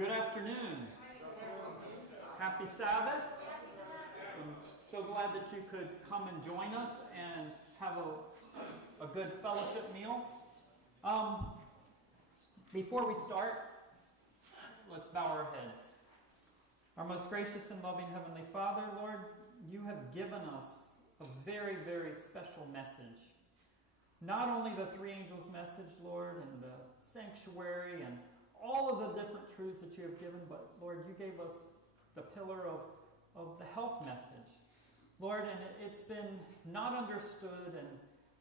Good afternoon. Happy Sabbath. I'm so glad that you could come and join us and have a good fellowship meal. Before we start, let's bow our heads. Our most gracious and loving Heavenly Father, Lord, you have given us a very, very special message. Not only the three angels' message, Lord, and the sanctuary and all of the different truths that you have given, but Lord, you gave us the pillar of the health message. Lord, and it's been not understood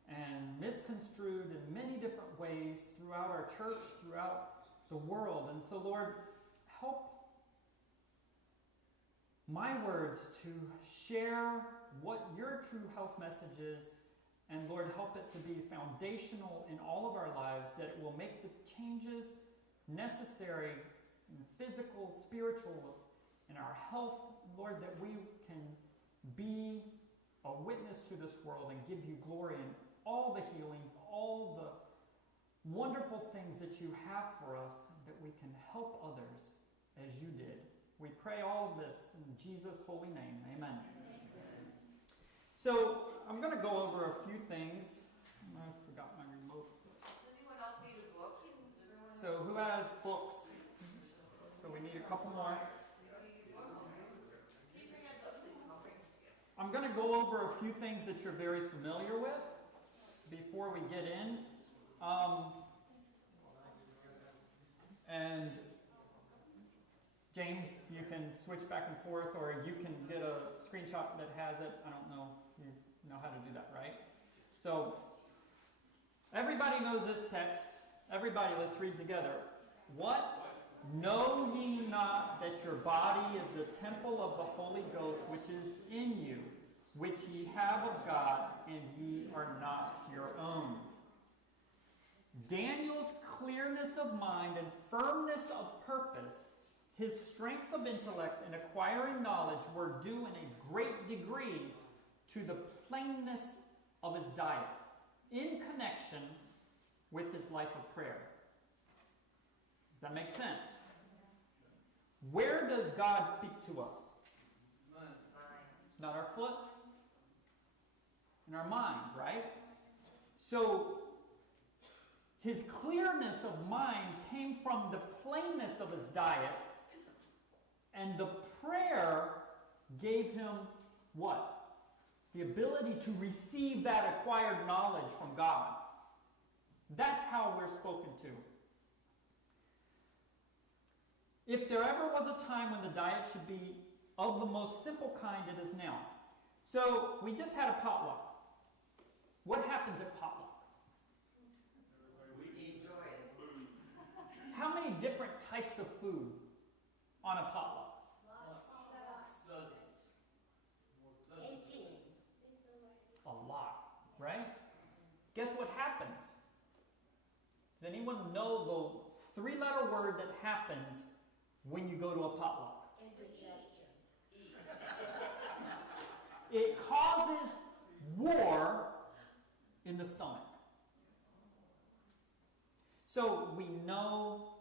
and misconstrued in many different ways throughout our church, throughout the world. And so, Lord, help my words to share what your true health message is. And Lord, help it to be foundational in all of our lives, that it will make the changes necessary in physical, spiritual, in our health, Lord, that we can be a witness to this world and give you glory in all the healings, all the wonderful things that you have for us, that we can help others as you did. We pray all of this in Jesus' holy name. Amen. Amen. So I'm going to go over a few things. I forgot my remote. Does anyone else need a book? So who has books? So we need a couple more. I'm going to go over a few things that you're very familiar with before we get in. And James, you can switch back and forth, or you can get a screenshot that has it. I don't know. You know how to do that, right? So everybody knows this text. Everybody, let's read together. What? Know ye not that your body is the temple of the Holy Ghost which is in you, which ye have of God, and ye are not your own? Daniel's clearness of mind and firmness of purpose, his strength of intellect and acquiring knowledge were due in a great degree to the plainness of his diet, in connection with his life of prayer. Does that make sense? Where does God speak to us? Not our foot? In our mind, right? So, his clearness of mind came from the plainness of his diet, and the prayer gave him what? The ability to receive that acquired knowledge from God. That's how we're spoken to. If there ever was a time when the diet should be of the most simple kind, it is now. So, we just had a potluck. What happens at potluck? We enjoy it. How many different types of food on a potluck? Lots. 18. A lot, right? Guess what happens? Does anyone know the three-letter word that happens when you go to a potluck? Indigestion. It causes war in the stomach. So we know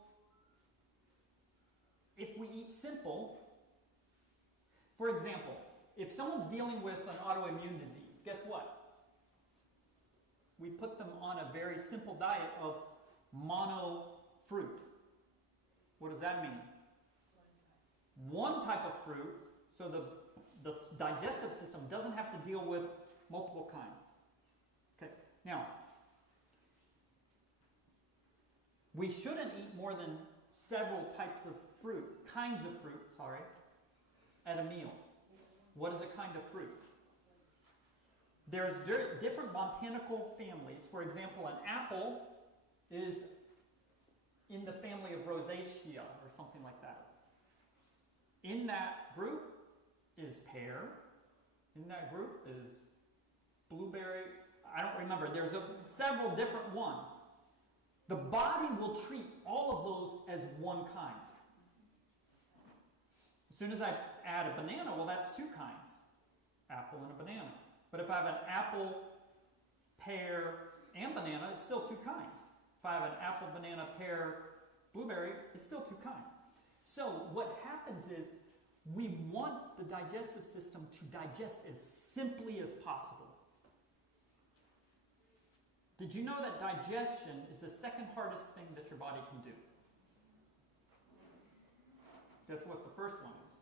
if we eat simple, for example, if someone's dealing with an autoimmune disease, guess what? We put them on a very simple diet of mono fruit. What does that mean? One type of fruit, so the digestive system doesn't have to deal with multiple kinds. Okay, now, we shouldn't eat more than several kinds of fruit, at a meal. What is a kind of fruit? There's different botanical families. For example, an apple is in the family of Rosacea or something like that. In that group is pear. In that group is blueberry. I don't remember. There's several different ones. The body will treat all of those as one kind. As soon as I add a banana, well, that's two kinds. Apple and a banana. But if I have an apple, pear, and banana, it's still two kinds. If I have an apple, banana, pear, blueberry, it's still two kinds. So what happens is we want the digestive system to digest as simply as possible. Did you know that digestion is the second hardest thing that your body can do? Guess what the first one is?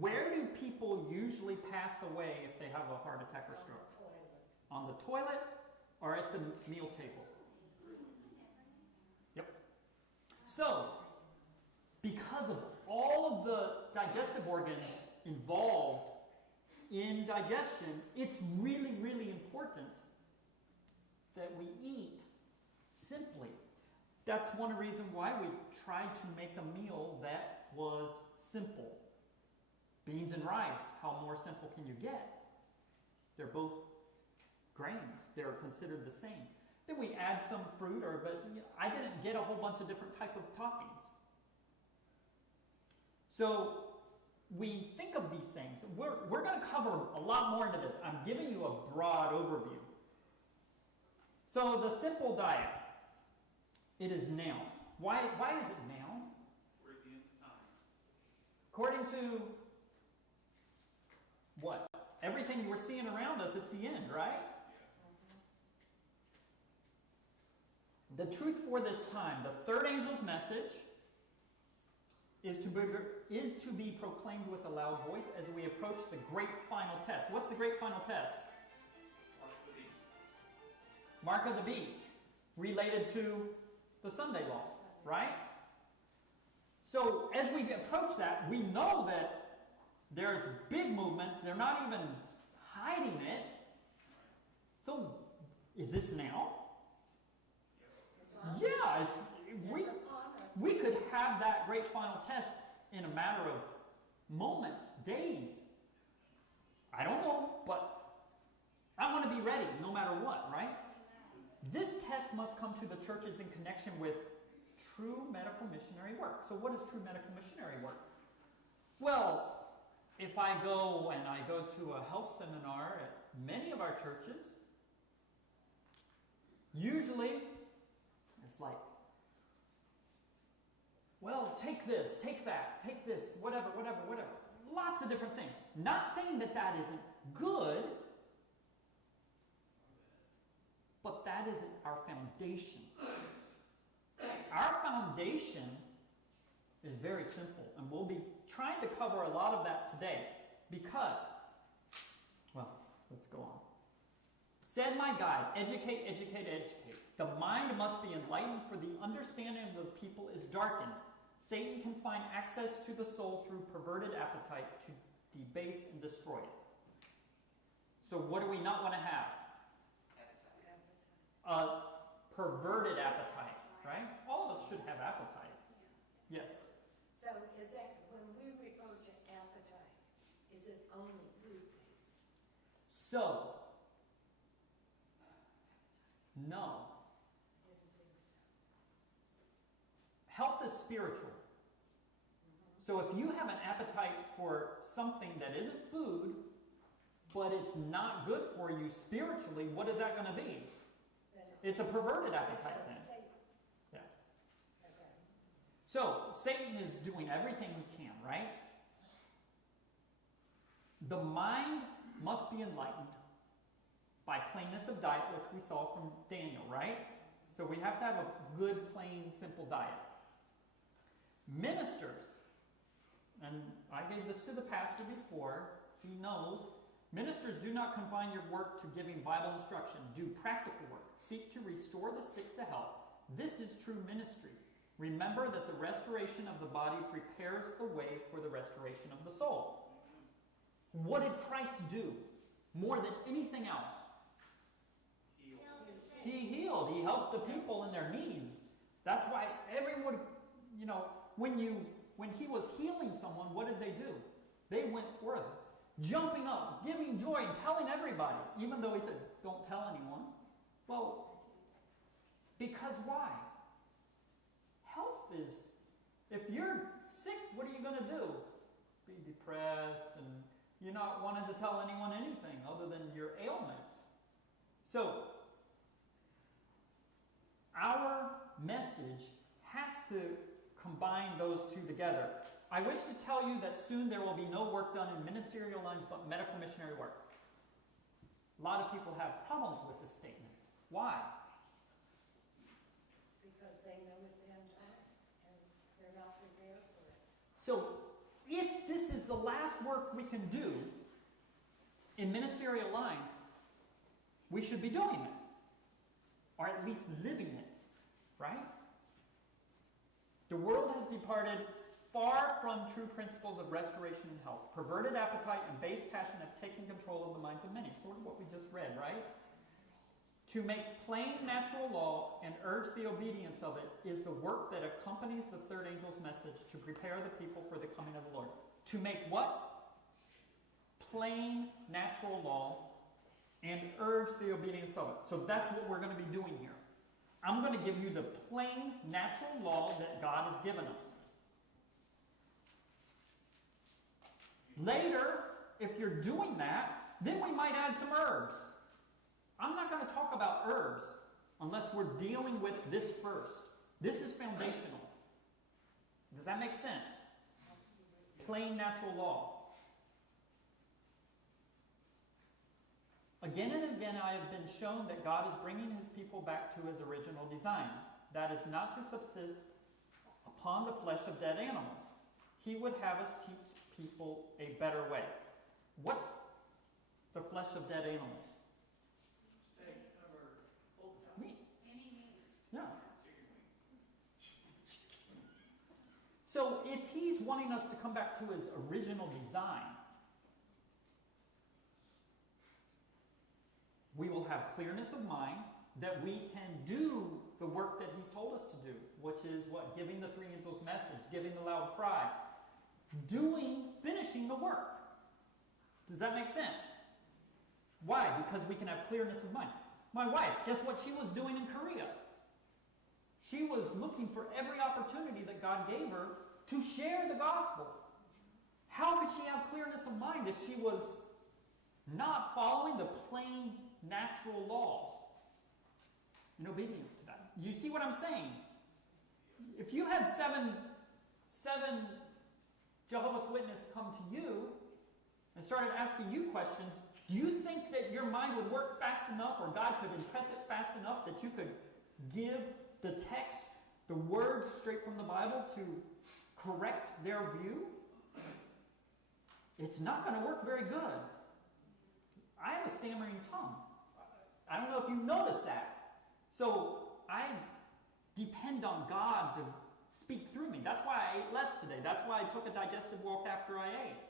Where do people usually pass away if they have a heart attack or stroke? On the toilet or at the meal table? Yep. So, because of all of the digestive organs involved in digestion, it's really, really important that we eat simply. That's one reason why we tried to make a meal that was simple. Beans and rice, how more simple can you get? They're both grains. They're considered the same. Then we add some fruit or vegetables. I didn't get a whole bunch of different type of toppings. So we think of these things. We're going to cover a lot more into this. I'm giving you a broad overview. So the simple diet, it is now. Why is it now? We're at the end of time. According to what? Everything we're seeing around us, it's the end, right? The truth for this time, the third angel's message is to be proclaimed with a loud voice as we approach the great final test. What's the great final test? Mark of the beast. Related to the Sunday law, right? So as we approach that, we know that there's big movements. They're not even hiding it. So is this now? Yeah, we could have that great final test in a matter of moments, days. I don't know, but I want to be ready no matter what, right? This test must come to the churches in connection with true medical missionary work. So what is true medical missionary work? Well, if I go to a health seminar at many of our churches, usually it's like, well, take this, take that, take this, whatever. Lots of different things. Not saying that that isn't good, but that isn't our foundation. Our foundation is very simple, and we'll be trying to cover a lot of that today because, well, let's go on. Said my guide, educate, educate, educate. The mind must be enlightened, for the understanding of the people is darkened. Satan can find access to the soul through perverted appetite to debase and destroy it. So what do we not want to have? A perverted appetite, right? All of us should have appetite. Yes. So is that, when we refer to appetite, is it only food-based? So, no. I didn't think so. Health is spiritual. So if you have an appetite for something that isn't food, but it's not good for you spiritually, what is that going to be? It's a perverted appetite then. Yeah. Okay. So Satan is doing everything he can, right? The mind must be enlightened by plainness of diet, which we saw from Daniel, right? So we have to have a good, plain, simple diet. Ministers, and I gave this to the pastor before, he knows, ministers do not confine your work to giving Bible instruction. Do practical work. Seek to restore the sick to health. This is true ministry. Remember that the restoration of the body prepares the way for the restoration of the soul. What did Christ do more than anything else? He healed. He helped the people in their needs. That's why everyone, when he was healing someone, what did they do? They went forth, jumping up, giving joy, and telling everybody, even though he said, don't tell anyone. Well, because why? Health is, if you're sick, what are you going to do? Be depressed, and you're not wanting to tell anyone anything other than your ailments. So, our message has to combine those two together. I wish to tell you that soon there will be no work done in ministerial lines but medical missionary work. A lot of people have problems with this statement. Why? Because they know it's end times and they're not prepared for it. So, if this is the last work we can do in ministerial lines, we should be doing it. Or at least living it. Right? The world has departed far from true principles of restoration and health. Perverted appetite and base passion have taken control of the minds of many. Sort of what we just read, right? To make plain natural law and urge the obedience of it is the work that accompanies the third angel's message to prepare the people for the coming of the Lord. To make what? Plain natural law and urge the obedience of it. So that's what we're going to be doing here. I'm going to give you the plain natural law that God has given us. Later, if you're doing that, then we might add some herbs. I'm not going to talk about herbs unless we're dealing with this first. This is foundational. Does that make sense? Plain natural law. Again and again I have been shown that God is bringing his people back to his original design. That is not to subsist upon the flesh of dead animals. He would have us teach people a better way. What's the flesh of dead animals? Meat. Yeah. So if he's wanting us to come back to his original design, we will have clearness of mind that we can do the work that he's told us to do, which is what? Giving the three angels' message, giving the loud cry, finishing the work. Does that make sense? Why? Because we can have clearness of mind. My wife, guess what she was doing in Korea? She was looking for every opportunity that God gave her to share the gospel. How could she have clearness of mind if she was not following the plain natural laws in obedience to that? You see what I'm saying? If you had seven Jehovah's Witnesses come to you and started asking you questions, do you think that your mind would work fast enough, or God could impress it fast enough that you could give the text, the words straight from the Bible to correct their view? It's not going to work very good. I have a stammering tongue. I don't know if you noticed that. So I depend on God to speak through me. That's why I ate less today. That's why I took a digestive walk after I ate.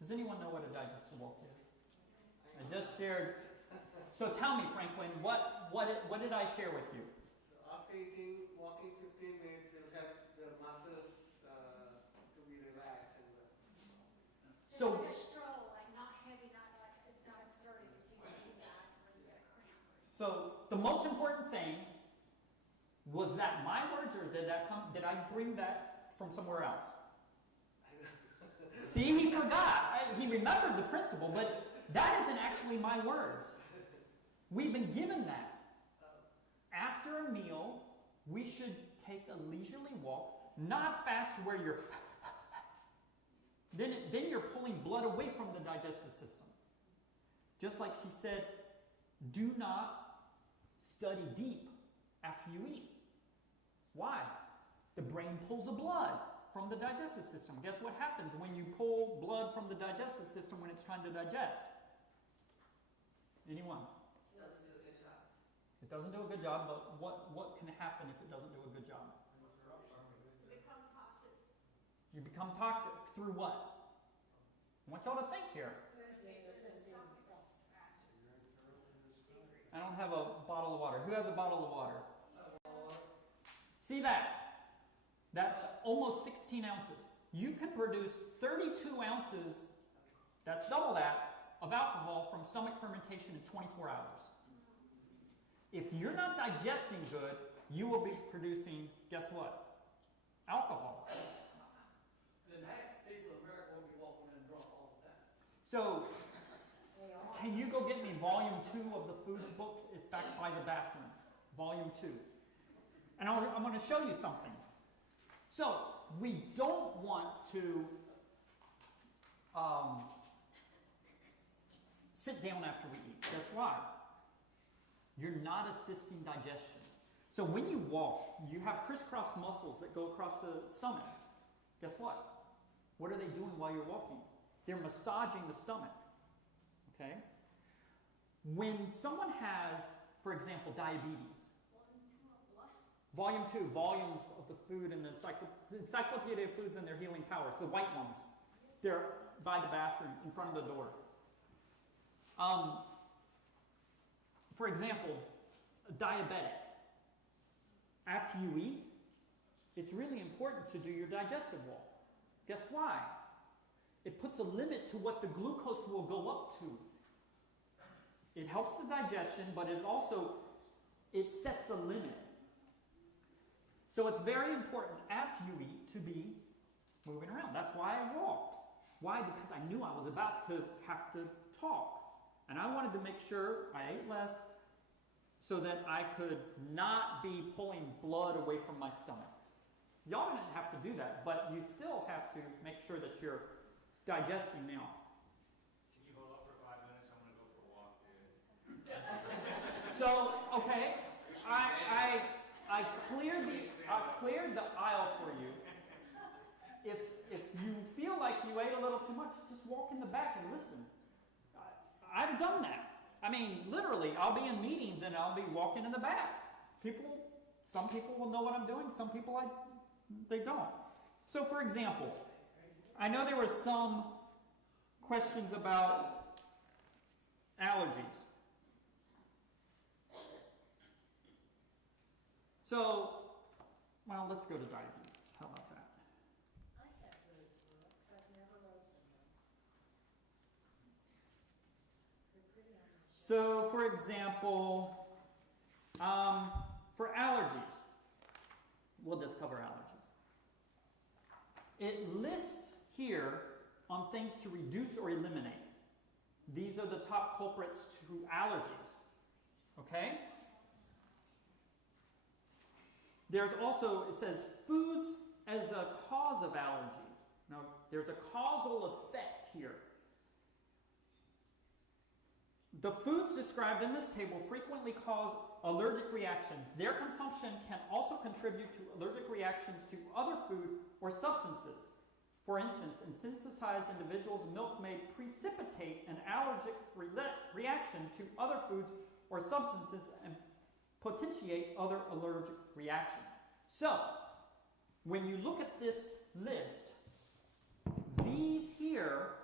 Does anyone know what a digestive walk is? I just shared. So tell me, Franklin, what did I share with you? So after eating, walking 15 minutes will help the muscles to be relaxed. So Like a stroll, like not heavy, not exerting, because you can do that when you get a cramp. So the most important thing, was that my words, or did I bring that from somewhere else? See, he forgot. He remembered the principle, but that isn't actually my words. We've been given that. After a meal, we should take a leisurely walk, not fast where you're then you're pulling blood away from the digestive system. Just like she said, do not study deep after you eat. Why? The brain pulls the blood from the digestive system. Guess what happens when you pull blood from the digestive system when it's trying to digest? Anyone? It doesn't do a good job. It doesn't do a good job, but what can happen if it doesn't do a good job? You become toxic. You become toxic through what? I want y'all to think here. I don't have a bottle of water. Who has a bottle of water? See that? That's almost 16 ounces. You can produce 32 ounces, that's double that, of alcohol from stomach fermentation in 24 hours. If you're not digesting good, you will be producing, guess what? Alcohol. Then half the people in America will be walking in drunk all the time. So, can you go get me volume 2 of the foods books? It's back by the bathroom. Volume 2. And I'm going to show you something. So, we don't want to sit down after we eat. Guess why? You're not assisting digestion. So when you walk, you have crisscross muscles that go across the stomach. Guess what? What are they doing while you're walking? They're massaging the stomach. Okay? When someone has, for example, diabetes, Volume 2, volumes of the food and the Encyclopedia of Foods and Their Healing Powers, the white ones. They're by the bathroom, in front of the door. For example, a diabetic. After you eat, it's really important to do your digestive walk. Guess why? It puts a limit to what the glucose will go up to. It helps the digestion, but it sets a limit. So it's very important after you eat to be moving around. That's why I walked. Why? Because I knew I was about to have to talk. And I wanted to make sure I ate less so that I could not be pulling blood away from my stomach. Y'all didn't have to do that, but you still have to make sure that you're digesting now. Can you hold up for 5 minutes? I'm going to go for a walk, dude. So, okay, I cleared the aisle for you. If you feel like you ate a little too much, just walk in the back and listen. I've done that. I mean, literally, I'll be in meetings and I'll be walking in the back. Some people will know what I'm doing, some people they don't. So, for example, I know there were some questions about allergies. So, well, let's go to diabetes. How about that? I have those books, I've never opened them. They're pretty on the shelf. So, for example, for allergies, we'll just cover allergies. It lists here on things to reduce or eliminate. These are the top culprits to allergies. Okay? There's also, it says, foods as a cause of allergy. Now, there's a causal effect here. The foods described in this table frequently cause allergic reactions. Their consumption can also contribute to allergic reactions to other food or substances. For instance, in sensitized individuals, milk may precipitate an allergic reaction to other foods or substances and potentiate other allergic reactions. So, when you look at this list, these here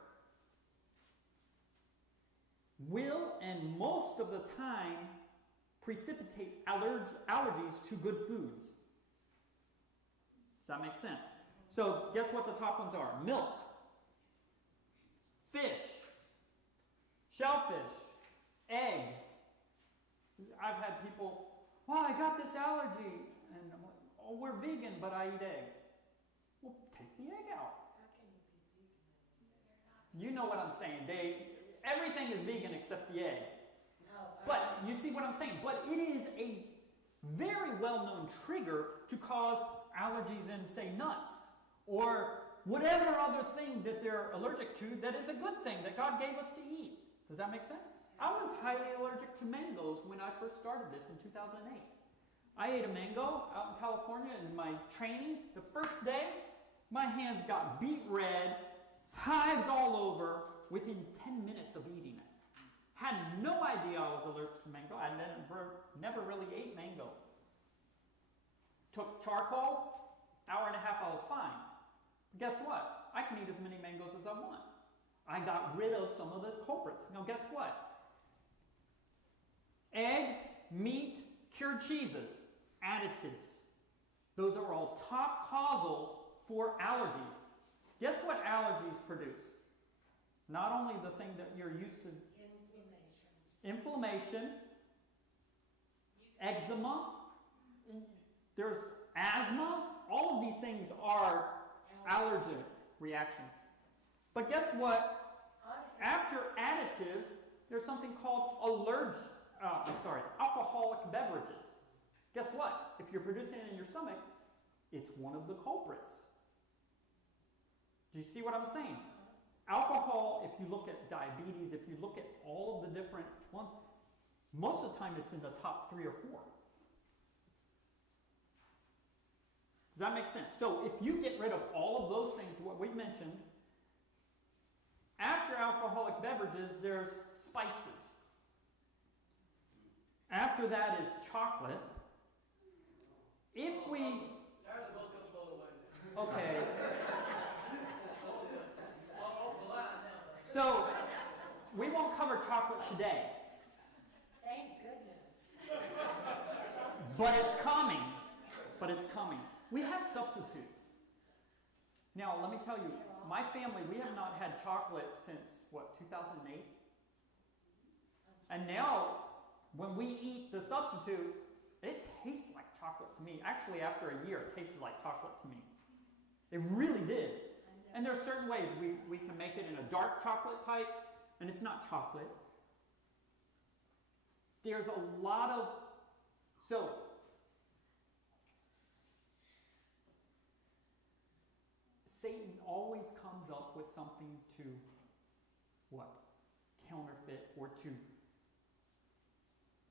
will, and most of the time, precipitate allergies to good foods. Does that make sense? So, guess what the top ones are? Milk, fish, shellfish, egg. I've had people, well, I got this allergy, and I'm like, oh, we're vegan, but I eat egg. Well, take the egg out. How can you be vegan? You know what I'm saying. Everything is vegan except the egg. No, But you see what I'm saying? But it is a very well-known trigger to cause allergies in, say, nuts or whatever other thing that they're allergic to that is a good thing that God gave us to eat. Does that make sense? I was highly allergic to mangoes when I first started this in 2008. I ate a mango out in California in my training. The first day, my hands got beet red, hives all over within 10 minutes of eating it. Had no idea I was allergic to mango. I never really ate mango. Took charcoal, hour and a half, I was fine. Guess what? I can eat as many mangoes as I want. I got rid of some of the culprits. Now guess what? Egg, meat, cured cheeses, additives. Those are all top causal for allergies. Guess what allergies produce? Not only the thing that you're used to. Inflammation, eczema, there's asthma. All of these things are allergic reactions. But guess what? After additives, there's something called alcoholic beverages. Guess what? If you're producing it in your stomach, it's one of the culprits. Do you see what I'm saying? Alcohol, if you look at diabetes, if you look at all of the different ones, most of the time it's in the top 3 or 4. Does that make sense? So if you get rid of all of those things, what we mentioned, after alcoholic beverages, there's spices. After that is chocolate. If we... There's the book of blow away. Okay. Off the line now. So, we won't cover chocolate today. Thank goodness. But it's coming. But it's coming. We have substitutes. Now, let me tell you, my family, we have not had chocolate since, 2008? And now, when we eat the substitute, it tastes like chocolate to me. Actually, after a year, it tasted like chocolate to me. It really did. And there are certain ways we can make it in a dark chocolate type, and it's not chocolate. There's a lot of... So, Satan always comes up with something to, what? Counterfeit or to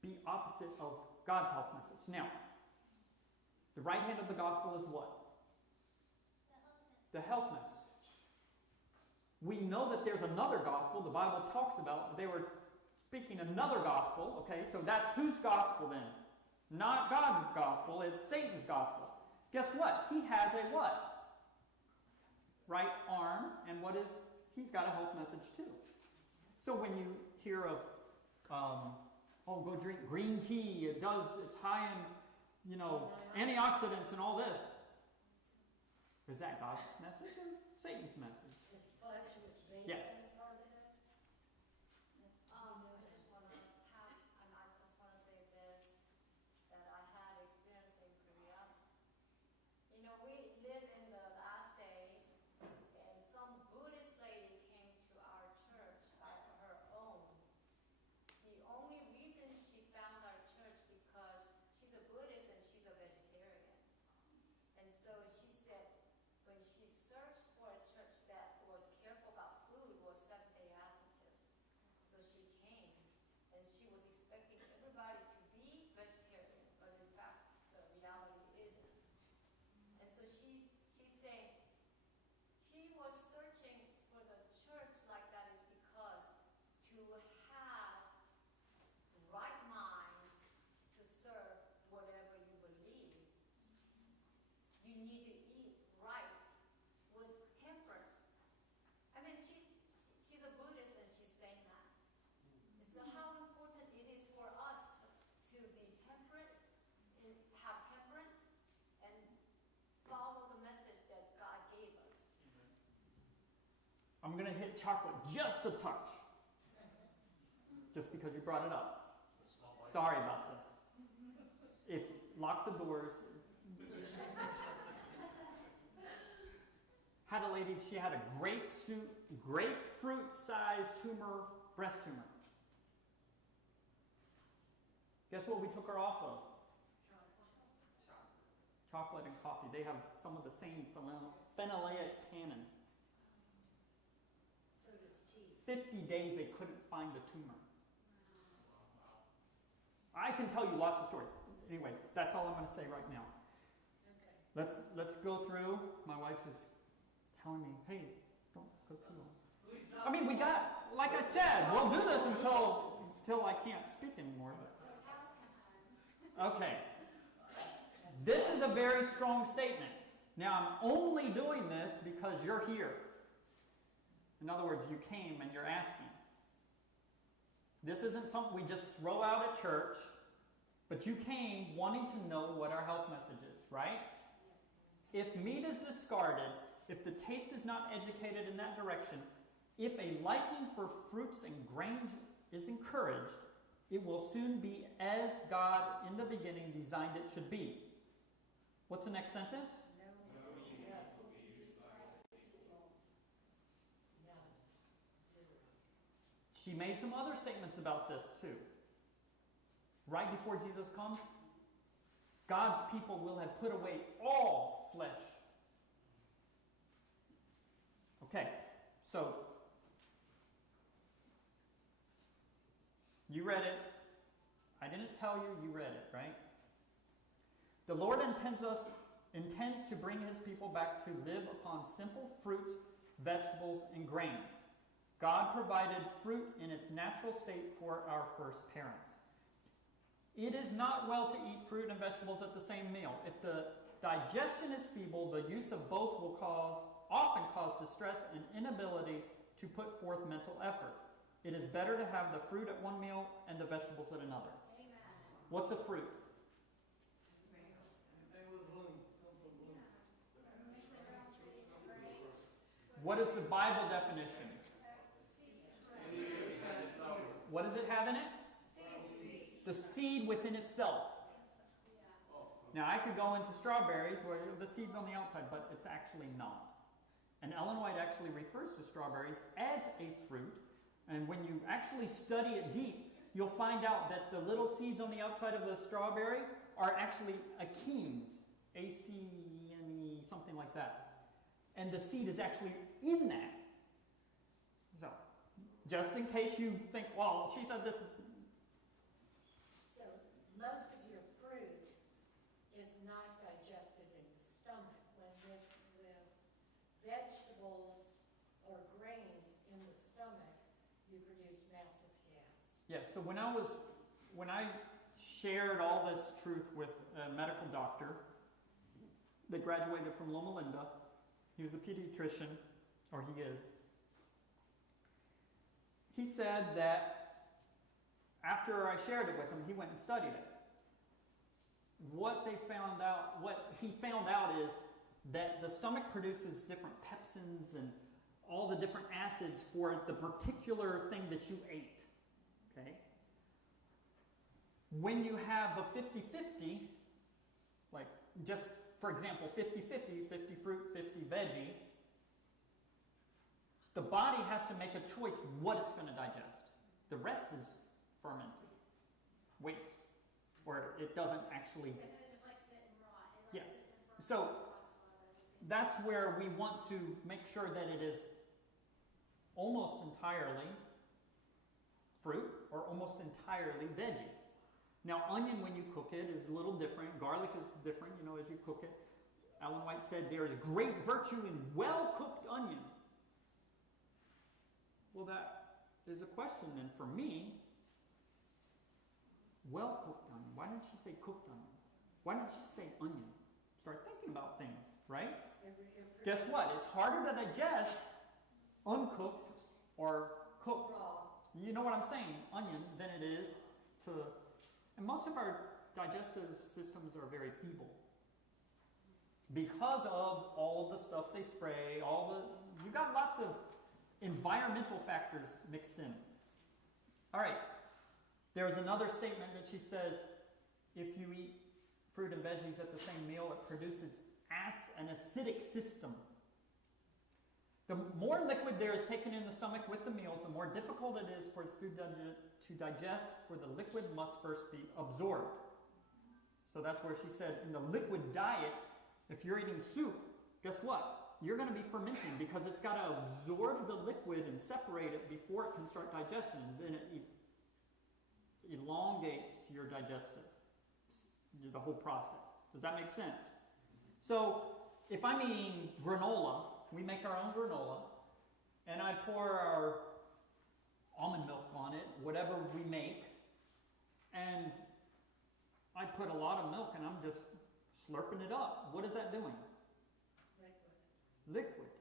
be opposite of God's health message. Now, the right hand of the gospel is what? The health message. We know that there's another gospel the Bible talks about. They were speaking another gospel, okay? So that's whose gospel then? Not God's gospel, it's Satan's gospel. Guess what? He has a what? Right arm, and what is, he's got a health message too. So when you hear of, go drink green tea, it's high in, antioxidants and all this. Is that God's message or Satan's message? His flesh was made Yes. part of it. I just want to say this, that I had experience in Korea. You know, we live in the last days, and some Buddhist lady came to our church by her own. The only reason she found our church because she's a Buddhist and she's a vegetarian. And so she said, when she searched for a church that was careful about food, was Seventh-day Adventist. So she came, and she was expecting everybody to be vegetarian, but in fact, the reality isn't. And so she's saying she was searching for the church like that is because to have right mind to serve whatever you believe, you need to eat right with temperance. I mean, she's a Buddhist and she's saying that. So how important it is for us to be temperate, have temperance, and follow the message that God gave us. I'm going to hit chocolate just a touch. Just because you brought it up. Sorry about this. Lock the doors. Had a lady, she had a grapefruit-sized tumor, breast tumor. Guess what we took her off of? Chocolate and coffee. They have some of the same phenolic tannins. So does cheese. 50 days they couldn't find the tumor. I can tell you lots of stories. Anyway, that's all I'm going to say right now. Okay. Let's go through. My wife is telling me, hey, don't go too long. I mean, we got, like I said, we'll do this until I can't speak anymore. Okay. This is a very strong statement. Now, I'm only doing this because you're here. In other words, you came and you're asking. This isn't something we just throw out at church, but you came wanting to know what our health message is, right? Yes. If meat is discarded, if the taste is not educated in that direction, if a liking for fruits and grains is encouraged, it will soon be as God in the beginning designed it should be. What's the next sentence? She made some other statements about this too. Right before Jesus comes, God's people will have put away all flesh. Okay, so you read it. I didn't tell you, you read it, right? The Lord intends to bring his people back to live upon simple fruits, vegetables, and grains. God provided fruit in its natural state for our first parents. It is not well to eat fruit and vegetables at the same meal. If the digestion is feeble, the use of both will often cause distress and inability to put forth mental effort. It is better to have the fruit at one meal and the vegetables at another. Amen. What's a fruit? Anything with bloom, come from bloom. What is the Bible definition? What does it have in it? The seed within itself. Now, I could go into strawberries where the seed's on the outside, but it's actually not. And Ellen White actually refers to strawberries as a fruit. And when you actually study it deep, you'll find out that the little seeds on the outside of the strawberry are actually achenes, A-C-E-N-E, something like that. And the seed is actually in that. So, just in case you think, well, she said this. So most of your fruit is not digested in the stomach. When it's with vegetables or grains in the stomach, you produce massive gas. Yeah, so when I shared all this truth with a medical doctor that graduated from Loma Linda, he was a pediatrician, or he is. He said that after I shared it with him, he went and studied it. What he found out is that the stomach produces different pepsins and all the different acids for the particular thing that you ate. Okay? When you have a 50-50, like just for example, 50-50, 50 fruit, 50 veggie, the body has to make a choice what it's going to digest. The rest is fermented, waste, or it doesn't actually. Because it just like sit and rot. Yeah. So that's where we want to make sure that it is almost entirely fruit or almost entirely veggie. Now, onion, when you cook it, is a little different. Garlic is different, as you cook it. Ellen White said there is great virtue in well-cooked onion. Well, that is a question then for me. Well-cooked onion. Why didn't she say cooked onion? Why didn't she say onion? Start thinking about things, right? Guess what? It's harder to digest uncooked or cooked. You know what I'm saying? Onion than it is to... And most of our digestive systems are very feeble because of all of the stuff they spray, you got lots of environmental factors mixed in. All right, there's another statement that she says, if you eat fruit and veggies at the same meal, it produces an acidic system. The more liquid there is taken in the stomach with the meals, the more difficult it is for food to digest, for the liquid must first be absorbed. So that's where she said, in the liquid diet, if you're eating soup, guess what? You're going to be fermenting because it's got to absorb the liquid and separate it before it can start digestion. And then it elongates your digestive, the whole process. Does that make sense? So if I'm eating granola, we make our own granola, and I pour our almond milk on it, whatever we make, and I put a lot of milk and I'm just slurping it up. What is that doing? Liquid,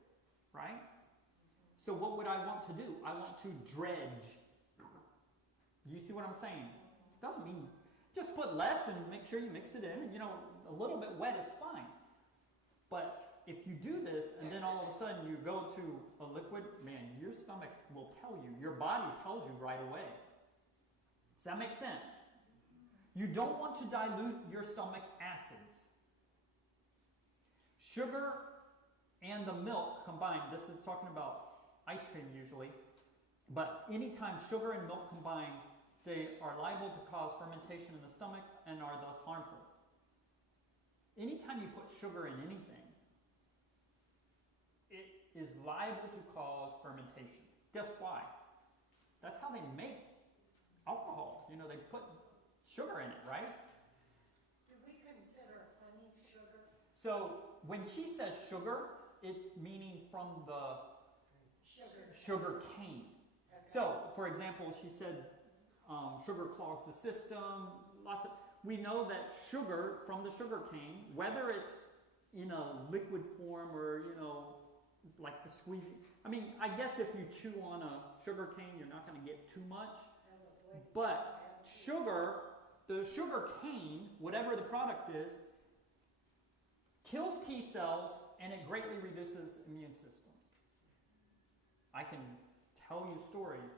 right? So what would I want to do? I want to dredge. You see what I'm saying? Doesn't mean just put less and make sure you mix it in, and a little bit wet is fine. But if you do this and then all of a sudden you go to a liquid, man, your stomach will tell you, your body tells you right away. Does that make sense? You don't want to dilute your stomach acids. Sugar and the milk combined, this is talking about ice cream usually, but anytime sugar and milk combine, they are liable to cause fermentation in the stomach and are thus harmful. anytime you put sugar in anything, it is liable to cause fermentation. Guess why? That's how they make alcohol. You know, they put sugar in it, right? Do we consider honey sugar? So when she says sugar, it's meaning from the sugar cane. Okay. So, for example, she said sugar clogs the system. We know that sugar from the sugar cane, whether it's in a liquid form or, you know, like the squeezing. I mean, I guess if you chew on a sugar cane, you're not going to get too much. But sugar, the sugar cane, whatever the product is, kills T cells and it greatly reduces immune system. I can tell you stories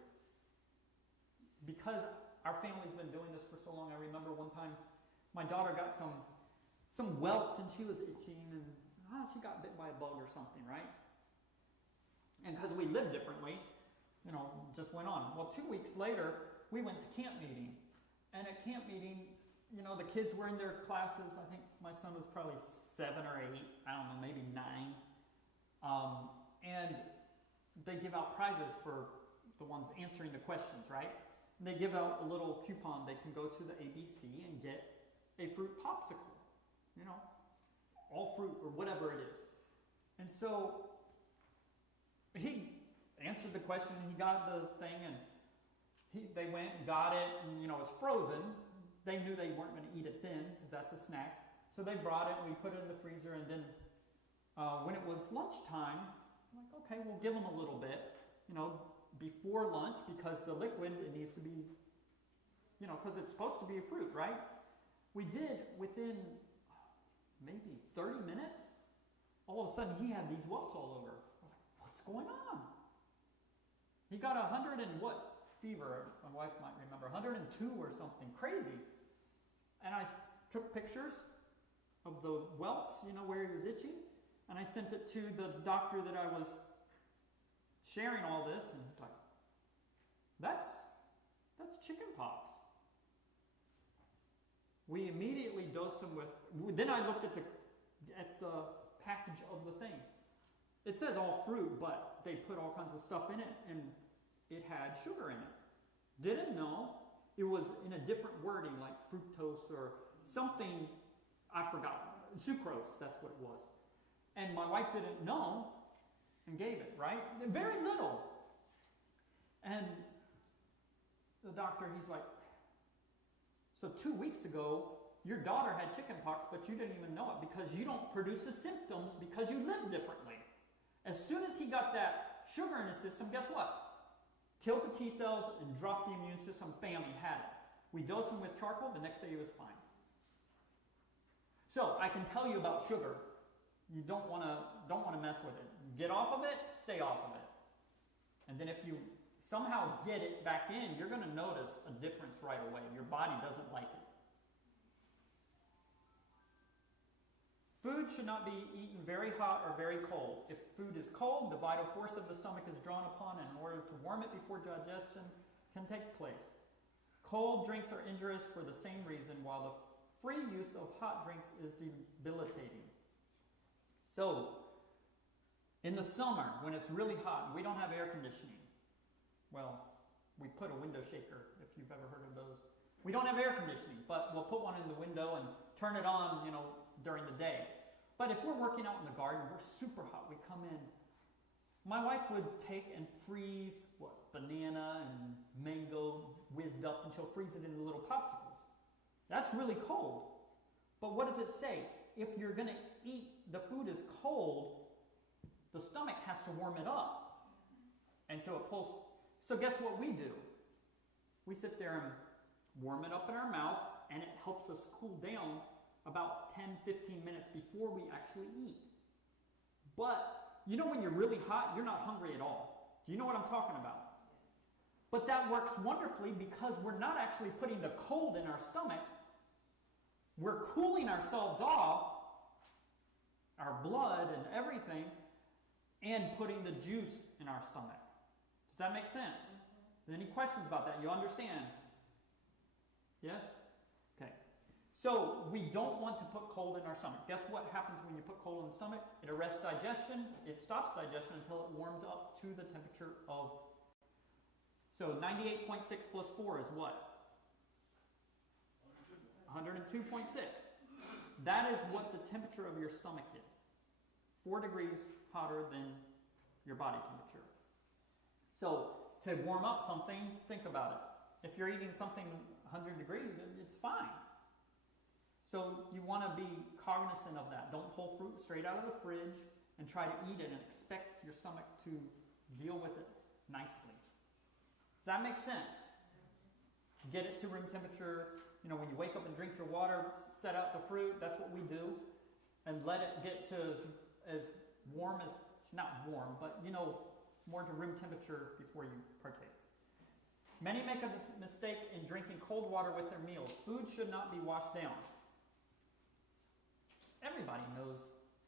because our family's been doing this for so long. I remember one time my daughter got some welts and she was itching and she got bit by a bug or something, right? And because we live differently, you know, just went on. Well, 2 weeks later, we went to camp meeting. And at camp meeting, you know, the kids were in their classes. I think my son was probably 7 or 8. I don't know, maybe 9. And they give out prizes for the ones answering the questions, right? And they give out a little coupon. They can go to the ABC and get a fruit popsicle, you know, all fruit or whatever it is. And so he answered the question and he got the thing and they went and got it and, you know, it's frozen. They knew they weren't going to eat it then because that's a snack. So they brought it and we put it in the freezer and then when it was lunchtime, I'm like, okay, we'll give them a little bit, you know, before lunch because the liquid, it needs to be, you know, because it's supposed to be a fruit, right? We did within maybe 30 minutes. All of a sudden he had these welts all over. What's going on? He got 100 and what fever? My wife might remember 102 or something crazy. And I took pictures of the welts, you know, where he was itching, and I sent it to the doctor that I was sharing all this, and he's like, "That's chicken pox." We immediately dosed him with. Then I looked at the package of the thing. It says all fruit, but they put all kinds of stuff in it, and it had sugar in it. Didn't know it was in a different wording, like fructose or something. I forgot. Sucrose, that's what it was. And my wife didn't know and gave it, right? Very little. And the doctor, he's like, "So 2 weeks ago, your daughter had chicken pox, but you didn't even know it because you don't produce the symptoms because you live differently." As soon as he got that sugar in his system, guess what? Killed the T cells and dropped the immune system. Bam, he had it. We dosed him with charcoal. The next day he was fine. So I can tell you about sugar. You don't want to mess with it. Get off of it. Stay off of it. And then if you somehow get it back in, you're going to notice a difference right away. Your body doesn't like it. Food should not be eaten very hot or very cold. If food is cold, the vital force of the stomach is drawn upon in order to warm it before digestion can take place. Cold drinks are injurious for the same reason, while the free use of hot drinks is debilitating. So, in the summer, when it's really hot and we don't have air conditioning, well, we put a window shaker, if you've ever heard of those. We don't have air conditioning, but we'll put one in the window and turn it on, you know, during the day. But if we're working out in the garden, we're super hot, we come in. My wife would take and freeze, banana and mango whizzed up, and she'll freeze it into little popsicles. That's really cold. But what does it say? If you're going to eat, the food is cold, the stomach has to warm it up. And so it pulls. So guess what we do? We sit there and warm it up in our mouth, and it helps us cool down about 10, 15 minutes before we actually eat. But, you know when you're really hot, you're not hungry at all. Do you know what I'm talking about? But that works wonderfully because we're not actually putting the cold in our stomach. We're cooling ourselves off, our blood and everything, and putting the juice in our stomach. Does that make sense? Any questions about that? You understand? Yes? Okay. So we don't want to put cold in our stomach. Guess what happens when you put cold in the stomach? It arrests digestion. It stops digestion until it warms up to the temperature of. So 98.6 plus 4 is what? 102.6. That is what the temperature of your stomach is. 4 degrees hotter than your body temperature. So to warm up something, think about it. If you're eating something 100 degrees, it's fine. So you want to be cognizant of that. Don't pull fruit straight out of the fridge and try to eat it and expect your stomach to deal with it nicely. Does that make sense? Get it to room temperature. You know, when you wake up and drink your water, set out the fruit. That's what we do. And let it get to as warm as, not warm, but, you know, more to room temperature before you partake. Many make a mistake in drinking cold water with their meals. Food should not be washed down. Everybody knows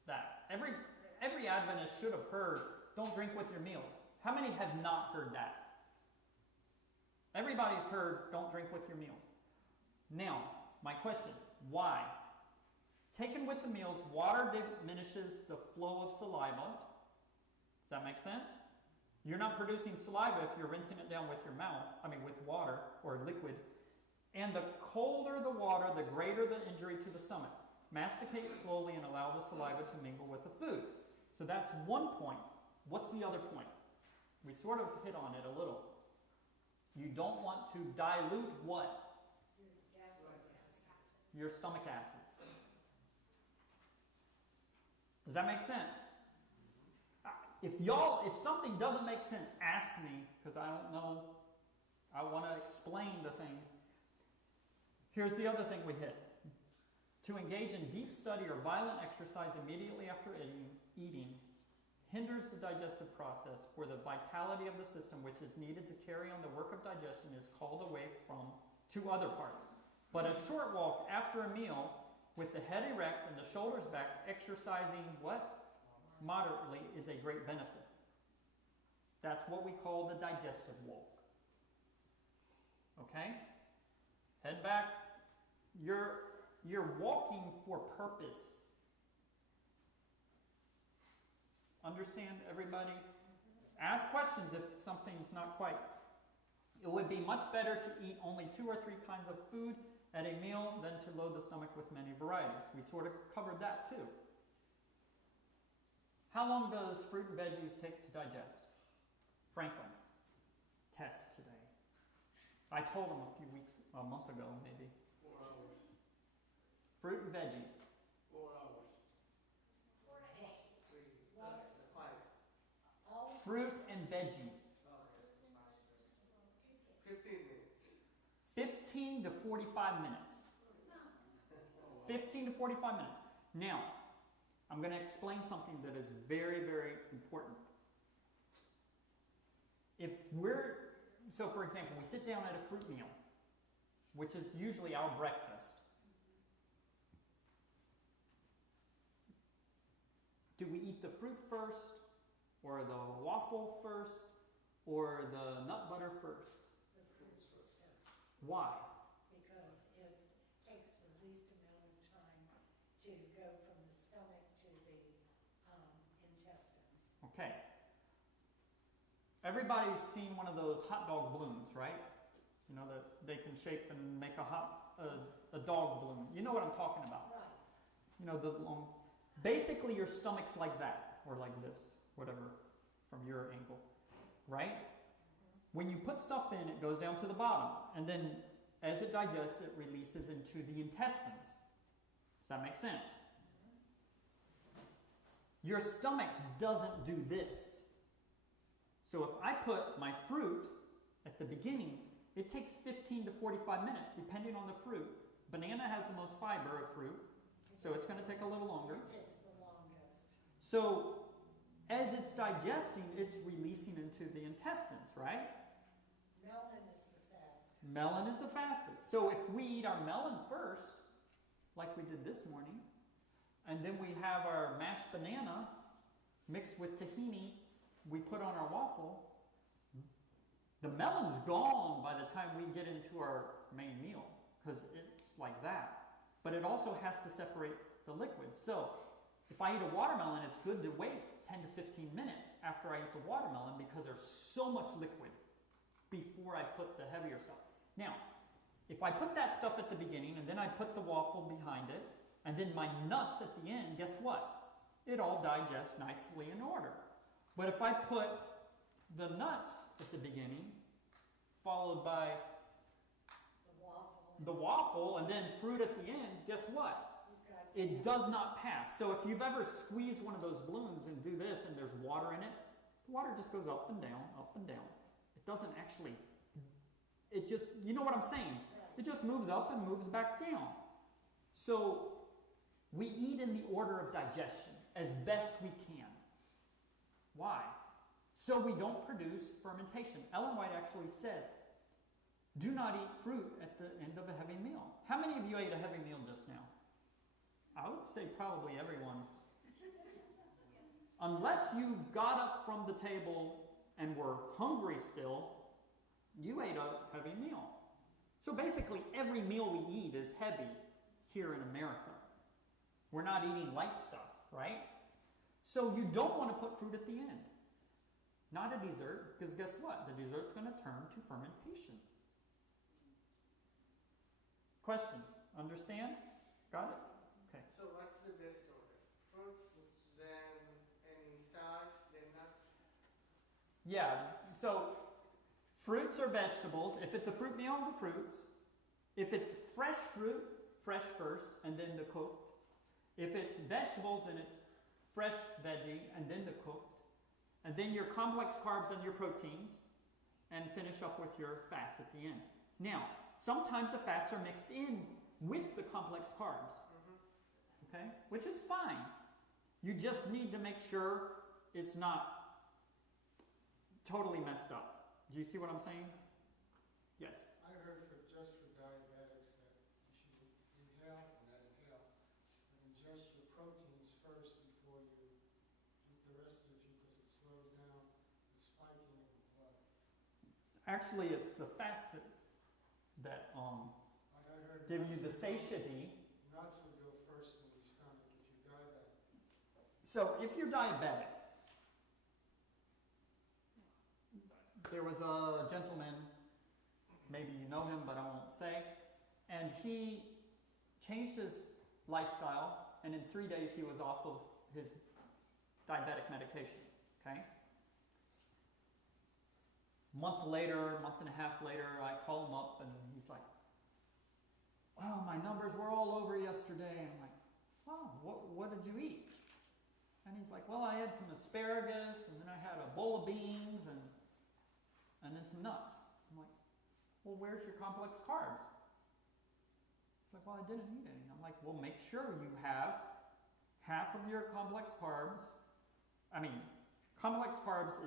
that. Every Adventist should have heard, don't drink with your meals. How many have not heard that? Everybody's heard, don't drink with your meals. Now, my question, why? Taken with the meals, water diminishes the flow of saliva. Does that make sense? You're not producing saliva if you're rinsing it down with your mouth, with water or liquid. And the colder the water, the greater the injury to the stomach. Masticate slowly and allow the saliva to mingle with the food. So that's one point. What's the other point? We sort of hit on it a little. You don't want to dilute what? Your stomach acids. Does that make sense? If something doesn't make sense, ask me, because I don't know. I want to explain the things. Here's the other thing we hit. To engage in deep study or violent exercise immediately after eating hinders the digestive process, for the vitality of the system which is needed to carry on the work of digestion is called away to other parts. But a short walk after a meal with the head erect and the shoulders back, exercising what? Moderately, is a great benefit. That's what we call the digestive walk. Okay? Head back. You're walking for purpose. Understand, everybody? Ask questions if something's not quite. It would be much better to eat only 2 or 3 kinds of food at a meal than to load the stomach with many varieties. We sort of covered that too. How long does fruit and veggies take to digest? Franklin, test today. I told him a month ago maybe. 4 hours. Fruit and veggies. 4 hours. 5. Fruit and veggies. 15 minutes. 15 to 45 minutes. 15 to 45 minutes. Now, I'm going to explain something that is very, very important. So for example, we sit down at a fruit meal, which is usually our breakfast. Do we eat the fruit first, or the waffle first, or the nut butter first? The fruit first. Why? Because it takes the least amount of time to go from the stomach to the intestines. Okay. Everybody's seen one of those hot dog balloons, right? You know, that they can shape and make a dog balloon. You know what I'm talking about. Right. You know, basically your stomach's like that, or like this, whatever, from your angle, right? When you put stuff in, it goes down to the bottom, and then as it digests, it releases into the intestines. Does that make sense? Your stomach doesn't do this. So if I put my fruit at the beginning, it takes 15 to 45 minutes, depending on the fruit. Banana has the most fiber of fruit, so it's going to take a little longer. It takes the longest. So as it's digesting, it's releasing into the intestines, right? Melon is the fastest. Melon is the fastest. So if we eat our melon first, like we did this morning, and then we have our mashed banana mixed with tahini we put on our waffle, the melon's gone by the time we get into our main meal, because it's like that. but it also has to separate the liquids. So if I eat a watermelon, it's good to wait 10 to 15 minutes after I eat the watermelon because there's so much liquid before I put the heavier stuff. Now, if I put that stuff at the beginning and then I put the waffle behind it and then my nuts at the end, guess what? It all digests nicely in order. But if I put the nuts at the beginning, followed by the waffle and then fruit at the end, guess what? It does not pass. So if you've ever squeezed one of those balloons and do this and there's water in it, the water just goes up and down, up and down. It doesn't actually, it just, you know what I'm saying? It just moves up and moves back down. So we eat in the order of digestion as best we can. Why? So we don't produce fermentation. Ellen White actually says, do not eat fruit at the end of a heavy meal. How many of you ate a heavy meal just now? I would say probably everyone. Unless you got up from the table and were hungry still, you ate a heavy meal. So basically every meal we eat is heavy here in America. We're not eating light stuff, right? So you don't want to put fruit at the end. Not a dessert, because guess what? The dessert's going to turn to fermentation. Questions? Understand? Got it? Okay. So what's the best order? Fruits, then any starch, then nuts? Yeah, so fruits or vegetables. If it's a fruit meal, the fruits. If it's fresh fruit, fresh first, and then the cooked. If it's vegetables, then it's fresh veggie, and then the cooked. And then your complex carbs and your proteins, and finish up with your fats at the end. Now, sometimes the fats are mixed in with the complex carbs, okay? Which is fine. You just need to make sure it's not totally messed up. Do you see what I'm saying? Yes. I heard just for diabetics that you should inhale, and not inhale, but ingest your proteins first before you eat the rest of it because it slows down the spiking of the blood. Actually, it's the fats that Like I heard give you the satiety. nuts would go first in your stomach if you're diabetic. So if you're diabetic, there was a gentleman, maybe you know him, but I won't say, and he changed his lifestyle, and in 3 days he was off of his diabetic medication, okay? Month and a half later, I call him up, and he's like, "Well, my numbers were all over yesterday." And I'm like, "Oh, what did you eat?" And he's like, "Well, I had some asparagus, and then I had a bowl of beans, and then some nuts." I'm like, "Well, where's your complex carbs?" He's like, "Well, I didn't eat any." I'm like, "Well, make sure you have half of your complex carbs. Complex carbs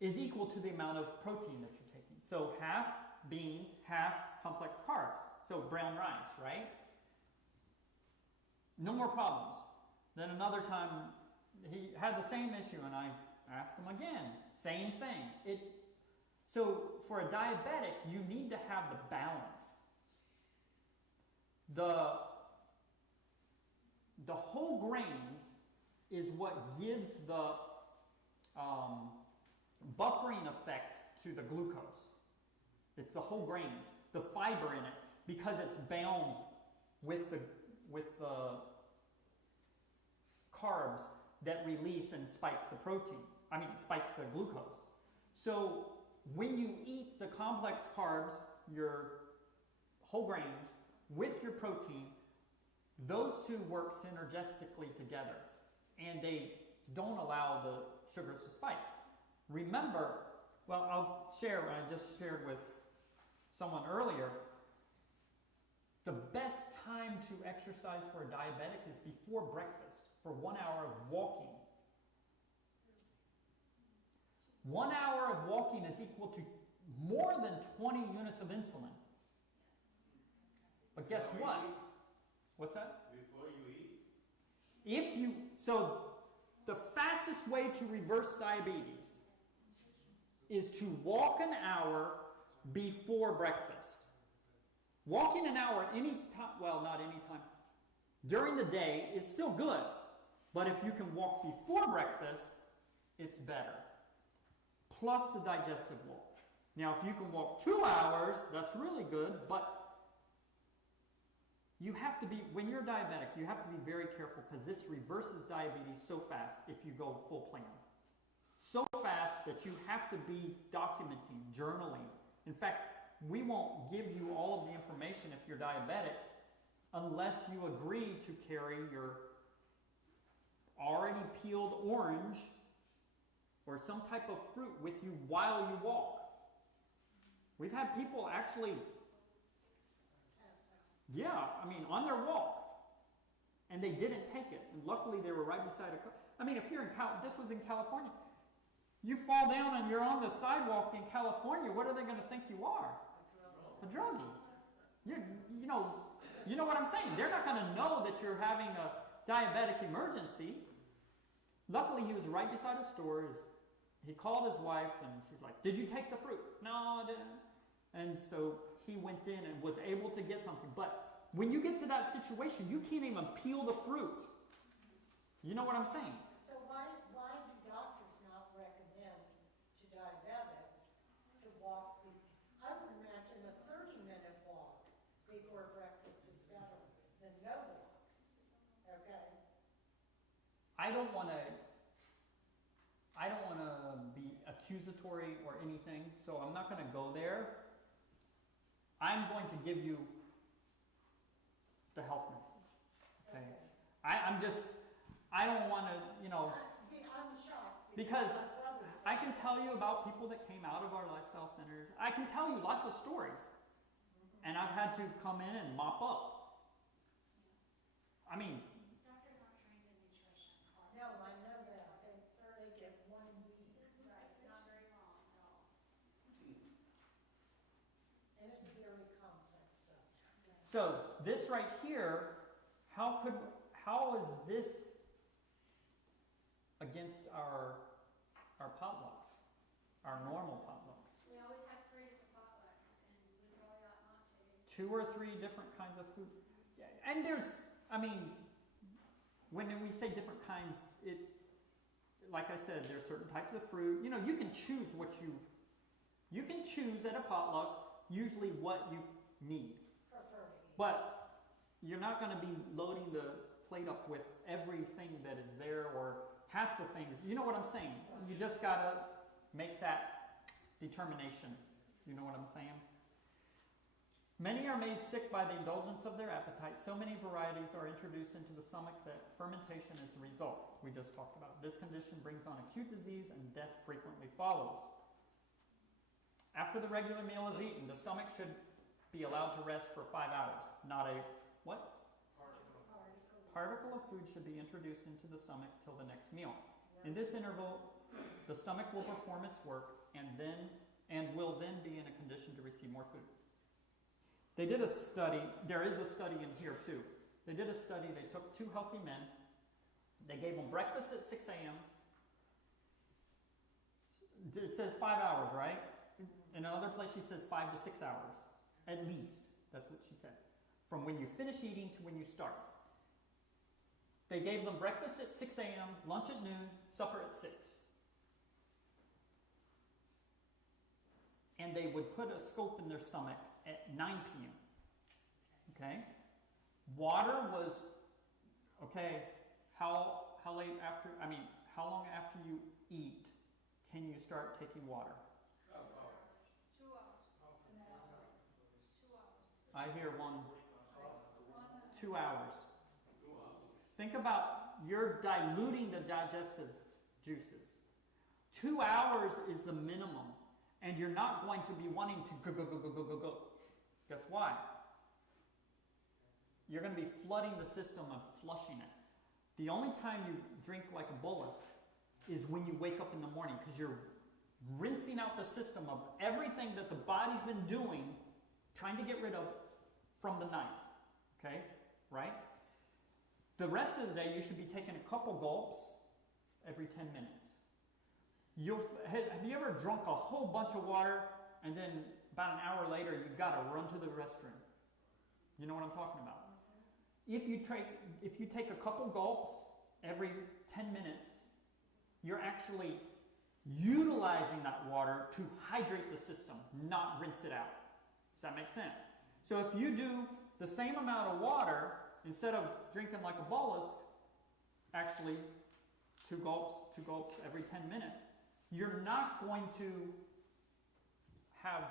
is equal to the amount of protein that you're taking. So half beans, half complex carbs. So brown rice, right? No more problems. Then another time, he had the same issue, and I asked him again. Same thing. So for a diabetic, you need to have the balance. The whole grains is what gives the buffering effect to the glucose. It's the whole grains, the fiber in it, because it's bound with the carbs that release and spike the glucose. So when you eat the complex carbs, your whole grains, with your protein, those two work synergistically together, and they don't allow the sugars to spike. Remember, well, I'll share what I just shared with someone earlier. The best time to exercise for a diabetic is before breakfast, for 1 hour of walking. 1 hour of walking is equal to more than 20 units of insulin. But guess what? What's that? Before you eat? So the fastest way to reverse diabetes is to walk an hour before breakfast. Walking an hour any time, well, not any time, during the day is still good. But if you can walk before breakfast, it's better. Plus the digestive walk. Now, if you can walk 2 hours, that's really good, but you have to be, when you're diabetic, you have to be very careful because this reverses diabetes so fast if you go full plan. So fast that you have to be documenting, journaling. In fact, we won't give you all of the information if you're diabetic unless you agree to carry your already peeled orange or some type of fruit with you while you walk. We've had people actually, on their walk, and they didn't take it. And luckily, they were right beside a car. I mean, if you're in this was in California, you fall down and you're on the sidewalk in California. What are they going to think you are? A druggie. You know what I'm saying? They're not going to know that you're having a diabetic emergency. Luckily, he was right beside a store. He called his wife, and she's like, "Did you take the fruit?" "No, I didn't." And so he went in and was able to get something. But when you get to that situation, you can't even peel the fruit. You know what I'm saying? So why do doctors not recommend to diabetics to walk? I would imagine a 30-minute walk before breakfast is better than no walk. Okay? I don't want to be accusatory or anything, so I'm not going to go there. I'm going to give you the health message. Okay? I don't want to, I'm shocked. because my brother's I can tell you about people that came out of our lifestyle centers. I can tell you lots of stories. And I've had to come in and mop up. I mean, Doctors aren't trained in nutrition. No, I know that. They get 1 week. Right, it's not very long at all. And it's a very complex subject. so this right here, how is this against our potlucks, our normal potlucks? We always have 3 different potlucks, and we probably ought not to. 2 or 3 different kinds of food. Yeah, and when we say different kinds, like I said, there's certain types of fruit. You can choose you can choose at a potluck usually what you need. Prefer to eat. But you're not going to be loading the plate up with everything that is there or half the things. You know what I'm saying? You just got to make that determination. You know what I'm saying? Many are made sick by the indulgence of their appetite. So many varieties are introduced into the stomach that fermentation is the result. We just talked about. This condition brings on acute disease and death frequently follows. After the regular meal is eaten, the stomach should be allowed to rest for 5 hours. Not a what? Particle of food should be introduced into the stomach till the next meal. In this interval, the stomach will perform its work and will then be in a condition to receive more food. They did a study, there is a study in here too. They did a study, they took 2 healthy men, they gave them breakfast at 6 a.m. It says 5 hours, right? In another place she says 5 to 6 hours, at least. That's what she said. From when you finish eating to when you start. They gave them breakfast at 6 a.m., lunch at noon, supper at 6. And they would put a scope in their stomach at 9 p.m. Okay? Water was, how late after, how long after you eat can you start taking water? 2 hours. 2 hours. I hear 2 hours. Think about, you're diluting the digestive juices. 2 hours is the minimum, and you're not going to be wanting to go. Guess why? You're going to be flooding the system and flushing it. The only time you drink like a bolus is when you wake up in the morning, because you're rinsing out the system of everything that the body's been doing, trying to get rid of from the night. Okay? Right? The rest of the day, you should be taking a couple gulps every 10 minutes. Have you ever drunk a whole bunch of water and then about an hour later you've got to run to the restroom? You know what I'm talking about? If you take a couple gulps every 10 minutes, you're actually utilizing that water to hydrate the system, not rinse it out. Does that make sense? So if you do the same amount of water, instead of drinking like a bolus, actually 2 gulps every 10 minutes, you're not going to have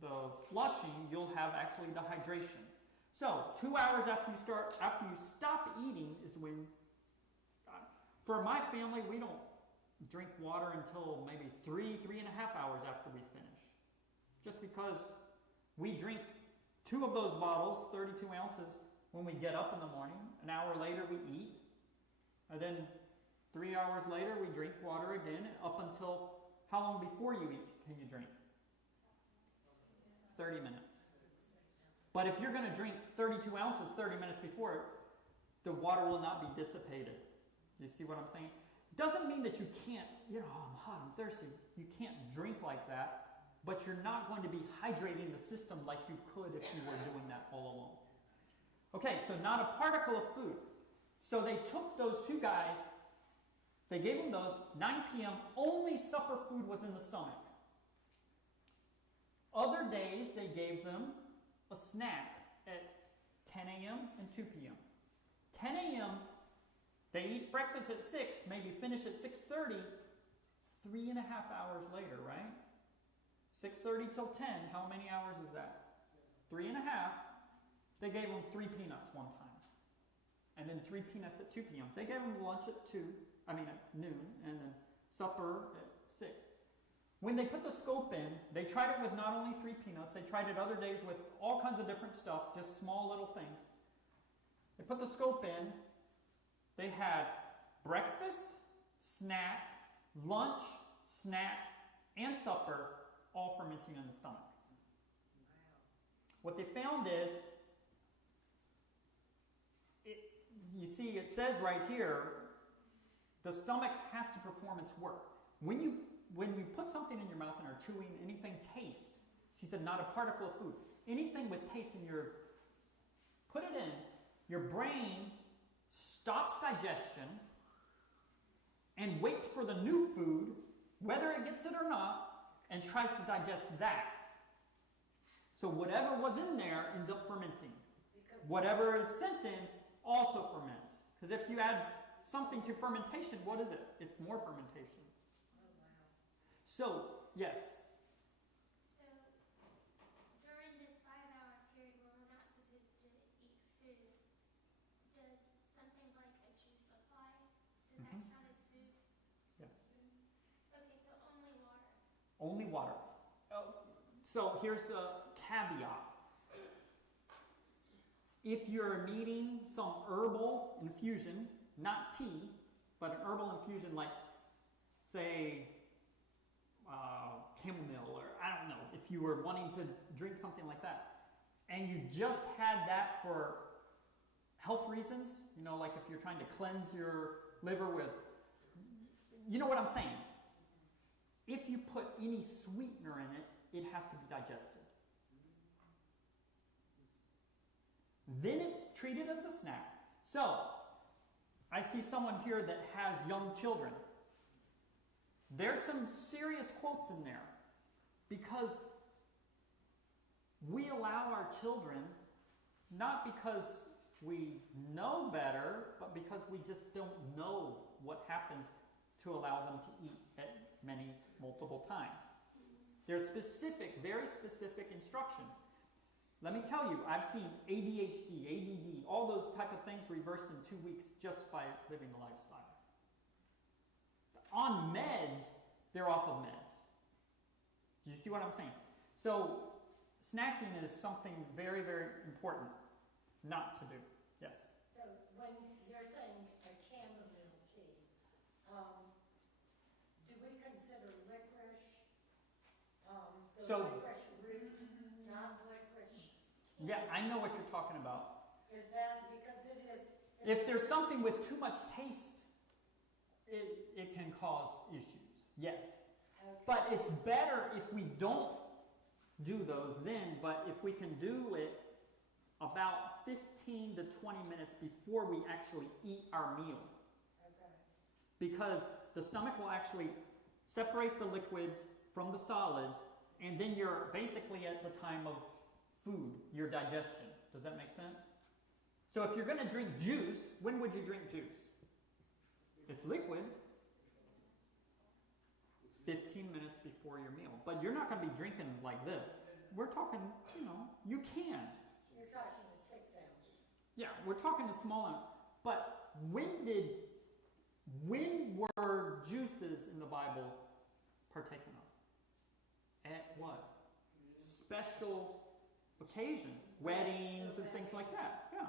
the flushing, you'll have actually the hydration. So 2 hours after you stop eating is when, for my family, we don't drink water until maybe 3.5 hours after we finish. Just because we drink 2 of those bottles, 32 ounces, when we get up in the morning. An hour later we eat. And then 3 hours later we drink water again, up until how long before you eat can you drink? 30 minutes. But if you're going to drink 32 ounces 30 minutes before, the water will not be dissipated. You see what I'm saying? Doesn't mean that you can't, I'm hot, I'm thirsty. You can't drink like that, but you're not going to be hydrating the system like you could if you were doing that all alone. Okay, so not a particle of food. So they took those 2 guys, they gave them those, 9 p.m., only supper food was in the stomach. Other days they gave them a snack at 10 a.m. and 2 p.m. 10 a.m., they eat breakfast at 6, maybe finish at 6:30, 3.5 hours later, right? 6:30 till 10, how many hours is that? 3.5. They gave them 3 peanuts one time. And then 3 peanuts at 2 p.m. They gave them lunch at noon, and then supper at 6. When they put the scope in, they tried it with not only 3 peanuts, they tried it other days with all kinds of different stuff, just small little things. They put the scope in, they had breakfast, snack, lunch, snack, and supper all fermenting in the stomach. What they found is, you see it says right here, the stomach has to perform its work. When you put something in your mouth and are chewing, anything taste, she said not a particle of food, anything with taste in put it in, your brain stops digestion and waits for the new food, whether it gets it or not, and tries to digest that. So whatever was in there ends up fermenting. Whatever is sent in also ferments. Because if you add something to fermentation, what is it? It's more fermentation. Oh, wow. So, yes. So, during this 5-hour period when we're not supposed to eat food, does something like a juice apply? Does that count as food? Yes. Okay, so only water. Only water. So here's a caveat. If you're needing some herbal infusion, not tea, but an herbal infusion like, say, chamomile, or I don't know, if you were wanting to drink something like that, and you just had that for health reasons, like if you're trying to cleanse your liver with, you know what I'm saying? If you put any sweetener in it, it has to be digested. Then it's treated as a snack. So, I see someone here that has young children. There's some serious quotes in there because we allow our children, not because we know better, but because we just don't know what happens to allow them to eat at multiple times. There's very specific instructions. Let me tell you, I've seen ADHD, ADD, all those type of things reversed in 2 weeks just by living the lifestyle. On meds, they're off of meds. Do you see what I'm saying? So, snacking is something very, very important not to do. Yes? So when you're saying a chamomile tea, do we consider licorice, the licorice root, not licorice? Yeah, I know what you're talking about. Is that because it is? If there's something with too much taste, it can cause issues. Yes. Okay. But it's better if we don't do those then, but if we can do it about 15 to 20 minutes before we actually eat our meal. Okay. Because the stomach will actually separate the liquids from the solids, and then you're basically at the time of food, your digestion. Does that make sense? So if you're going to drink juice, when would you drink juice? It's liquid. 15 minutes before your meal. But you're not going to be drinking like this. We're talking, you can. You're talking a 6 ounce. Yeah, we're talking a small amount. But when were juices in the Bible partaken of? At what? Special occasions, weddings and things like that. Yeah.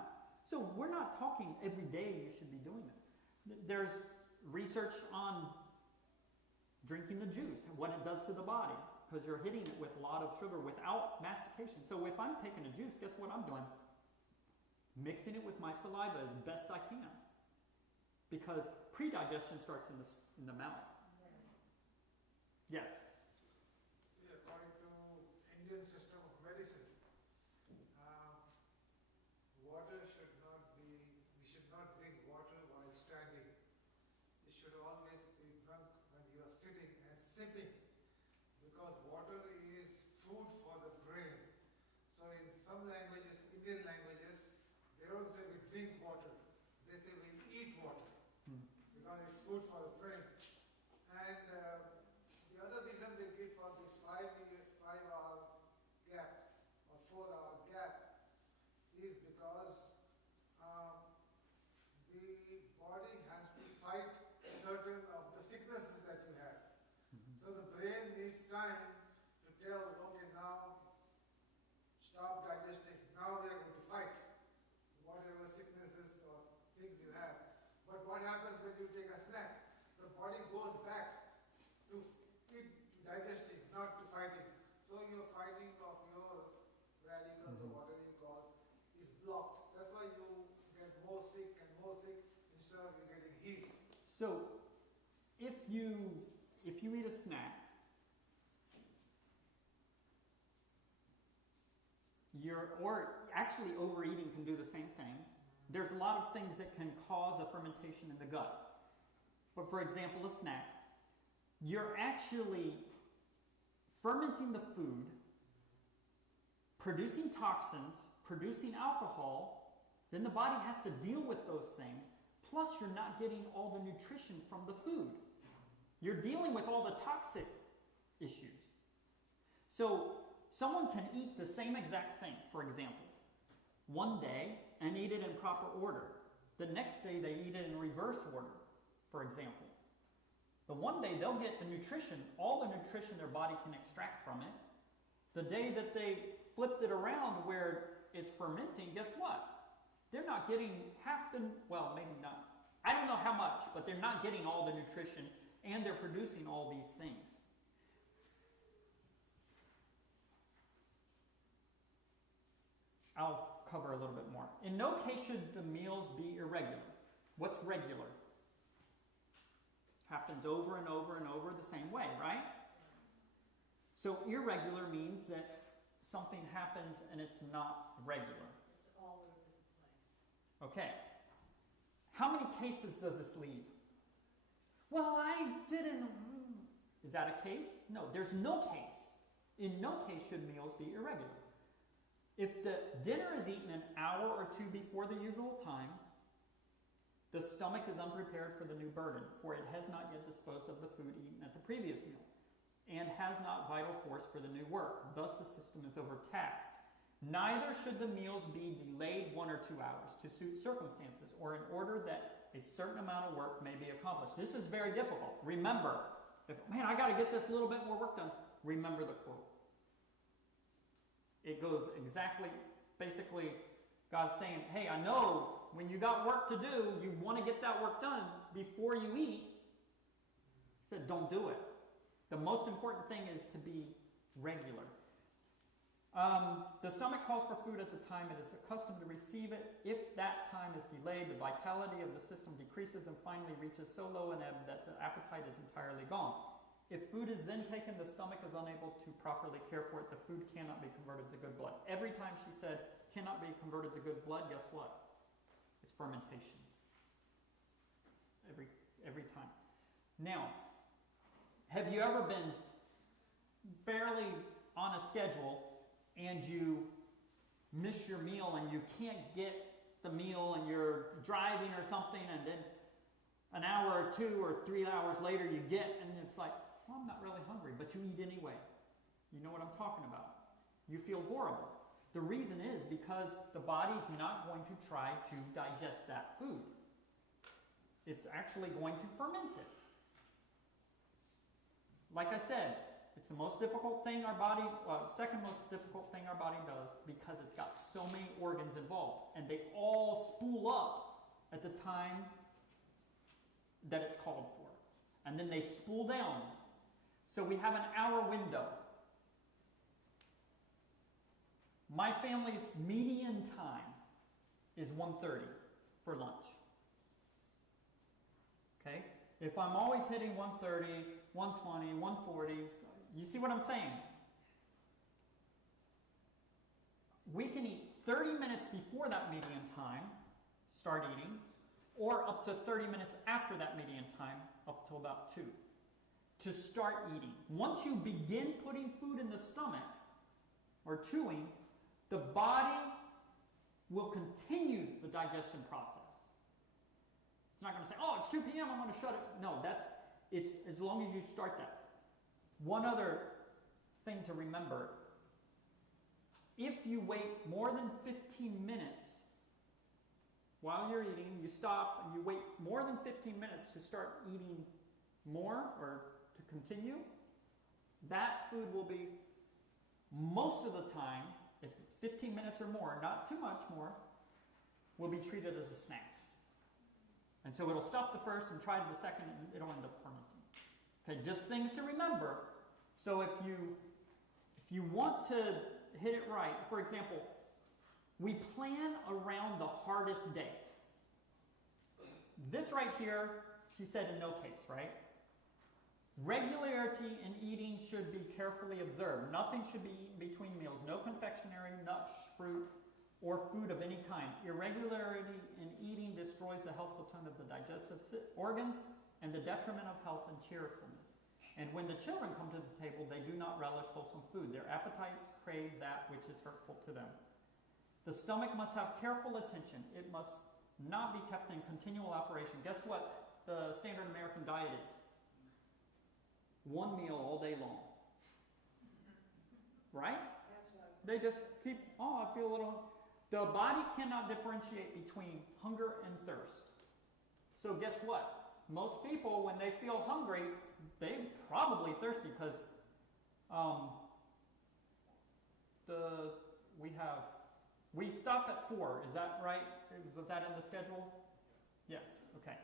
So we're not talking every day you should be doing this. There's research on drinking the juice, what it does to the body, because you're hitting it with a lot of sugar without mastication. So if I'm taking a juice, guess what I'm doing? Mixing it with my saliva as best I can. Because pre-digestion starts in the mouth. Yes? According to Indian system of medicine, we should not drink water while standing. It should always be drunk when you are sitting and sipping, because water is food for the brain. So in some languages, Indian languages, they don't say we drink water, they say we eat water, because it's food for the brain. And the other reason they give for this 5-hour gap or 4-hour gap is because the body has to fight certain of the sicknesses that you have. So the brain needs time to tell, okay, now stop digesting. Now we are going to fight whatever sicknesses or things you have. But what happens when you take a snack? The body goes back to digesting, not to fighting. So your fighting of your radicals or whatever you call is blocked. That's why you get more sick and more sick instead of you getting healed. So if you eat a snack, or actually overeating can do the same thing. There's a lot of things that can cause a fermentation in the gut. But for example, a snack, you're actually fermenting the food, producing toxins, producing alcohol, then the body has to deal with those things, plus you're not getting all the nutrition from the food. You're dealing with all the toxic issues. So someone can eat the same exact thing, for example, one day and eat it in proper order. The next day they eat it in reverse order, for example. The one day they'll get the nutrition, all the nutrition their body can extract from it. The day that they flipped it around where it's fermenting, guess what? They're not getting half the, well, maybe not. I don't know how much, but they're not getting all the nutrition, and they're producing all these things. I'll cover a little bit more. In no case should the meals be irregular. What's regular? Happens over and over and over the same way, right? So irregular means that something happens and it's not regular. It's all over the place. Okay. How many cases does this leave? Well, I didn't. Is that a case? No, there's no case. In no case should meals be irregular. If the dinner is eaten an hour or two before the usual time, the stomach is unprepared for the new burden, for it has not yet disposed of the food eaten at the previous meal, and has not vital force for the new work. Thus the system is overtaxed. Neither should the meals be delayed 1 or 2 hours to suit circumstances, or in order that a certain amount of work may be accomplished. This is very difficult. Remember, I got to get this little bit more work done. Remember the quote. It goes exactly, basically, God's saying, hey, I know when you got work to do, you want to get that work done before you eat. He said, don't do it. The most important thing is to be regular. The stomach calls for food at the time it is accustomed to receive it. If that time is delayed, the vitality of the system decreases and finally reaches so low an ebb that the appetite is entirely gone. If food is then taken, the stomach is unable to properly care for it. The food cannot be converted to good blood. Every time she said, cannot be converted to good blood, guess what? It's fermentation. Every time. Now, have you ever been fairly on a schedule and you miss your meal and you can't get the meal and you're driving or something, and then an hour or 2 or 3 hours later you get, and it's like, well, I'm not really hungry, but you eat anyway. You know what I'm talking about. You feel horrible. The reason is because the body's not going to try to digest that food. It's actually going to ferment it. Like I said, it's the most difficult thing our body, second most difficult thing our body does, because it's got so many organs involved, and they all spool up at the time that it's called for. And then they spool down. So we have an hour window. My family's median time is 1:30 for lunch. Okay? If I'm always hitting 1:30, 1:20, 1:40, you see what I'm saying? We can eat 30 minutes before that median time, start eating, or up to 30 minutes after that median time, up till about 2, to start eating. Once you begin putting food in the stomach, or chewing, the body will continue the digestion process. It's not going to say, oh, it's 2 p.m., I'm going to shut it. No, it's as long as you start that. One other thing to remember, if you wait more than 15 minutes while you're eating, you stop and you wait more than 15 minutes to start eating more or to continue, that food will be, most of the time, if it's 15 minutes or more, not too much more, will be treated as a snack. And so it'll stop the first and try the second, and it'll end up fermenting. Okay, just things to remember. So if you want to hit it right, for example, we plan around the hardest day. This right here, she said in no case, right? Regularity in eating should be carefully observed. Nothing should be eaten between meals. No confectionery, nuts, fruit, or food of any kind. Irregularity in eating destroys the healthful tone of the digestive organs and the detriment of health and cheerfulness. And when the children come to the table, they do not relish wholesome food. Their appetites crave that which is hurtful to them. The stomach must have careful attention. It must not be kept in continual operation. Guess what the standard American diet is? 1 meal all day long. Right? That's what They just keep, I feel a little... The body cannot differentiate between hunger and thirst. So guess what? Most people, when they feel hungry, they're probably thirsty because we stop at 4. Is that right? Was that in the schedule? Yes. Okay.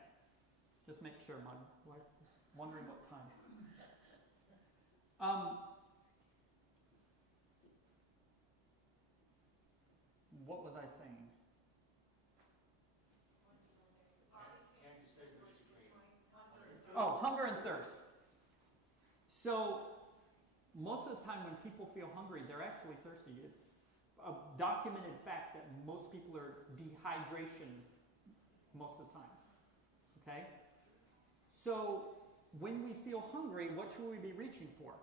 Just make sure. My wife was wondering what time. What was I saying? Can't distinguish between Oh, hunger and thirst. So, most of the time when people feel hungry, they're actually thirsty. It's a documented fact that most people are dehydration most of the time. Okay? So, when we feel hungry, what should we be reaching for?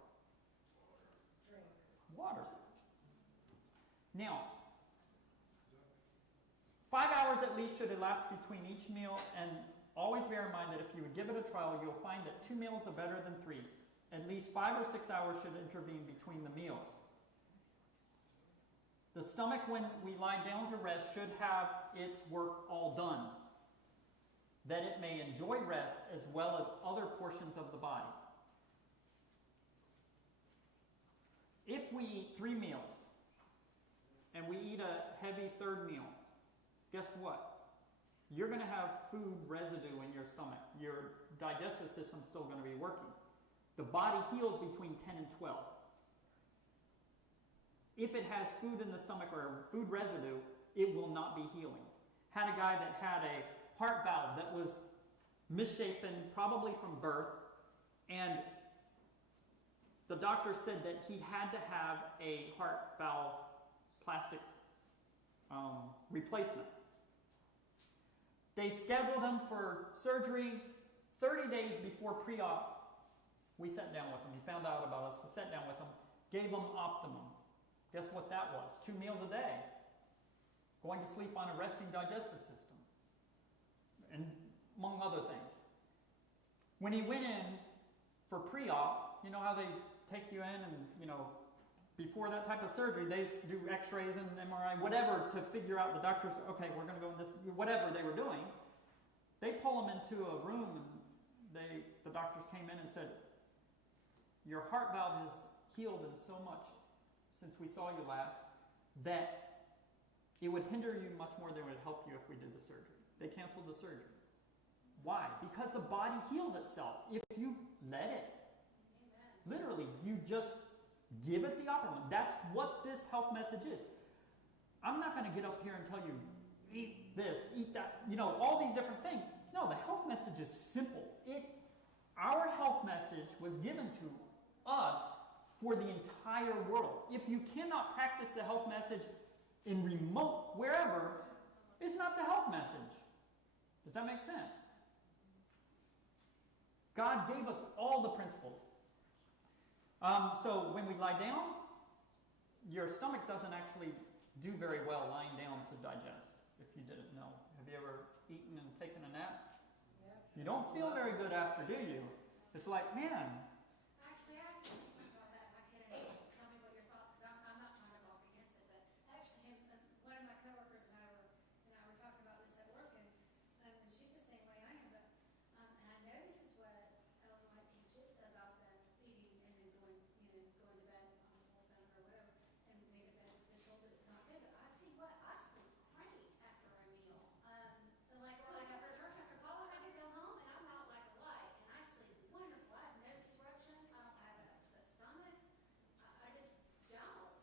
drink. Water. Now, 5 hours at least should elapse between each meal, and always bear in mind that if you would give it a trial, you'll find that 2 meals are better than 3. At least 5 or 6 hours should intervene between the meals. The stomach, when we lie down to rest, should have its work all done, that it may enjoy rest as well as other portions of the body. If we eat 3 meals, and we eat a heavy 3rd meal, guess what? You're going to have food residue in your stomach. Your digestive system's still going to be working. The body heals between 10 and 12. If it has food in the stomach or food residue, it will not be healing. Had a guy that had a heart valve that was misshapen, probably from birth, and the doctor said that he had to have a heart valve plastic replacement. They scheduled him for surgery 30 days before pre-op. We sat down with him. He found out about us. We sat down with him, gave him Optimum. Guess what that was? 2 meals a day. Going to sleep on a resting digestive system. And among other things. When he went in for pre-op, you know how they take you in and, before that type of surgery, they do x-rays and MRI, whatever, to figure out the doctors, okay, we're going to go in this, whatever they were doing. They pull him into a room and the doctors came in and said, your heart valve has healed in so much since we saw you last that it would hinder you much more than it would help you if we did the surgery. They canceled the surgery. Why? Because the body heals itself if you let it. Amen. Literally, you just give it the Optimum. That's what this health message is. I'm not going to get up here and tell you, eat this, eat that, all these different things. No, the health message is simple. Our health message was given to us for the entire world. If you cannot practice the health message in remote, wherever, it's not the health message. Does that make sense? God gave us all the principles. So when we lie down, your stomach doesn't actually do very well lying down to digest, if you didn't know. Have you ever eaten and taken a nap? Yep. You don't feel very good after, do you? It's like, man. Actually, I can think about that. My kid and tell me what your thoughts, because I'm not trying to walk against it, but actually, one of my coworkers and I were talking about this at work, and she's the same way I am, but and I know this is what Ellen White teaches about the eating and then going to bed on a full stomach or whatever, and maybe that's been told that it's not good. But I tell you what, I sleep great after a meal. Like after church, after Paula, I could go home and I'm out like a light, and I sleep wonderful. I have no disruption. I don't have an upset stomach. I just don't.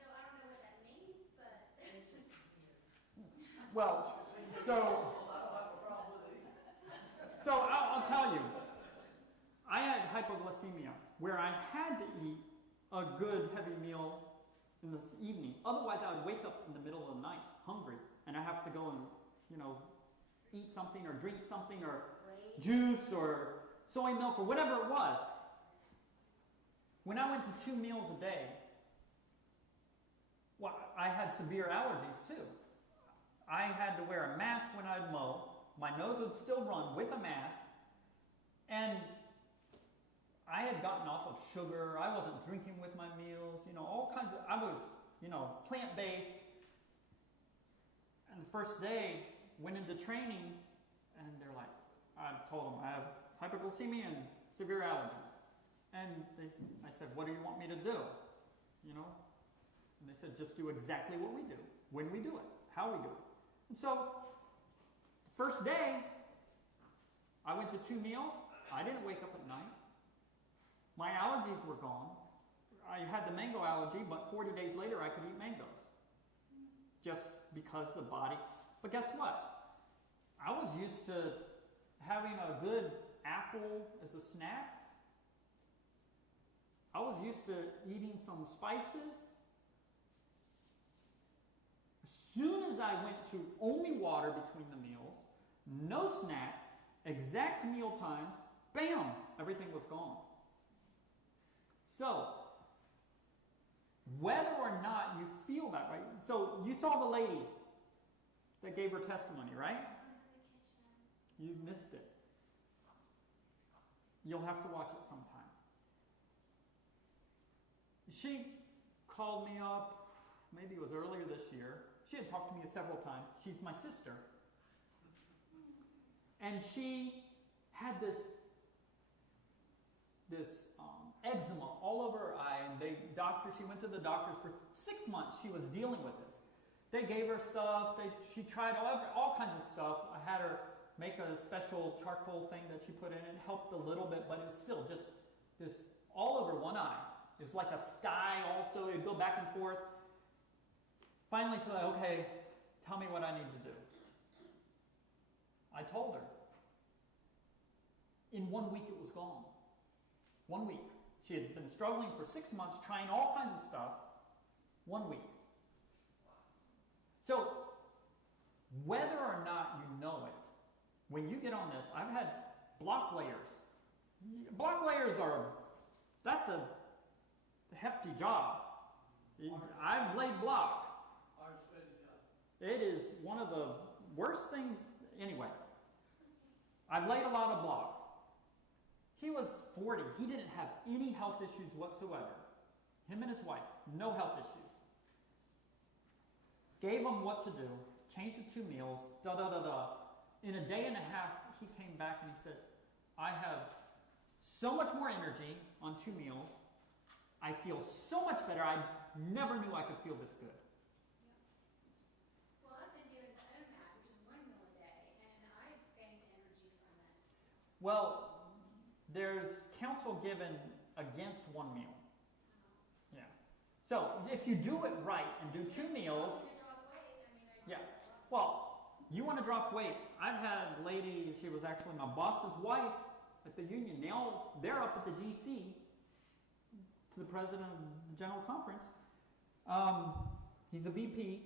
So I don't know what that means, but Well, so I'll tell you. I had hypoglycemia where I had to eat a good heavy meal in this evening. Otherwise, I would wake up in the middle of the night hungry, and I have to go and eat something or drink something or juice or soy milk or whatever it was. When I went to 2 meals a day, well, I had severe allergies too. I had to wear a mask when I'd mow. My nose would still run with a mask. And I had gotten off of sugar. I wasn't drinking with my meals. All kinds of, I was, plant-based. And the first day, went into training, and they're like, I told them I have hypoglycemia and severe allergies. And I said, what do you want me to do? And they said, just do exactly what we do, when we do it, how we do it. And so, the first day, I went to 2 meals. I didn't wake up at night. My allergies were gone. I had the mango allergy, but 40 days later I could eat mangoes. Just because the body... But guess what? I was used to having a good apple as a snack. I was used to eating some spices. As soon as I went to only water between the meals, no snack, exact meal times, bam, everything was gone. So, whether or not you feel that way, so you saw the lady that gave her testimony, right? I was in the kitchen. You missed it. You'll have to watch it sometime. She called me up, maybe it was earlier this year. She had talked to me several times. She's my sister. And she had this eczema all over her eye, and she went to the doctor for 6 months. She was dealing with this. They gave her stuff. She tried all kinds of stuff. I had her make a special charcoal thing that she put in. It helped a little bit, but it was still just this all over one eye. It was like a sty also. It would go back and forth. Finally, she said, okay, tell me what I need to do. I told her. In 1 week, it was gone. 1 week. She had been struggling for 6 months, trying all kinds of stuff. 1 week. So, whether or not you know it, when you get on this, I've had block layers. Block layers that's a hefty job. I've laid block. It is one of the worst things. Anyway, I've laid a lot of block. He was 40. He didn't have any health issues whatsoever. Him and his wife, no health issues. Gave him what to do, changed to 2 meals, In a day and a half, he came back and he says, I have so much more energy on 2 meals. I feel so much better. I never knew I could feel this good. Well, I've been doing the OMAD, which is 1 meal a day, and I've gained energy from it. Well, there's counsel given against 1 meal. Yeah. So if you do it right and do 2 meals, yeah. Well, you want to drop weight. I've had a lady, she was actually my boss's wife at the union. Now they're up at the GC to the president of the general conference. He's a VP.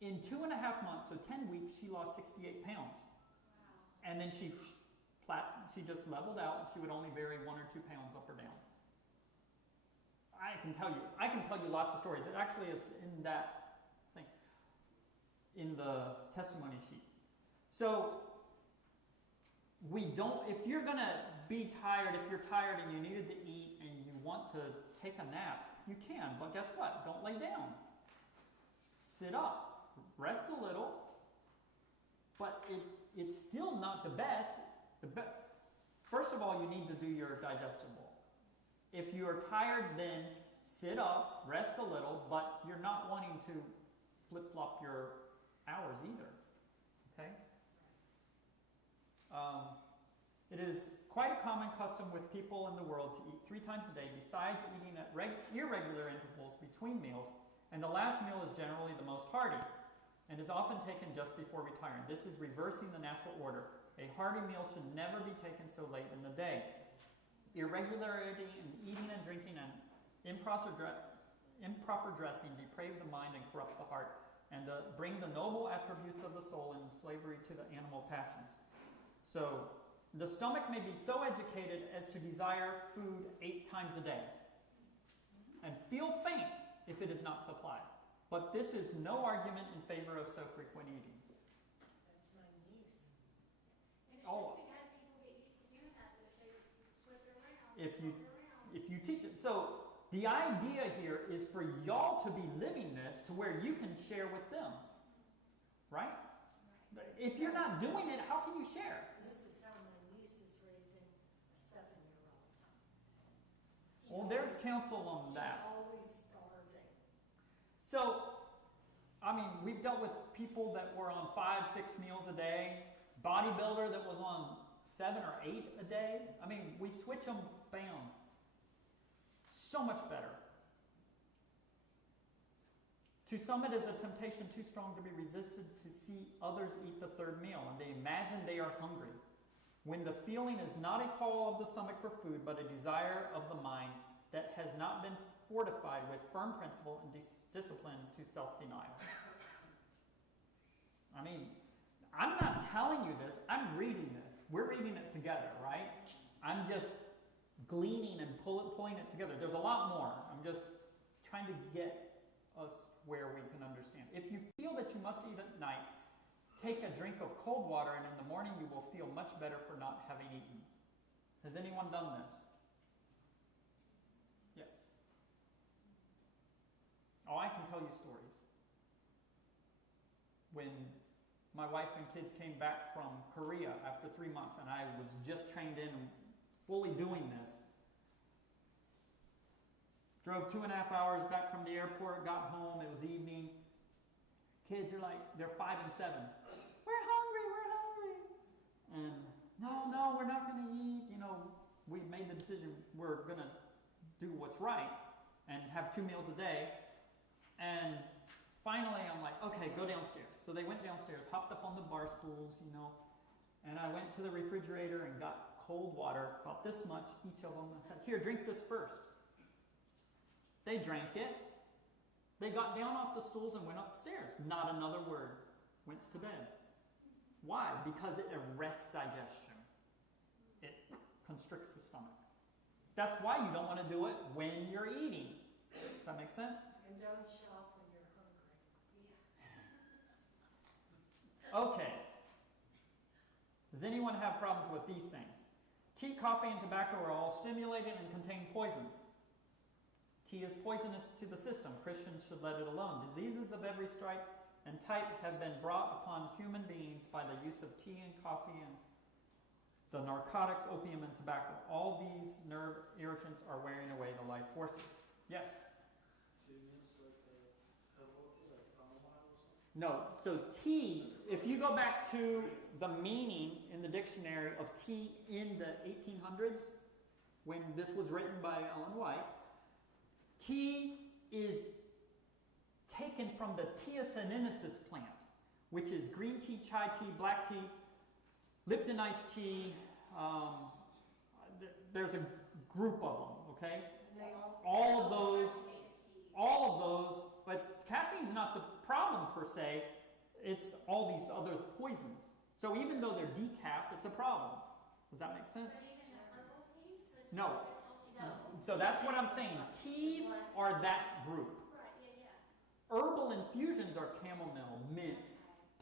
In 2.5 months, so 10 weeks, she lost 68 pounds. Wow. And then she just leveled out, and she would only vary 1 or 2 pounds up or down. I can tell you lots of stories. It's in that thing, in the testimony sheet. So if you're going to be tired, if you're tired and you needed to eat and you want to take a nap, you can, but guess what? Don't lay down. Sit up, rest a little, but it's still not the best. First of all, you need to do your digestible. If you are tired, then sit up, rest a little, but you're not wanting to flip-flop your hours either. Okay? It is quite a common custom with people in the world to eat 3 times a day, besides eating at irregular intervals between meals, and the last meal is generally the most hearty, and is often taken just before retiring. This is reversing the natural order. A hearty meal should never be taken so late in the day. Irregularity in eating and drinking and improper dressing deprave the mind and corrupt the heart, and bring the noble attributes of the soul in slavery to the animal passions. So, the stomach may be so educated as to desire food 8 times a day, and feel faint if it is not supplied. But this is no argument in favor of so frequent eating. That's my niece. And it's just because people get used to doing that if they swip it around. If you teach it. So the idea here is for y'all to be living this to where you can share with them. Right? If you're not doing it, how can you share? This is how my niece is raising a 7-year-old. Well, there's counsel on that. She's always starving. So, we've dealt with people that were on 5, 6 meals a day, bodybuilder that was on 7 or 8 a day. We switch them, bam. So much better. To some, it is a temptation too strong to be resisted to see others eat the 3rd meal, and they imagine they are hungry, when the feeling is not a call of the stomach for food, but a desire of the mind that has not been fortified with firm principle and discipline to self-denial. I'm not telling you this. I'm reading this. We're reading it together, right? I'm just gleaning and pulling it together. There's a lot more. I'm just trying to get us where we can understand. If you feel that you must eat at night, take a drink of cold water, and in the morning you will feel much better for not having eaten. Has anyone done this? Yes. Oh, I can tell you stories. When my wife and kids came back from Korea after 3 months, and I was just trained in fully doing this. Drove 2.5 hours back from the airport, got home, it was evening. Kids are they're 5 and 7. We're hungry. And no, we're not going to eat. We made the decision we're going to do what's right and have 2 meals a day. And finally, I'm like, okay, go downstairs. So they went downstairs, hopped up on the bar stools, and I went to the refrigerator and got cold water, about this much, each of them, and said, "Here, drink this first." They drank it. They got down off the stools and went upstairs. Not another word. Went to bed. Why? Because it arrests digestion. It constricts the stomach. That's why you don't want to do it when you're eating. Does that make sense? And don't shop when you're hungry. Okay. Does anyone have problems with these things? Tea, coffee, and tobacco are all stimulating and contain poisons. Tea is poisonous to the system. Christians should let it alone. Diseases of every stripe and type have been brought upon human beings by the use of tea and coffee and the narcotics, opium, and tobacco. All these nerve irritants are wearing away the life forces. Yes? No. So tea, if you go back to the meaning in the dictionary of tea in the 1800s, when this was written by Ellen White, tea is taken from the Tea sinensis plant, which is green tea, chai tea, black tea, Lipton iced tea. There's a group of them, okay? All of those, but caffeine's not the problem per se. It's all these other poisons. So even though they're decaf, it's a problem. Does that make sense? But even the herbal teas? No. So that's what I'm saying. Teas are that group. Right, yeah. Herbal infusions are chamomile, mint,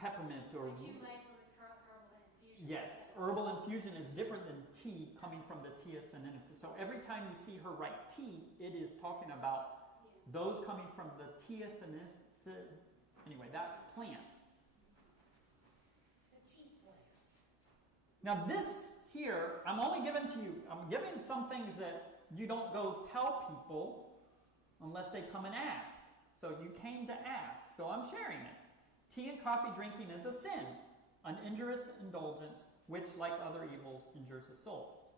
peppermint, or... But you label as herbal infusion. Yes, herbal infusion is different than tea coming from the Tea sinensis. So every time you see her write tea, it is talking about those coming from the Tea sinensis. Anyway, that plant. The tea plant. Now this here, I'm only giving to you, I'm giving some things that you don't go tell people unless they come and ask. So you came to ask, so I'm sharing it. Tea and coffee drinking is a sin, an injurious indulgence, which, like other evils, injures the soul.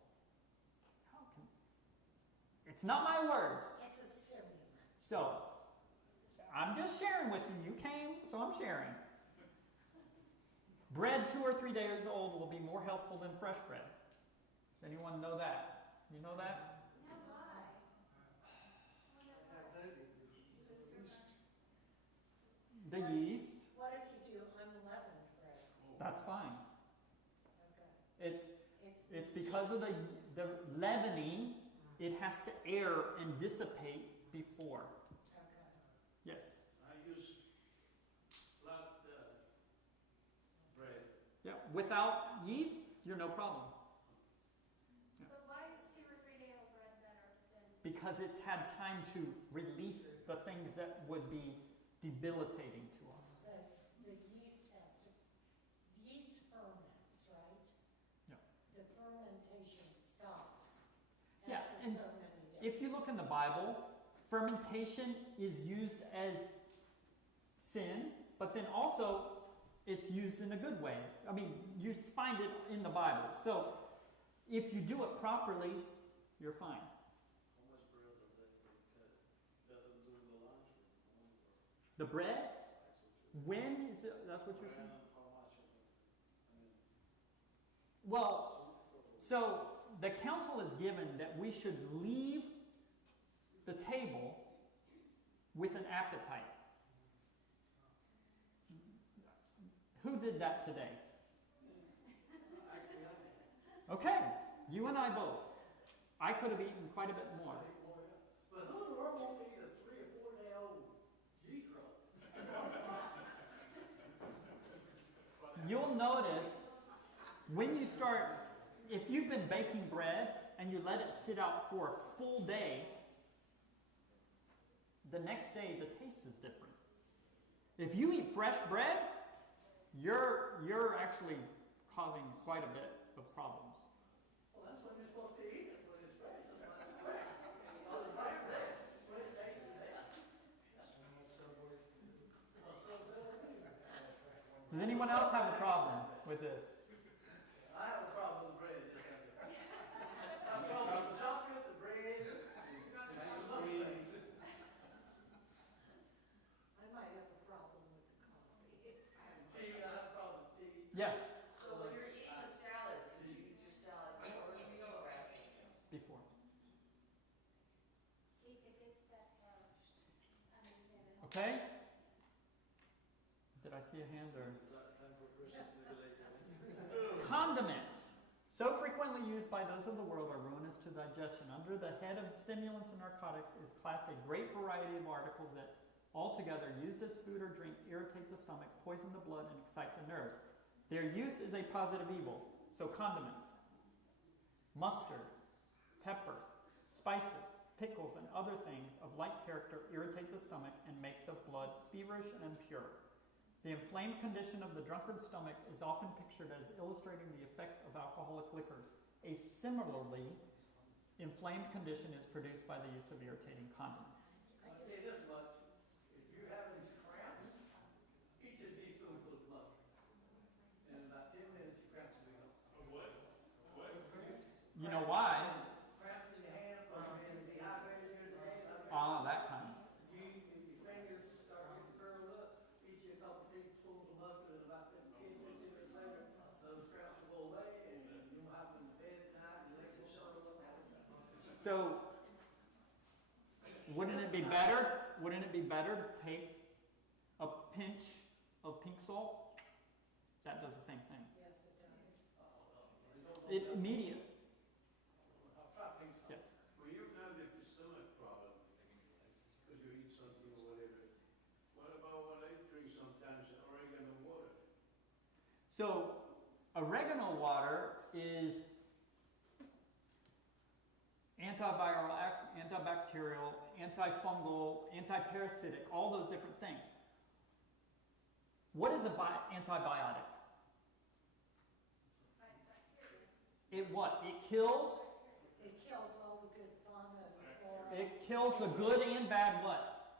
It's not my words. It's a stimulant. So, I'm just sharing with you. You came, so I'm sharing. Bread 2 or 3 days old will be more healthful than fresh bread. Does anyone know that? You know that? No, why? The yeast. What if you do unleavened bread? That's fine. Okay. It's because of the leavening, it has to air and dissipate before. Okay. Yes. I use flat bread. Yeah. Without yeast, you're no problem. But why is 2 or 3 day old bread better than? Because it's had time to release the things that would be debilitating to us. The yeast has to, yeast ferments, right? Yeah. The fermentation stops Yeah, after and so many days. if you look in the Bible, fermentation is used as sin, but then also it's used in a good way. I mean, you find it in the Bible. So if you do it properly, you're fine. How much bread does that cut? Doesn't do the lunch. The bread, when is it? That's what you're saying? How much? Well, so the counsel is given that we should leave the table with an appetite. Who did that today? Okay, you and I both. I could have eaten quite a bit more. But who in the world wants to eat a 3 or 4 day old yeast roll? You'll notice when you start, if you've been baking bread and you let it sit out for a full day, the next day the taste is different. If you eat fresh bread, you're actually causing quite a bit of problems. Well, that's when you're supposed to eat it, when it's fresh. It's not fresh. On the fresh bread, it's when it tastes the best. Does anyone else have a problem with this? I have a problem with the bread. Just like that. I have a problem with the chocolate, the bread, and some other things. I might have a problem with the coffee. Tea, I have a problem with tea. Yes. So when you're eating a salad, do you eat your salad first Okay? Did I see a hand or? Condiments, so frequently used by those of the world, are ruinous to digestion. Under the head of stimulants and narcotics is classed a great variety of articles that, altogether, used as food or drink, irritate the stomach, poison the blood, and excite the nerves. Their use is a positive evil. So condiments, mustard, pepper, spices, pickles, and other things of like character irritate the stomach and make the blood feverish and impure. The inflamed condition of the drunkard's stomach is often pictured as illustrating the effect of alcoholic liquors. A similarly inflamed condition is produced by the use of irritating condiments. I'll tell you this much, if you're having cramps, eat a teaspoonful of mustard. And in about 10 minutes, your cramps will be gone. What? You know why? Cramps in your hand from being dehydrated during the day. That kind. Your fingers start getting curled up, eat you a couple teaspoons of mustard, and about 10, 15 minutes later, those cramps will go away, and you won't have them in bed at night, and legs will curl up. So, wouldn't it be better? Wouldn't it be better to take a pinch of pink salt? That does the same thing. Yes, it does. It immediate. I'll try pink salt. Yes. Well, you've had the stomach problem because you eat something or whatever. What about what I drink sometimes, oregano water? So, oregano water is antiviral, antibacterial, antifungal, antiparasitic, all those different things. What is an antibiotic? It what? It kills? It kills all the good fungus, flora. It kills the good and bad what?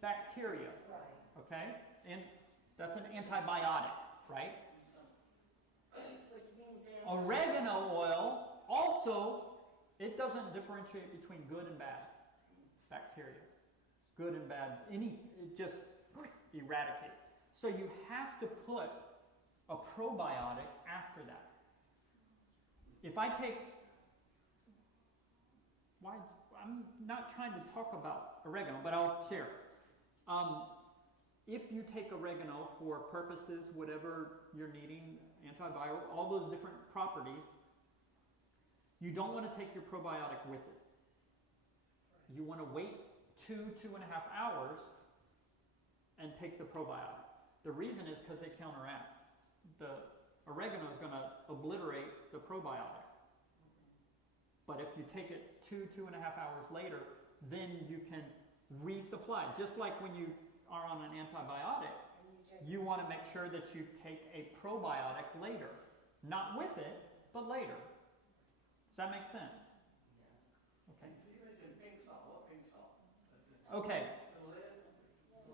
Bacteria. Right. Okay? And that's an antibiotic, right? Which means Oregano oil also, it doesn't differentiate between good and bad bacteria. Good and bad, it just eradicates. So you have to put a probiotic after that. If I take, I'm not trying to talk about oregano, but I'll share. If you take oregano for purposes, whatever you're needing, antiviral, all those different properties, you don't want to take your probiotic with it. You want to wait 2.5 hours and take the probiotic. The reason is because they counteract. The oregano is going to obliterate the probiotic. But if you take it 2.5 hours later, then you can resupply. Just like when you are on an antibiotic, you want to make sure that you take a probiotic later. Not with it, but later. Does that make sense? Yes. Okay. You mentioned pink salt. What pink salt? Okay. The lid?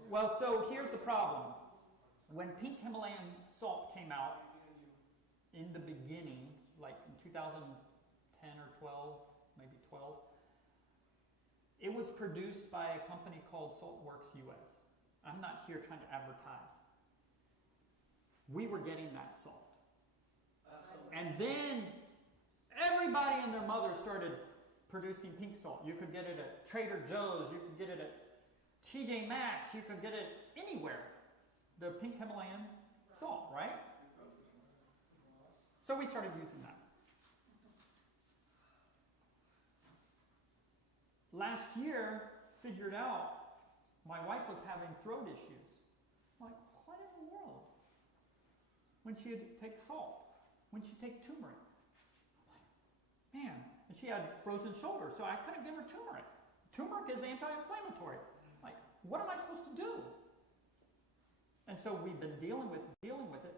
Well, so here's the problem. When pink Himalayan salt came out in the beginning, like in 2010 or 12, maybe 12, it was produced by a company called Saltworks US. I'm not here trying to advertise. We were getting that salt. And then everybody and their mother started producing pink salt. You could get it at Trader Joe's, you could get it at TJ Maxx, you could get it anywhere. The pink Himalayan salt, right? So we started using that. Last year, figured out my wife was having throat issues. I'm like, what in the world? When she'd take salt, when she'd take turmeric. I'm like, man, and she had frozen shoulders, so I couldn't give her turmeric. Turmeric is anti-inflammatory. Like, what am I supposed to do? And so we've been dealing with it.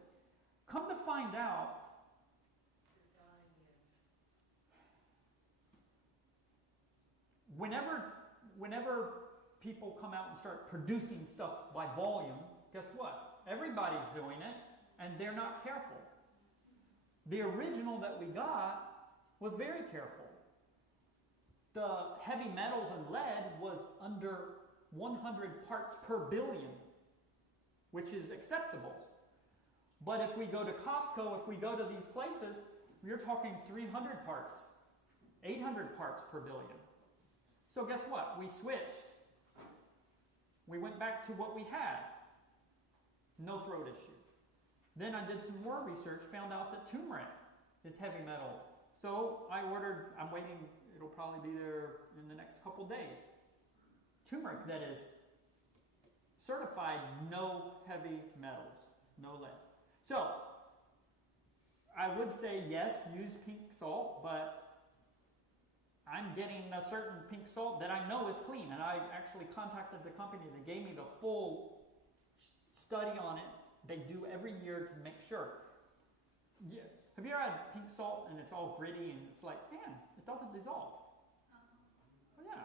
Come to find out, whenever people come out and start producing stuff by volume, guess what? Everybody's doing it, and they're not careful. The original that we got was very careful. The heavy metals and lead was under 100 parts per billion, which is acceptable. But if we go to Costco, if we go to these places, we're talking 300 parts, 800 parts per billion. So guess what? We switched. We went went back to what we had. No throat issue. Then I did some more research, found out that turmeric is heavy metal. So I ordered, I'm waiting, it'll probably be there in the next couple days. Turmeric that is certified no heavy metals, no lead. So I would say yes, use pink salt, but I'm getting a certain pink salt that I know is clean, and I actually contacted the company. They gave me the full study on it. They do every year to make sure. Yeah. Have you ever had pink salt and it's all gritty and it's like, man, it doesn't dissolve? Well, yeah.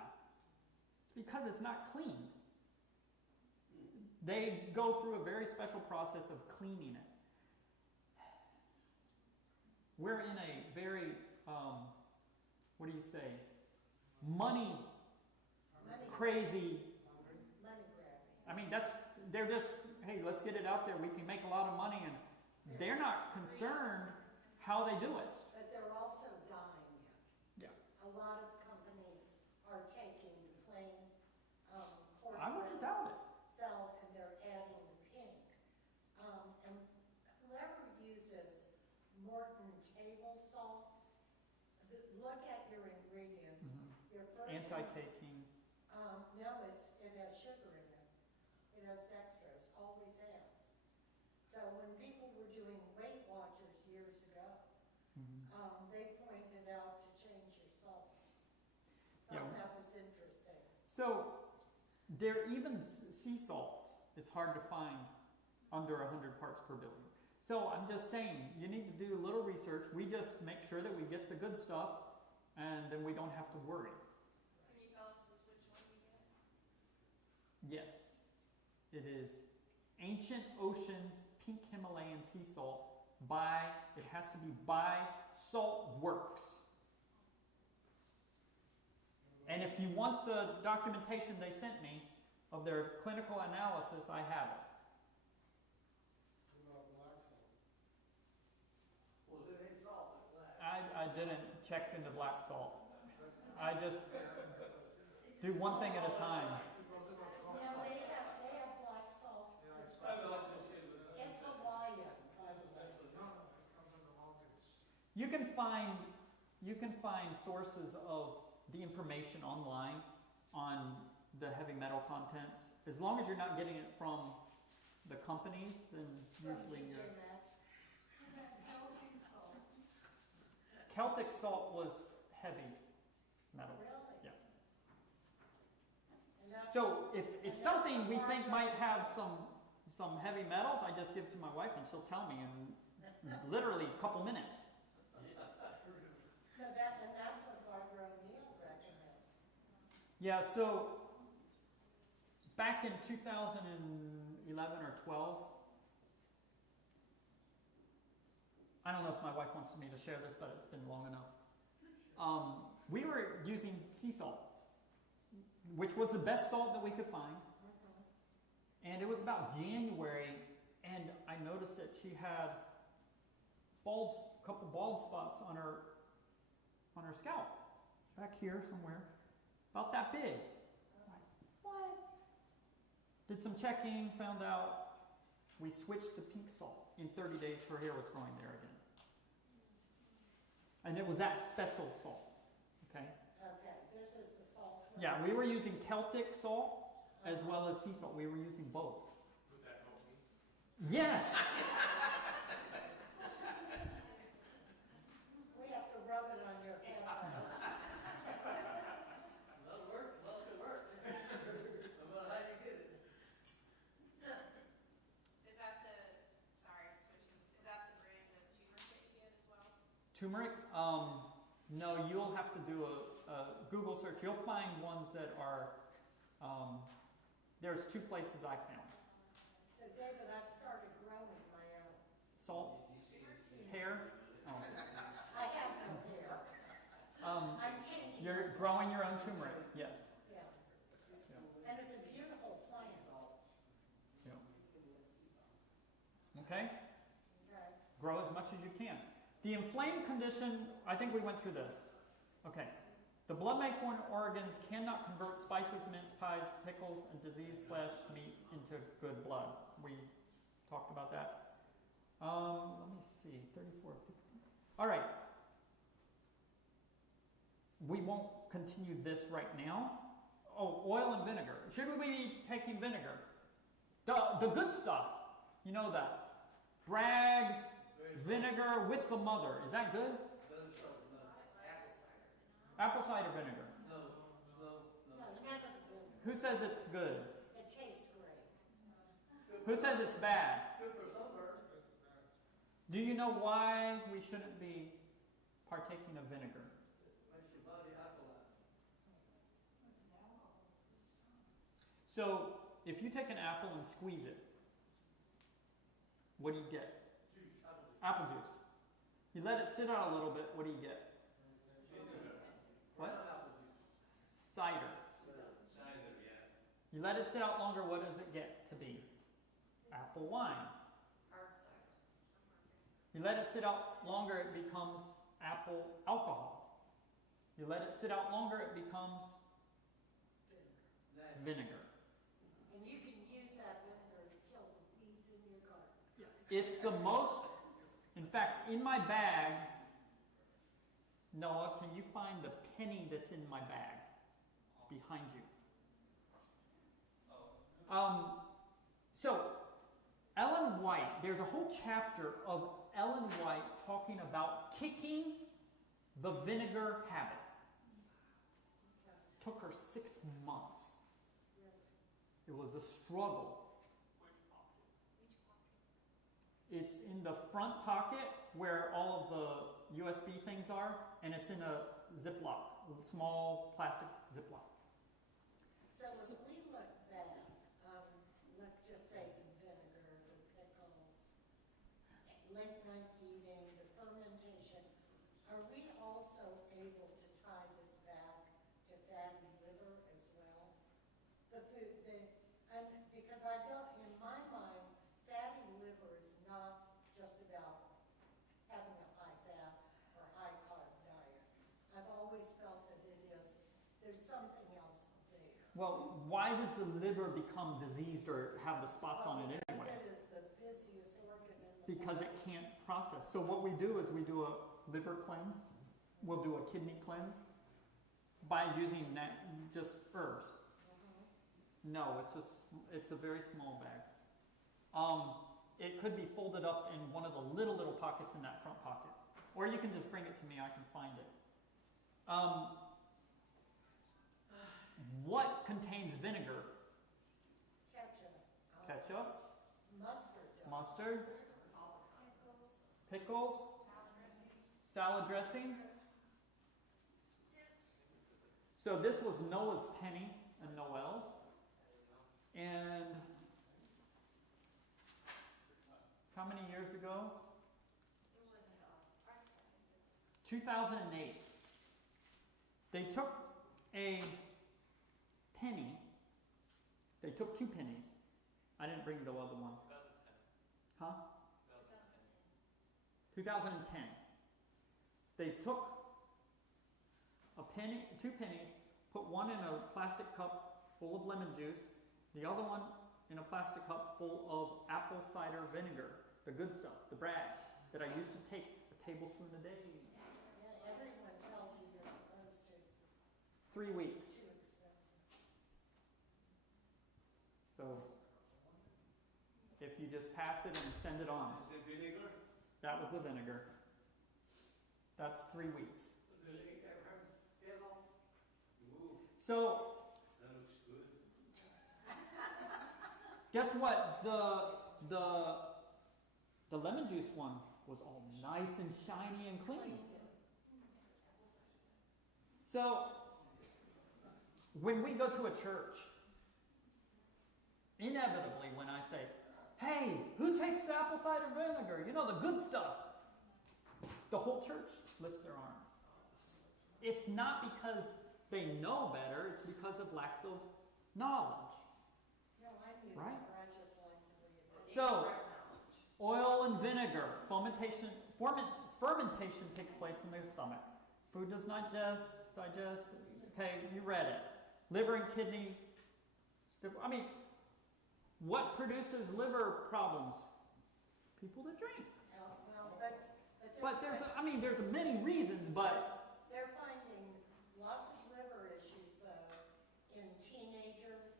It's because it's not cleaned. They go through a very special process of cleaning it. We're in a very, what do you say, money crazy. Money grabbing. I mean, they're just, hey, let's get it out there. We can make a lot of money, and they're not concerned how they do it. But they're also dying it. Yeah. A lot of companies are taking the plain, I wouldn't doubt it. salt and they're adding the pink. And whoever uses Morton table salt, look at your ingredients. Your first Anti-caking. no, it has sugar in it. It has dextrose, always has. So when people were doing Weight Watchers years ago, they pointed out to change your salt. Thought that was interesting. So, there even sea salt is hard to find under 100 parts per billion. So I'm just saying, you need to do a little research. We just make sure that we get the good stuff, and then we don't have to worry. Can you tell us just which one you get? Yes, it is Ancient Oceans Pink Himalayan Sea Salt it has to be by Salt Works. And if you want the documentation they sent me of their clinical analysis, I have it. What about black salt? Well, it ain't salt, it's black. I didn't check into black salt. I just do one thing at a time. Yeah, they have black salt. It's Hawaiian, by the way. You can find sources of the information online on the heavy metal contents. As long as you're not getting it from the companies, then usually you're... Celtic salt was heavy metals. Really? Yeah. And that's- So if something we think might have some heavy metals, I just give it to my wife and she'll tell me in literally a couple minutes. So that's what Barbara O'Neill recommends. Yeah, so back in 2011 or 12, I don't know if my wife wants me to share this, but it's been long enough. We were using sea salt, which was the best salt that we could find. And it was about January, and I noticed that she had a couple bald spots on her scalp, back here somewhere, about that big. I'm like, what? Did some checking, found out we switched to pink salt. In 30 days, her hair was growing there again. And it was that special salt, okay? Okay, this is the salt. Yeah, we were using Celtic salt as well as sea salt. We were using both. Would that help me? Yes! We have to rub it on your head. That'll work, well, it work. No matter how you get it. Is that the, sorry, I'm switching, is that the brand of turmeric that you get as well? Turmeric? No, you'll have to do a Google search. You'll find ones that are, there's two places I found. So David, I've started growing my own. Salt, hair. Oh. I have no hair. I'm changing. You're growing your own turmeric, yes. Yeah. And it's a beautiful plant. Yeah. Okay? Okay. Grow as much as you can. The inflamed condition, I think we went through this. Okay. The blood-making organs cannot convert spices, mince pies, pickles, and diseased flesh, meats into good blood. We talked about that. Let me see, 34, 50. All right. We won't continue this right now. Oh, oil and vinegar. Should we be taking vinegar? The good stuff. You know that. Bragg's vinegar with the mother. Is that good? Apple cider vinegar. No. No, none of the vinegar. Who says it's good? It tastes great. Who says it's bad? Good for sunburn. Do you know why we shouldn't be partaking of vinegar? Makes your body alkaline. So, if you take an apple and squeeze it, what do you get? Apple juice. You let it sit out a little bit, what do you get? What? Cider. Cider, yeah. You let it sit out longer, what does it get to be? Apple wine. Hard cider. You let it sit out longer, it becomes apple alcohol. You let it sit out longer, it becomes vinegar. And you can use that vinegar to kill the weeds in your garden. It's the most, in fact, in my bag, Noah, can you find the penny that's in my bag? It's behind you. So, Ellen White, there's a whole chapter of Ellen White talking about kicking the vinegar habit. Took her 6 months. It was a struggle. It's in the front pocket where all of the USB things are, and it's in a Ziploc, a small plastic Ziploc. So if we look back, let's just say the vinegar, the pickles, late night eating, the fermentation, are we also able to tie this back to fatty liver as well? The food, because I don't, in my mind, fatty liver is not just about having a high fat or high carb diet. I've always felt that it is, there's something else there. Well, why does the liver become diseased or have the spots on it anyway? Because it is the busiest organ in the Because it body. can't process. So what we do is we do a liver cleanse. We'll do a kidney cleanse by using just herbs. No, it's a very small bag. It could be folded up in one of the little pockets in that front pocket. Or you can just bring it to me, I can find it. What contains vinegar? Ketchup. Ketchup, Mustard. mustard, pickles, salad dressing. So this was Noah's penny and Noel's. And how many years ago? It wasn't a hard cider. 2008. They took a penny. They took 2 pennies. I didn't bring the other one. 2010. Huh? 2010. They took a penny, 2 pennies, put one in a plastic cup full of lemon juice, the other one in a plastic cup full of apple cider vinegar, the good stuff, the Bragg, that I used to take a tablespoon a day. Yeah, everyone tells you you're supposed to. 3 weeks. It's too expensive. So, if you just pass it and send it on. Is it vinegar? That was the vinegar. That's 3 weeks. Does it ever yellow? Ooh, So, that looks good. guess what? The lemon juice one was all nice and shiny and clean. So, when we go to a church, inevitably when I say, hey, who takes the apple cider vinegar? You know, the good stuff. The whole church lifts their arm. It's not because they know better, it's because of lack of knowledge. No, I knew Right. that, but I just like to read it. So, oil and vinegar, fermentation takes place in the stomach. Food does not digest. Okay, you read it. Liver and kidney. I mean, what produces liver problems? People that drink. But there's many reasons, but they're finding lots of liver issues though in teenagers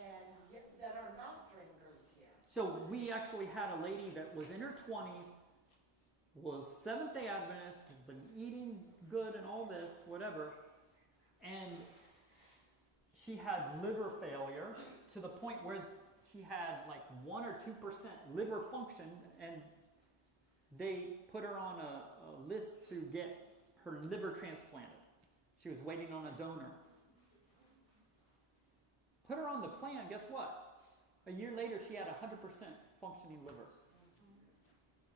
and that are not drinkers yet. so we actually had a lady that was in her 20s, was Seventh-day Adventist, has been eating good and all this, whatever, and she had liver failure to the point where she had like 1 or 2% liver function, and they put her on a list to get her liver transplanted. She was waiting on a donor. Put her on the plan, guess what? A year later, she had 100% functioning liver.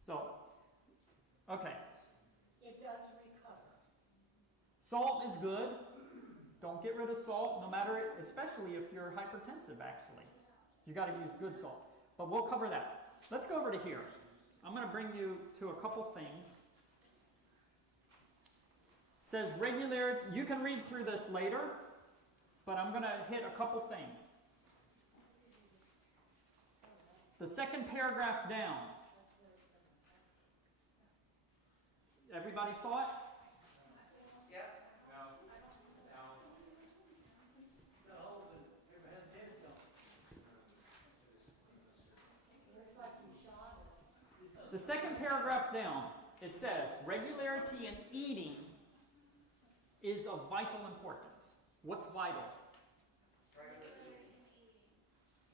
So, okay. It does recover. Salt is good. Don't get rid of salt, no matter, especially if you're hypertensive, actually. You got to use good salt. But we'll cover that. Let's go over to here. I'm going to bring you to a couple things. It says regular, you can read through this later, but I'm going to hit a couple things. The second paragraph down. Everybody saw it? The second paragraph down, it says, regularity in eating is of vital importance. What's vital?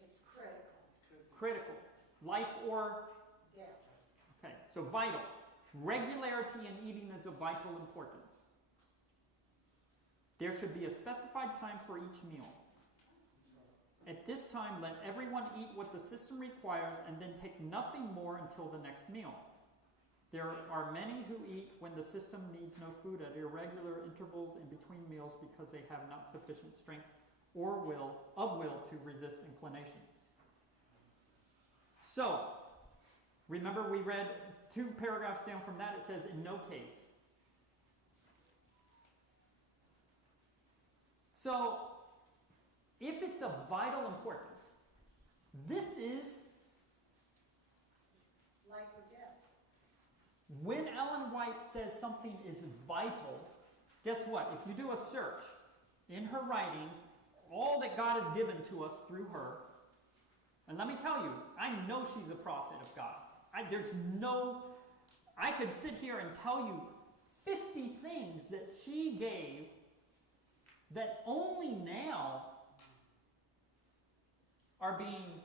It's critical. Critical. Life or Death. Okay, so vital. Regularity in eating is of vital importance. There should be a specified time for each meal. At this time, let everyone eat what the system requires and then take nothing more until the next meal. There are many who eat when the system needs no food at irregular intervals in between meals because they have not sufficient strength or will to resist inclination. So, remember we read 2 paragraphs down from that, it says, in no case. So, if it's of vital importance, this is Life or death. when Ellen White says something is vital, guess what? If you do a search in her writings, all that God has given to us through her, and let me tell you, I know she's a prophet of God. I could sit here and tell you 50 things that she gave that only now are being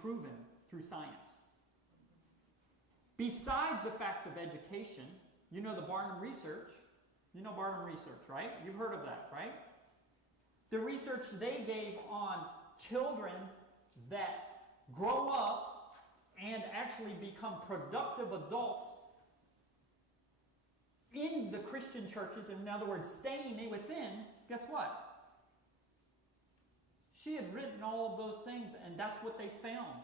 proven through science. Besides the fact of education, you know the Barnum research. You know Barnum research, right? You've heard of that, right? The research they gave on children that grow up and actually become productive adults in the Christian churches, in other words, staying within, guess what? She had written all of those things, and that's what they found.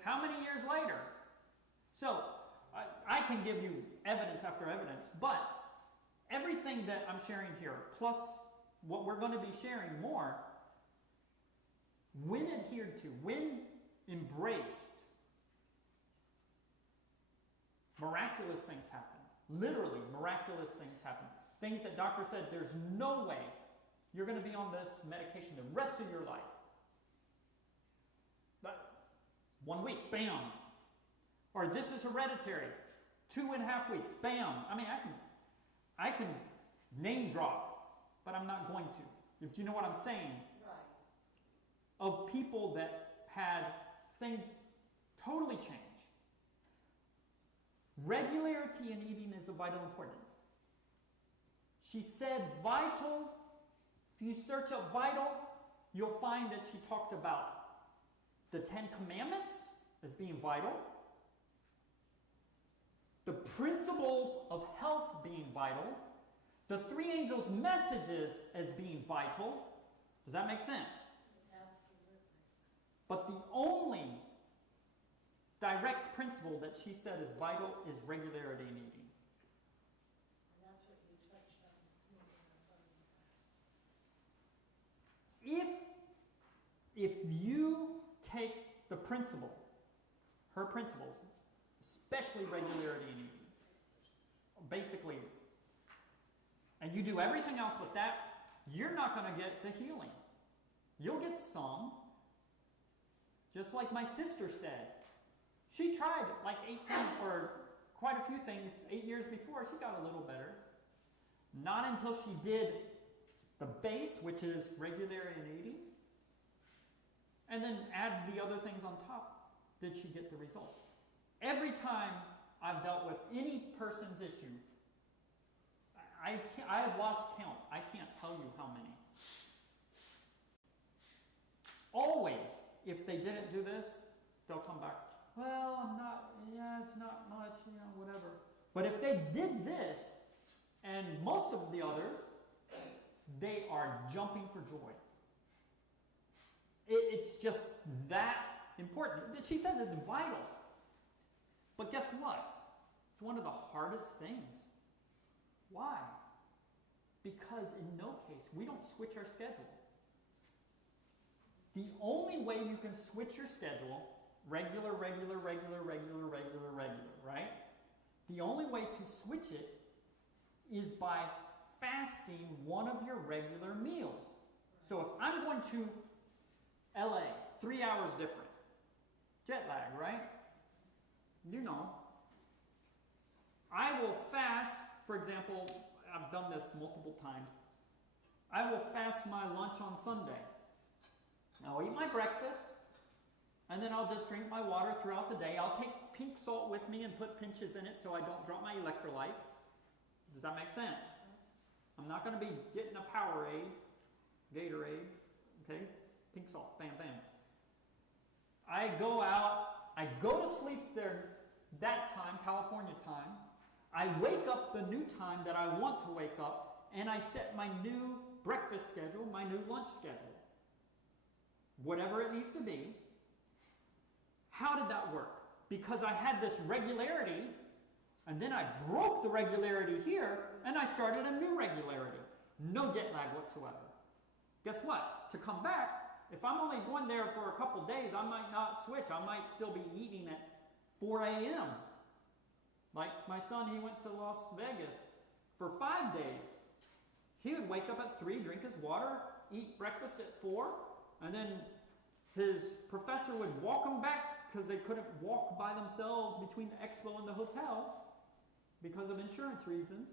How many years later? So, I can give you evidence after evidence, but everything that I'm sharing here, plus what we're going to be sharing more, when adhered to, when embraced, miraculous things happen. Literally, miraculous things happen. Things that doctor said, there's no way you're going to be on this medication the rest of your life. But 1 week, bam. Or this is hereditary. 2.5 weeks, bam. I mean, I can name drop, but I'm not going to. If you know what I'm saying. Right. Of people that had things totally change. Regularity in eating is of vital importance. She said vital. If you search up vital, you'll find that she talked about the 10 Commandments as being vital, the principles of health being vital, the 3 angels' messages as being vital. Does that make sense? Absolutely. But the only direct principle that she said is vital is regularity in eating. And that's what you touched on maybe in the Sunday class. If you take the principle, her principles, especially regularity in eating, basically, and you do everything else but that, you're not going to get the healing. You'll get some, just like my sister said. She tried like 8 things, or quite a few things, 8 years before. She got a little better. Not until she did the base, which is regularity in eating, and then add the other things on top, did she get the result. Every time I've dealt with any person's issue, I have lost count. I can't tell you how many. Always, if they didn't do this, they'll come back. Well, it's not much, whatever. But if they did this, and most of the others, they are jumping for joy. It's just that important. She says it's vital. But guess what? It's one of the hardest things. Why? Because in no case, we don't switch our schedule. The only way you can switch your schedule, regular, right? The only way to switch it is by fasting one of your regular meals. So if I'm going to LA, 3 hours different, jet lag, right? You know. I will fast, for example, I've done this multiple times. I will fast my lunch on Sunday. I'll eat my breakfast, and then I'll just drink my water throughout the day. I'll take pink salt with me and put pinches in it so I don't drop my electrolytes. Does that make sense? I'm not going to be getting a Powerade, Gatorade, okay? Pink salt, bam, bam. I go out, I go to sleep there that time, California time. I wake up the new time that I want to wake up, and I set my new breakfast schedule, my new lunch schedule. Whatever it needs to be. How did that work? Because I had this regularity, and then I broke the regularity here, and I started a new regularity. No jet lag whatsoever. Guess what? To come back, if I'm only going there for a couple days, I might not switch. I might still be eating at 4 a.m. Like my son, he went to Las Vegas for 5 days. He would wake up at 3, drink his water, eat breakfast at 4, and then his professor would walk him back because they couldn't walk by themselves between the expo and the hotel because of insurance reasons.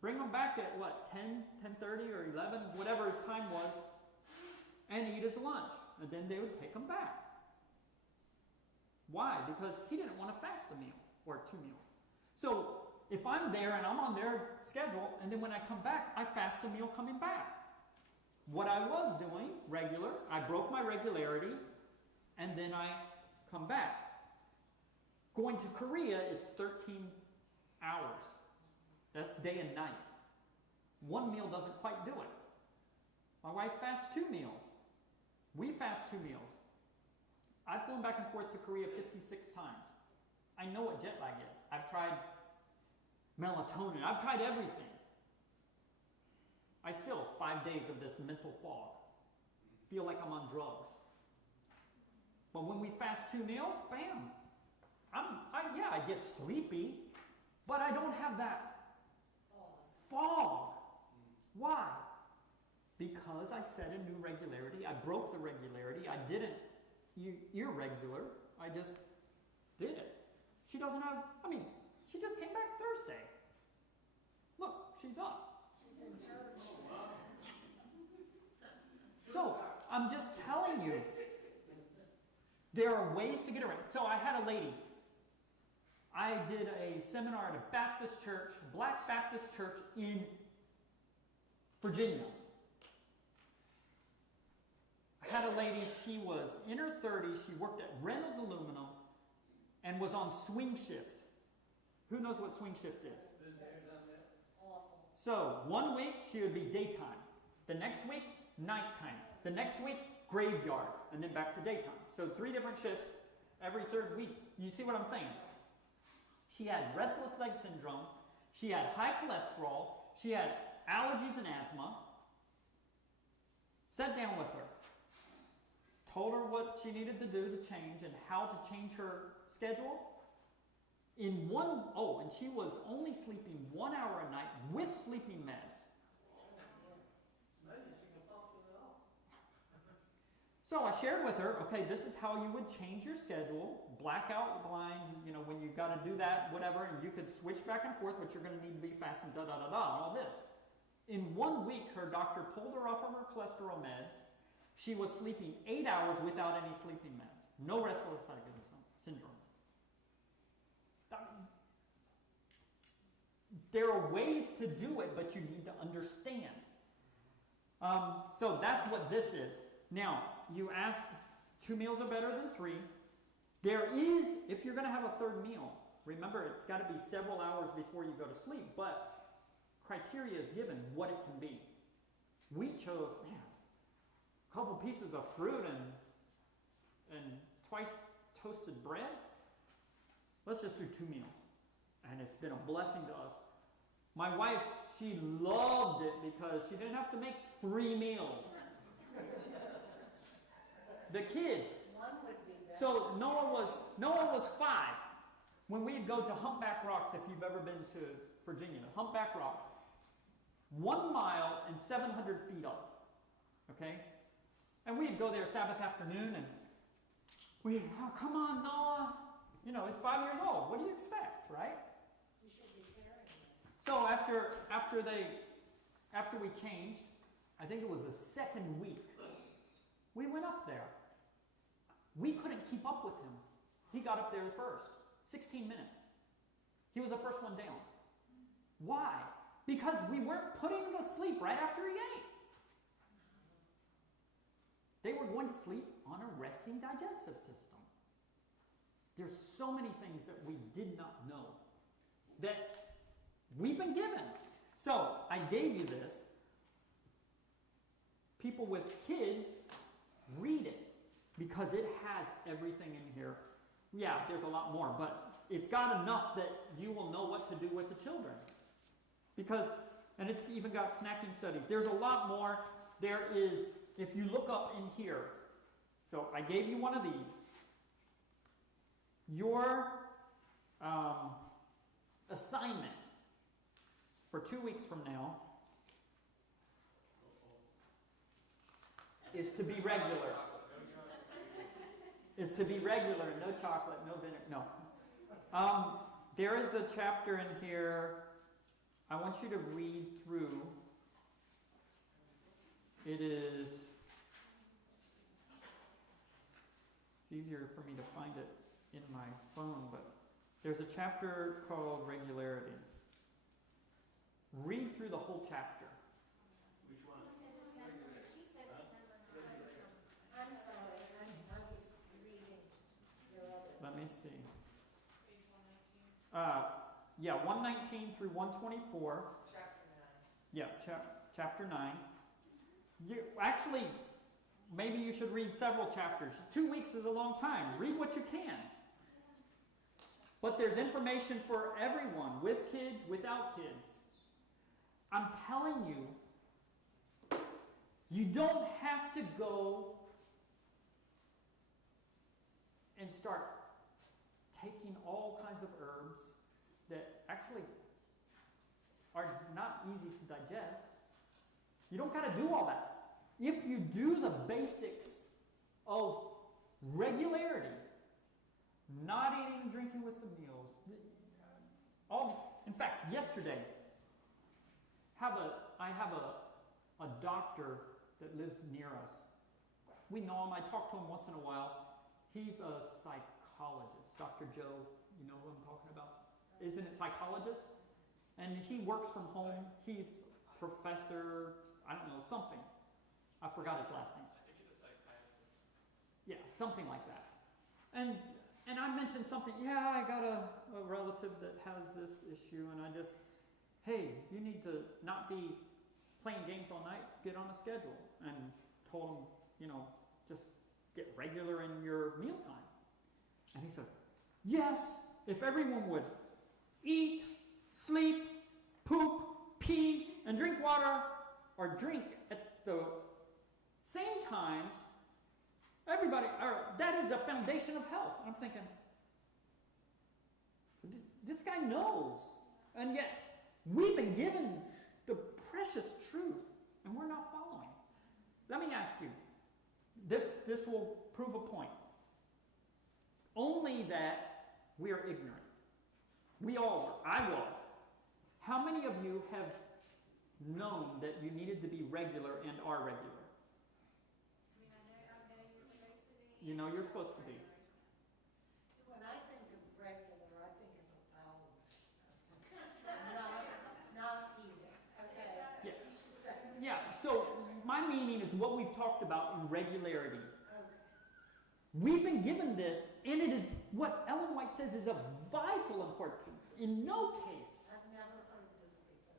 Bring him back at 10, 10:30 or 11, whatever his time was, and eat his lunch. And then they would take him back. Why? Because he didn't want to fast a meal or 2 meals. So if I'm there and I'm on their schedule, and then when I come back, I fast a meal coming back. What I was doing, regular, I broke my regularity, and then I come back. Going to Korea, it's 13 hours. That's day and night. 1 meal doesn't quite do it. My wife fasts 2 meals. We fast 2 meals. I've flown back and forth to Korea 56 times. I know what jet lag is. I've tried melatonin. I've tried everything. I still, 5 days of this mental fog. Feel like I'm on drugs. But when we fast 2 meals, bam. I get sleepy, but I don't have that fog. Why? Because I set a new regularity. I broke the regularity. I didn't irregular. I just did it. She doesn't have, she just came back Thursday. Look, she's up. She's in church. So, I'm just telling you, there are ways to get around. So I had a lady. I did a seminar at a Baptist church, Black Baptist church in Virginia. I had a lady, she was in her 30s, she worked at Reynolds Aluminum and was on swing shift. Who knows what swing shift is? Awful. So, 1 week she would be daytime. The next week, nighttime. The next week, graveyard. And then back to daytime. So 3 different shifts. every third week. You see what I'm saying? She had restless leg syndrome. She had high cholesterol. She had allergies and asthma. Sat down with her. Told her what she needed to do to change and how to change her schedule. And she was only sleeping 1 hour a night with sleeping meds. It's amazing she can function at all. So I shared with her, okay, this is how you would change your schedule. Blackout blinds, when you got to do that, whatever, and you could switch back and forth, but you're going to need to be fasting, all this. In 1 week, her doctor pulled her off of her cholesterol meds. She was sleeping 8 hours without any sleeping meds. No restless leg syndrome. There are ways to do it, but you need to understand. So that's what this is. Now, you ask, 2 meals are better than 3. There is, if you're going to have a third meal, remember it's got to be several hours before you go to sleep, but criteria is given what it can be. We chose, a couple pieces of fruit and twice toasted bread. Let's just do 2 meals. And it's been a blessing to us. My wife, she loved it because she didn't have to make 3 meals. The kids. One would be better. So Noah was 5. When we'd go to Humpback Rocks, if you've ever been to Virginia, Humpback Rocks, 1 mile and 700 feet up. Okay? And we'd go there Sabbath afternoon and come on, Noah. He's 5 years old. What do you expect, right? You should be carrying it. So after we changed, I think it was the second week, we went up there. We couldn't keep up with him. He got up there first. 16 minutes. He was the first one down. Why? Because we weren't putting him to sleep right after he ate. They were going to sleep on a resting digestive system. There's so many things that we did not know that we've been given. So I gave you this. People with kids, read it because it has everything in here. Yeah, there's a lot more, but it's got enough that you will know what to do with the children. And it's even got snacking studies. There's a lot more. There is, if you look up in here, so I gave you one of these. Your assignment for 2 weeks from now is to be regular. Is to be regular, no chocolate, no vinegar, no. There is a chapter in here I want you to read through. It's easier for me to find it in my phone, but there's a chapter called Regularity. Read through the whole chapter. Which one? I'm sorry, I was reading your other. Let me see. Page 119. 119 through 124. Chapter 9. Yeah, chapter 9. Actually, maybe you should read several chapters. 2 weeks is a long time. Read what you can. But there's information for everyone, with kids, without kids. I'm telling you, you don't have to go and start taking all kinds of herbs that actually are not easy to digest. You don't got to do all that. If you do the basics of regularity, not eating and drinking with the meals, in fact, yesterday, I have a doctor that lives near us. We know him. I talk to him once in a while. He's a psychologist. Dr. Joe, you know who I'm talking about? Isn't it psychologist? And he works from home. He's professor, I don't know, something. I forgot his last name. I think he's a psychiatrist. Yeah, something like that. And I mentioned something, I got a relative that has this issue, and I just, hey, you need to not be playing games all night, get on a schedule. And told him, just get regular in your mealtime. And he said, yes, if everyone would eat, sleep, poop, pee, and drink water, or drink at the same times, everybody, that is the foundation of health. I'm thinking, this guy knows. And yet, we've been given the precious truth, and we're not following. Let me ask you, this will prove a point. Only that we are ignorant. We all were. I was. How many of you have known that you needed to be regular and are regular? I mean, I'm supposed to be. You know you're supposed to be. So when I think of regular, I think of a bowel. Not eating, okay? Yeah. You should say. Yeah, so my meaning is what we've talked about in regularity. Okay. We've been given this, and it is what Ellen White says is of vital importance. In no case. I've never heard this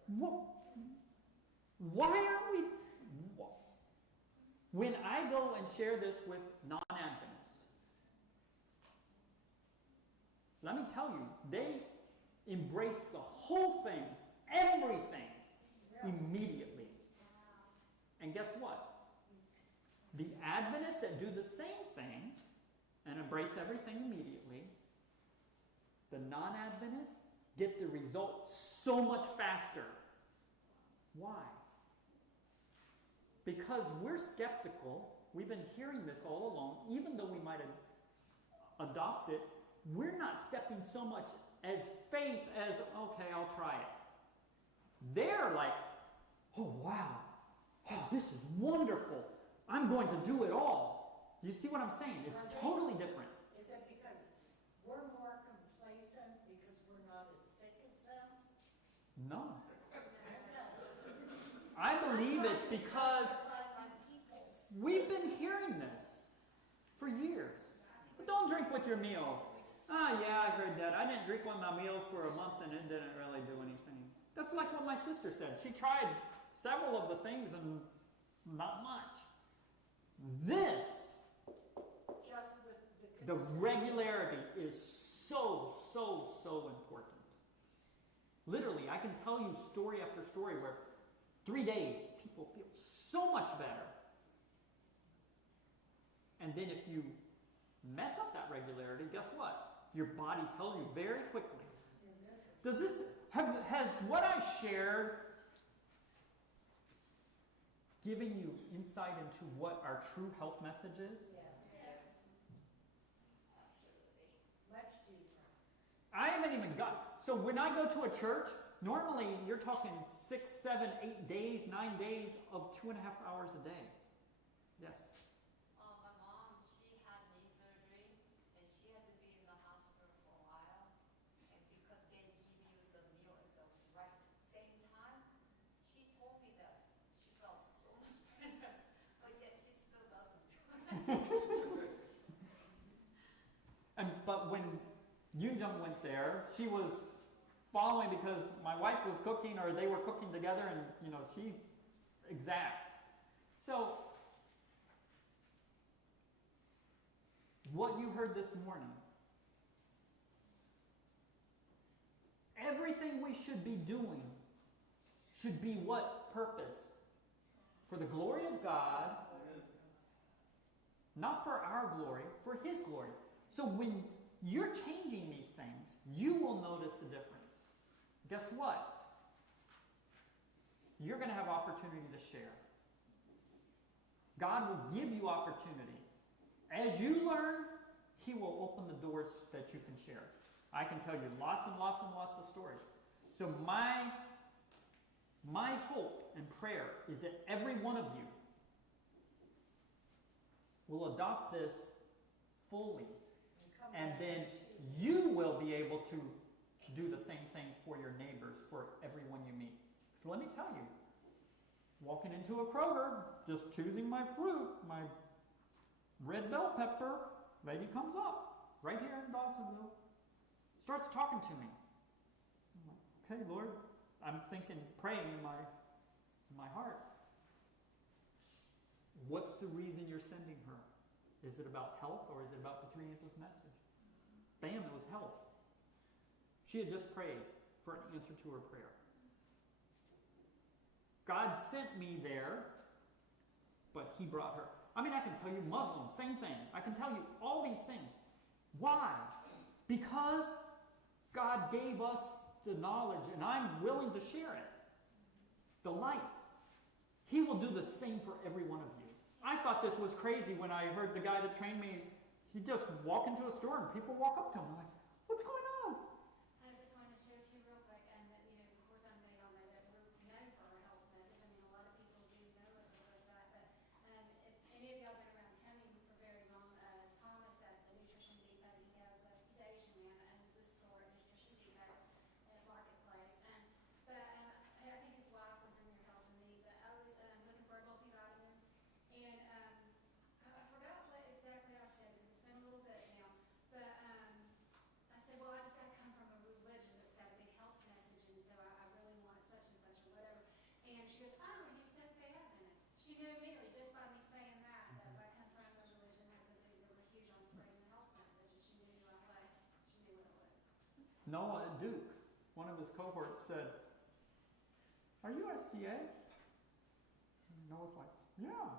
before. Why aren't we? When I go and share this with non-Adventists, let me tell you, they embrace the whole thing, everything, immediately. And guess what? The Adventists that do the same thing and embrace everything immediately, the non-Adventists get the result so much faster. Why? Because we're skeptical. We've been hearing this all along. Even though we might adopt it, we're not stepping so much as faith as, okay, I'll try it. They're like, oh, wow. Oh, this is wonderful. I'm going to do it all. You see what I'm saying? It's totally different. Is it because we're more complacent because we're not as sick as them? No. I believe it's because we've been hearing this for years. But don't drink with your meals. Yeah, I heard that. I didn't drink with my meals for a month and it didn't really do anything. That's like what my sister said. She tried several of the things and not much. This, Just with the regularity is so important. Literally, I can tell you story after story where 3 days, people feel so much better. And then if you mess up that regularity, guess what? Your body tells you very quickly. Does this, has what I shared given you insight into what our true health message is? Yes. Absolutely. Much deeper. I haven't even got, so when I go to a church, normally you're talking 6, 7, 8 days, 9 days of 2.5 hours a day. Yes. My mom, she had knee surgery, and she had to be in the hospital for a while. And because they give you the meal at the right same time, she told me that she felt so much better, but yet she still doesn't do it. But when Yoonjung went there, she was following because my wife was cooking or they were cooking together and, she's exact. So, what you heard this morning, everything we should be doing should be what purpose? For the glory of God, not for our glory, for His glory. So when you're changing these things, you will notice the difference. Guess what? You're going to have opportunity to share. God will give you opportunity. As you learn, He will open the doors that you can share. I can tell you lots and lots and lots of stories. So my hope and prayer is that every one of you will adopt this fully. And then you will be able to do the same thing for your neighbors, for everyone you meet. So let me tell you, walking into a Kroger, just choosing my fruit, my red bell pepper, lady comes up, right here in Dawsonville, starts talking to me. I'm like, okay, Lord, I'm thinking, praying in my heart. What's the reason you're sending her? Is it about health or is it about the 3 angels message? Bam, it was health. She had just prayed for an answer to her prayer. God sent me there, but he brought her. I mean, I can tell you Muslim, same thing. I can tell you all these things. Why? Because God gave us the knowledge, and I'm willing to share it. The light. He will do the same for every one of you. I thought this was crazy when I heard the guy that trained me, he'd just walk into a store and people walk up to him like, what's going on? I just wanted to share with you real quick, and before somebody y'all know that we're known for our health message. I mean, a lot of people do know of us that, but if any of y'all been around Cumming for very long, Thomas at the Nutrition Depot, he's an Asian man that owns this store at Nutrition Depot at Marketplace, but I think his wife was in there helping me, but I was looking for a multivitamin, and I forgot what exactly I said, because it's been a little bit now, but I said, well, I just got to come from a religion that's got a big health message, and so I really want such and such or whatever. And she goes, oh, you Seventh-day Adventist. She knew immediately just by me saying that I come from a religion that were huge on spreading the health message, and she knew who I was. She knew what it was. Noah at Duke, one of his cohorts said, are you SDA? And Noah's like, yeah.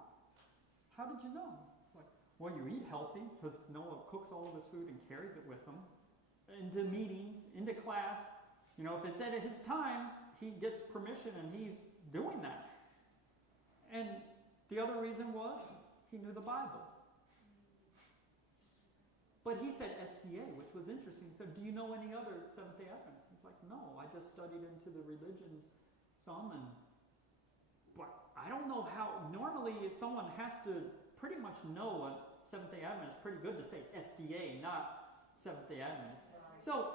How did you know? It's like, well, you eat healthy, because Noah cooks all of his food and carries it with him into meetings, into class. You know, if it's at his time, he gets permission and he's doing that. And the other reason was he knew the Bible. But he said SDA, which was interesting. He said, do you know any other Seventh-day Adventists? He's like, no, I just studied into the religions some, but I don't know how. Normally, if someone has to pretty much know a Seventh-day Adventist, pretty good to say SDA, not Seventh-day Adventist. So,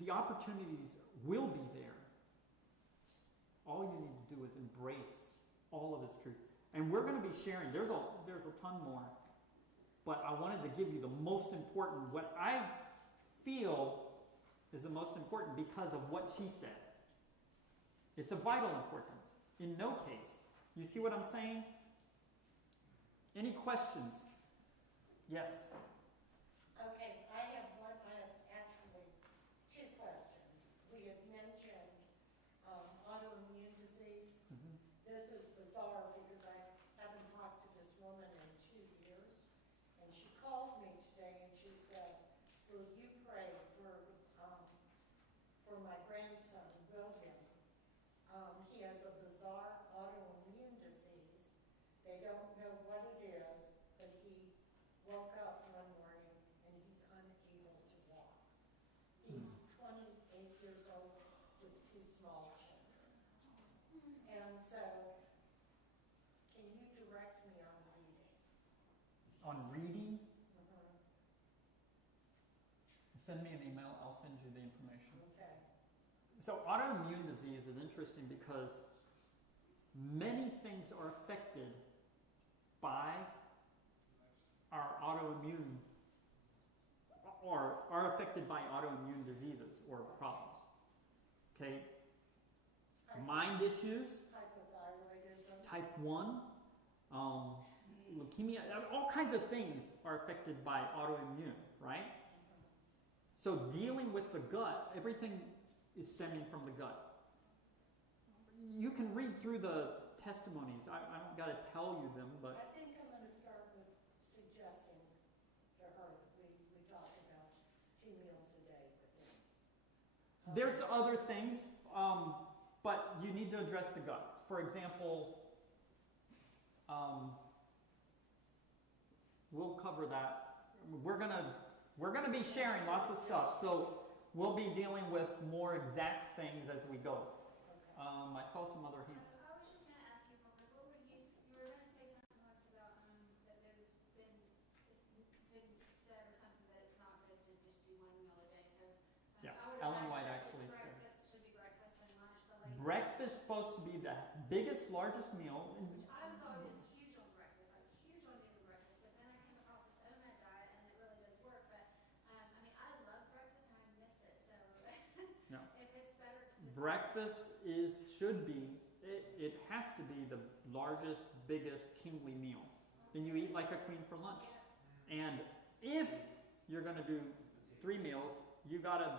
the opportunities will be there. All you need to do is embrace all of his truth. And we're going to be sharing. There's a ton more. But I wanted to give you the most important, what I feel is the most important because of what she said. It's of vital importance. In no case. You see what I'm saying? Any questions? Yes. Okay, I have actually two questions. We had mentioned autoimmune disease. Mm-hmm. This is bizarre because I haven't talked to this woman in 2 years. And she called me today and she said, will you pray for my grandson, William? He has a bizarre autoimmune disease. They don't know what it is, but he woke up one morning and he's unable to walk. He's 28 years old with 2 small children. And so, can you direct me on reading? On reading, Mhm. send me an email. I'll send you the information. Okay. So autoimmune disease is interesting because many things are affected by our autoimmune, or are affected by autoimmune diseases or problems. Okay? Mind issues, Hypothyroidism. type 1, leukemia, all kinds of things are affected by autoimmune, right? So dealing with the gut, everything is stemming from the gut. You can read through the testimonies. I don't got to tell you them, but I think I'm going to start with suggesting to her, we talked about 2 meals a day with him. there's other things, but you need to address the gut. For example, we'll cover that. We're gonna be sharing lots of stuff, so we'll be dealing with more exact things as we go. I saw some other hints. I was just going to ask you, what were you were going to say something once about that there's been said or something that it's not good to just do 1 meal a day. So Yeah, I would Ellen imagine White that actually it's says. breakfast should be breakfast and lunch. The late Breakfast is supposed to be the biggest, largest meal. Which I was always huge on breakfast. I was huge on daily breakfast, but then I came across this OMAD diet, and it really does work. But I mean, I love breakfast and I miss it. So No. if it's better to just Breakfast it has to be the largest, biggest, kingly meal. Then you eat like a queen for lunch. And if you're going to do 3 meals, you gotta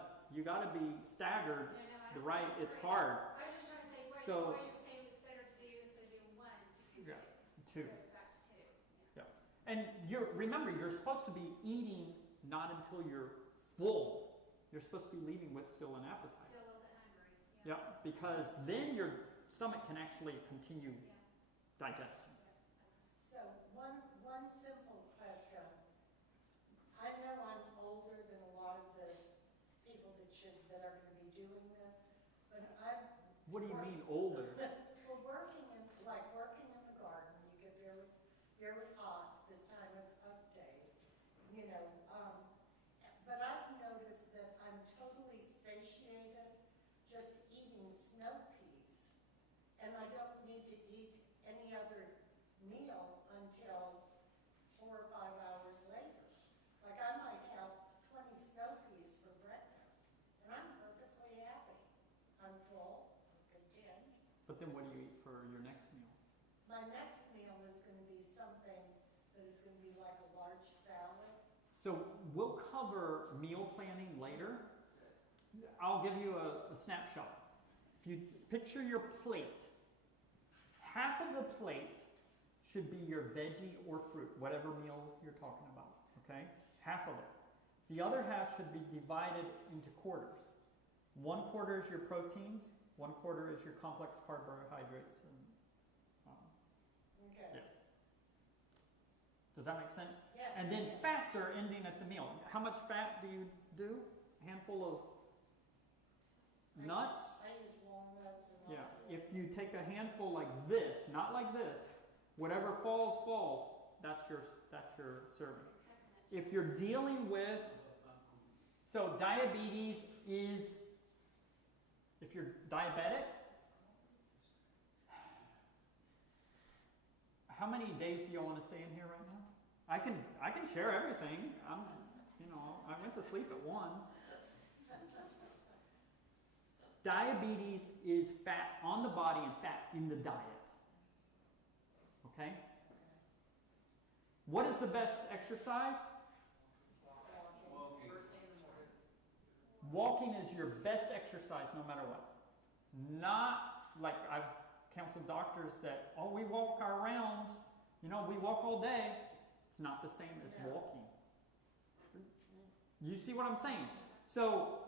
be staggered. No, no, Right, it's hard. I was just trying to say, what So- you're saying it's better to do is to do 1 to 2. Yeah, 2. Go back to 2. Yeah. And remember, you're supposed to be eating not until you're full. You're supposed to be leaving with still an appetite. Still a little bit hungry. Yeah, because then your stomach can actually continue digestion. So one simple question. I know I'm older than a lot of the people that are going to be doing this, but I'm. What do you mean older? Well, working in the garden, you get very, very hot this time of day, you know. But I've noticed that I'm totally satiated just eating snow peas, and I don't need to eat any other meal until 4 or 5 hours later. Like I might have 20 snow peas for breakfast, and I'm perfectly happy. I'm full, I'm content. But then what do you eat for your next meal? My next meal is going to be something that is going to be like a large salad. So we'll cover meal planning later. I'll give you a snapshot. If you picture your plate, half of the plate should be your veggie or fruit, whatever meal you're talking about, okay? Half of it. The other half should be divided into quarters. 1 quarter is your proteins, 1 quarter is your complex carbohydrates. Okay. Yeah. Does that make sense? Yeah. And then fats are ending at the meal. How much fat do you do? A handful of nuts? I use walnuts and all. Yeah. If you take a handful like this, not like this, whatever falls, that's your serving. If you're dealing with, so diabetes is, if you're diabetic, how many days do you want to stay in here right now? I can share everything. I went to sleep at 1. Diabetes is fat on the body and fat in the diet. Okay? What is the best exercise? Walking is your best exercise no matter what. Not like I've counseled doctors that, we walk our rounds, we walk all day. It's not the same as walking. You see what I'm saying? So,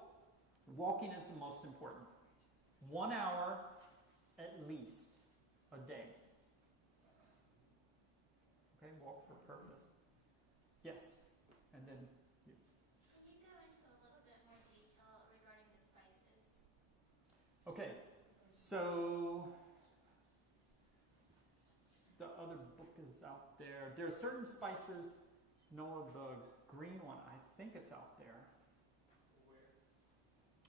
walking is the most important. 1 hour at least a day. Okay, walk for purpose. Yes, and then you. Can you go into a little bit more detail regarding the spices? Okay, so the other book is out there. There are certain spices. Noah, the green one, I think it's out there.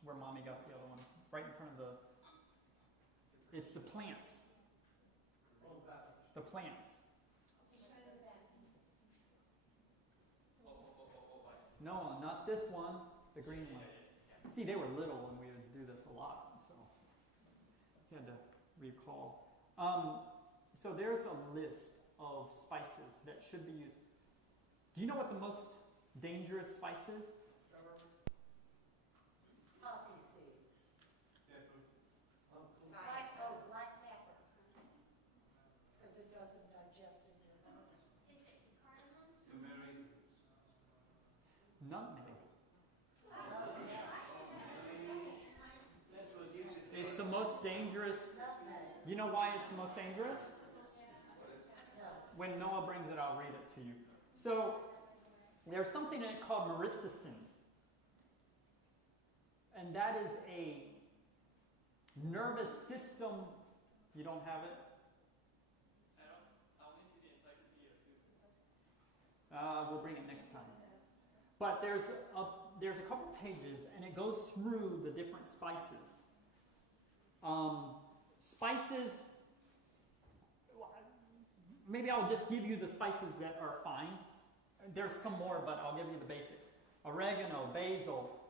Where Mommy got the other one. Right in front of it's the plants. The plants. No, not this one, the green one. See, they were little when we would do this a lot, so you had to recall. So there's a list of spices that should be used. Do you know what the most dangerous spice is? Poppy seeds. Black pepper. Because it doesn't digest in your mouth. Is it cardamom? Turmeric. Nutmeg. That's what gives it. It's the most dangerous. You know why it's the most dangerous? When Noah brings it, I'll read it to you. So, there's something in it called myristicin. And that is a nervous system. You don't have it? I only see the encyclopedia of food. We'll bring it next time. But there's a couple pages, and it goes through the different spices. Spices, maybe I'll just give you the spices that are fine. There's some more, but I'll give you the basics. Oregano, basil.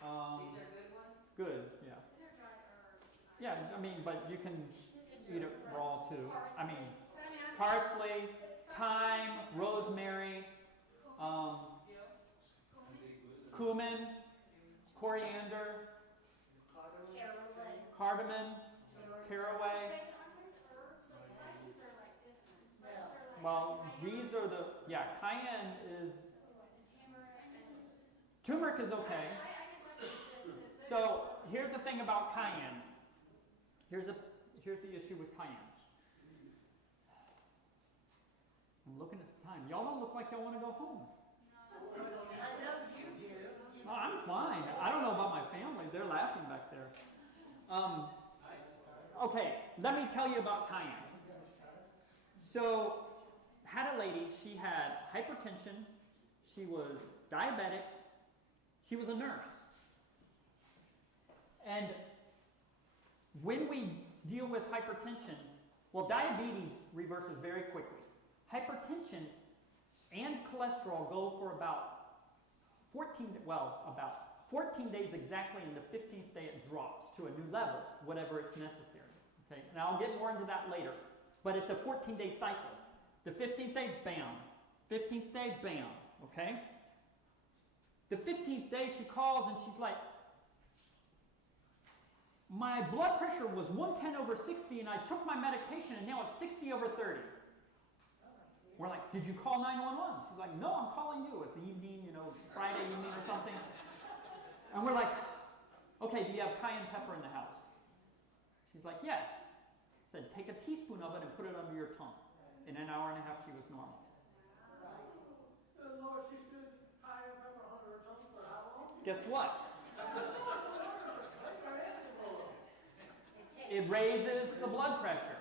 These are good ones? Good, yeah. They're dry herbs. Yeah, I mean, but you can eat it raw too. I mean, But I mean, parsley, thyme, rosemary, cumin, coriander, cardamom, caraway. Aren't those herbs? Like spices are like different. Spices are like. Well, cayenne, these are the, cayenne is, turmeric, and. turmeric is okay. I guess like the So here's the thing about cayenne. Here's the issue with cayenne. I'm looking at the time. Y'all don't look like y'all want to go home. I know you do. Oh, I'm fine. I don't know about my family. They're laughing back there. Okay, let me tell you about cayenne. So, had a lady, she had hypertension, she was diabetic, she was a nurse. And when we deal with hypertension, well, diabetes reverses very quickly. Hypertension and cholesterol go for about 14 days exactly, and the 15th day it drops to a new level, whatever it's necessary. Okay, and I'll get more into that later. But it's a 14-day cycle. The 15th day, bam. 15th day, bam. Okay? The 15th day, she calls and she's like, my blood pressure was 110/60, and I took my medication, and now it's 60/30. We're like, did you call 911? She's like, no, I'm calling you. It's evening, Friday evening or something. And we're like, okay, do you have cayenne pepper in the house? She's like, yes. I said, take a teaspoon of it and put it under your tongue. In an hour and a half, she was normal. Good Lord, she stood cayenne pepper under her tongue for how long? Guess what? It raises the blood pressure.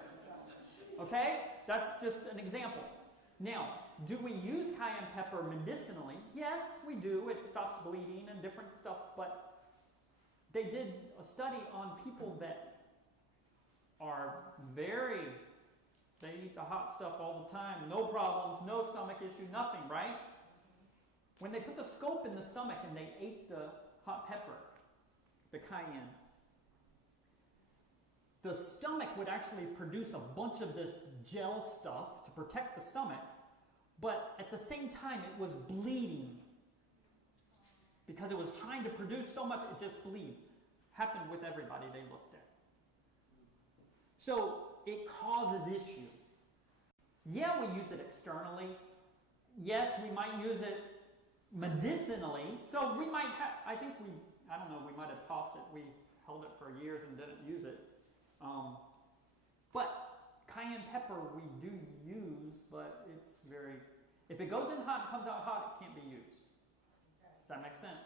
Okay? That's just an example. Now, do we use cayenne pepper medicinally? Yes, we do. It stops bleeding and different stuff, but they did a study on people that are they eat the hot stuff all the time, no problems, no stomach issue, nothing, right? When they put the scope in the stomach and they ate the hot pepper, the cayenne, the stomach would actually produce a bunch of this gel stuff to protect the stomach, but at the same time it was bleeding because it was trying to produce so much it just bleeds. Happened with everybody they looked at. So it causes issue. Yeah, we use it externally. Yes, we might use it medicinally. So we might have, I don't know, we might have tossed it. We held it for years and didn't use it. But cayenne pepper we do use, but it's if it goes in hot and comes out hot, it can't be used. Does that make sense?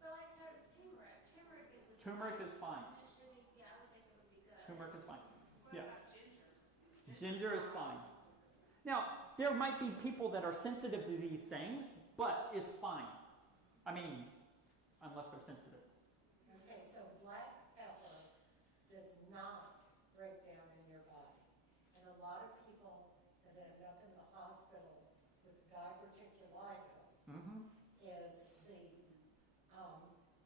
But like so turmeric. Turmeric is fine. It should be, I would think it would be good. Turmeric is fine. What Yeah. about ginger? Ginger is fine. Now, there might be people that are sensitive to these things, but it's fine. I mean, unless they're sensitive. Okay, so black pepper does not break down in your body. And a lot of people that end up in the hospital with diverticulitis Mm-hmm. is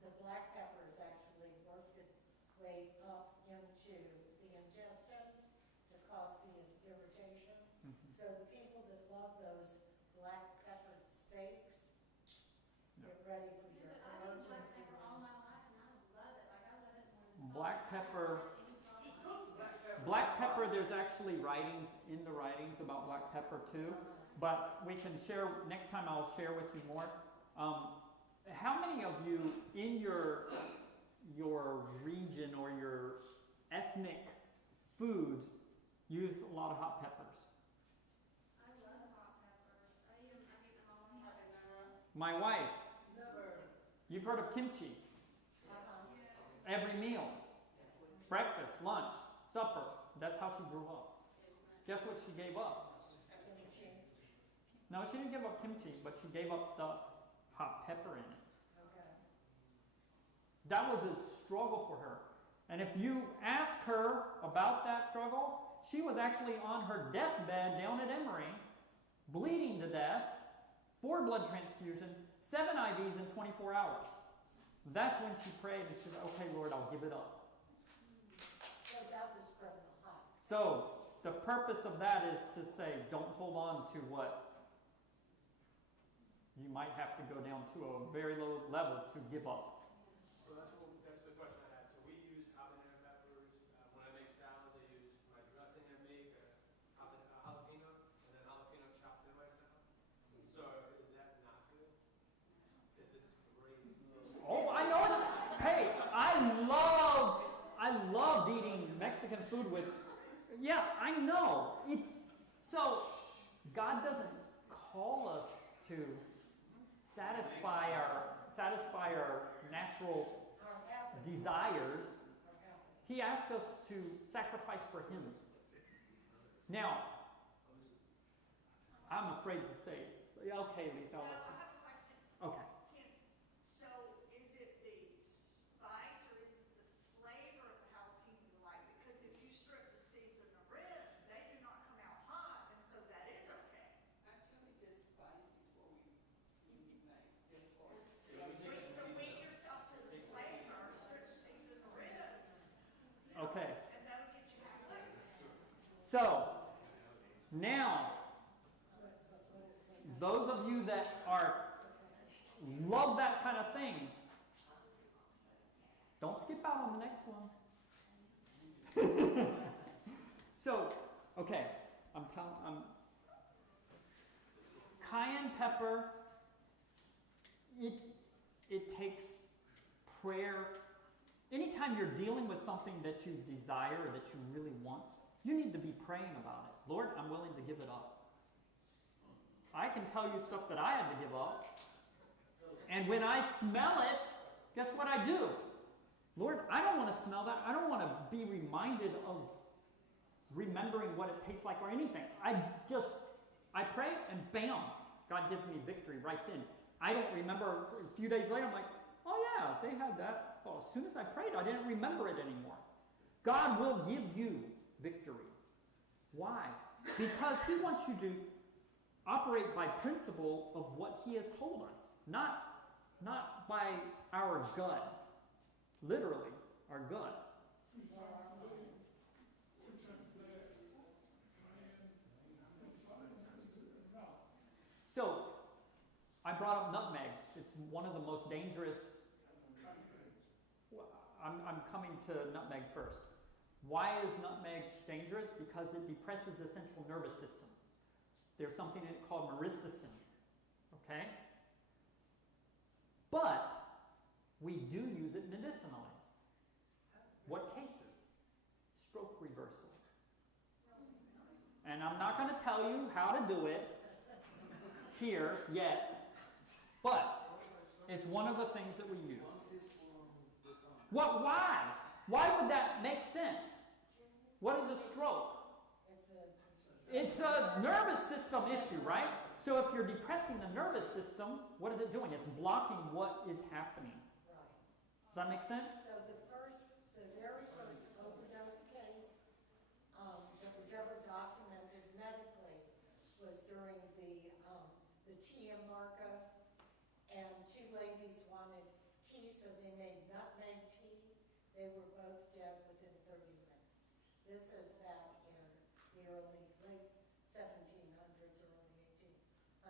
the black pepper has actually worked its way up into the intestines to cause the irritation. Mm-hmm. So the people that love those black peppered steaks, get ready for your Yeah, but I've eaten black emergency pepper all room. my life, and I love it. Like I love it more than salt. Black pepper. Any problems? Black pepper, there's actually writings in the writings about black pepper too. But we can share, next time I'll share with you more. How many of you in your region or your ethnic foods use a lot of hot peppers? I love hot peppers. I eat them all the time. My wife, Never. you've heard of kimchi. Yeah. Every meal, breakfast, lunch, supper, that's how she grew up. Guess what she gave up? No, she didn't give up kimchi, but she gave up the hot pepper in it. Okay. That was a struggle for her. And if you ask her about that struggle, she was actually on her deathbed down at Emory, bleeding to death, 4 blood transfusions, 7 IVs in 24 hours. That's when she prayed and she said, okay, Lord, I'll give it up. So that was from the hot. So the purpose of that is to say, don't hold on to what you might have to go down to a very low level to give up. So that's the question I had. So we use habanero peppers. When I make salad, I use my dressing I make, a jalapeno, and then jalapeno chopped in myself. So is that not good? Because it's great. Oh, I know it. Hey, I loved eating Mexican food with, yeah, I know. So God doesn't call us to satisfy our natural desires. He asks us to sacrifice for Him. Now, I'm afraid to say, okay, Lisa, I'll let you. I have a question. Okay. So is it the spice or is it the flavor of the jalapeno you like? Because if you strip the seeds of the ribs, they do not come out hot, and so that is okay. Actually, the spice is for we midnight. So wean yourself to the flavor, strip the seeds of the ribs, Okay. and that'll get you that flavor. So, now, those of you that love that kind of thing, don't skip out on the next one. So, okay, cayenne pepper, it takes prayer. Anytime you're dealing with something that you desire or that you really want, you need to be praying about it. Lord, I'm willing to give it up. I can tell you stuff that I had to give up. And when I smell it, guess what I do? Lord, I don't want to smell that. I don't want to be reminded of remembering what it tastes like or anything. I pray and bam, God gives me victory right then. I don't remember, a few days later, I'm like, oh yeah, they had that. Well, as soon as I prayed, I didn't remember it anymore. God will give you victory. Why? Because He wants you to operate by principle of what He has told us, not by our gut, literally our gut. So, I brought up nutmeg. It's one of the most dangerous. I'm coming to nutmeg first. Why is nutmeg dangerous? Because it depresses the central nervous system. There's something in it called myristicin. Okay? But we do use it medicinally. What cases? Stroke reversal. And I'm not going to tell you how to do it here yet, but it's one of the things that we use. What? Why? Why would that make sense? What is a stroke? It's a nervous system issue, right? So if you're depressing the nervous system, what is it doing? It's blocking what is happening. Right. Does that make sense? So the very first overdose case that was ever documented medically was during the tea embargo, and two ladies wanted tea, so they made nutmeg tea. They were both dead within 30 minutes. This is back in the late 1700s, early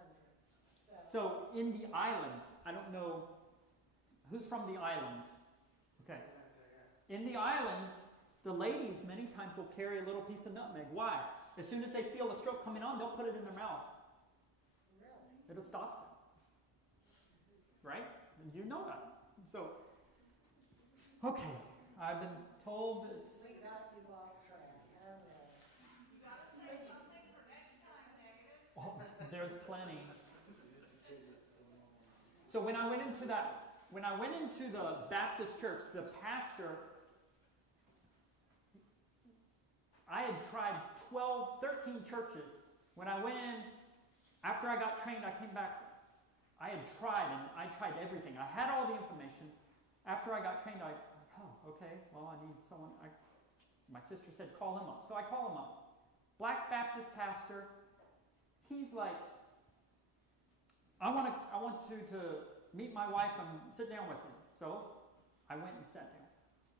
1800s. So in the islands, I don't know who's from the islands. Okay. In the islands, the ladies many times will carry a little piece of nutmeg. Why? As soon as they feel a stroke coming on, they'll put it in their mouth. Really? It stops it. Right? And you know that. So, okay. I've been told it's... We got you off track. I know. You gotta say something for next time, negative. Oh, there's plenty. So when I went into the Baptist church, the pastor, I had tried 13 churches. When I went in, after I got trained, I came back. I tried everything. I had all the information. After I got trained, okay, well, I need someone. My sister said, call him up. So I call him up. Black Baptist pastor. He's like, I want you to meet my wife and sit down with you. So I went and sat down.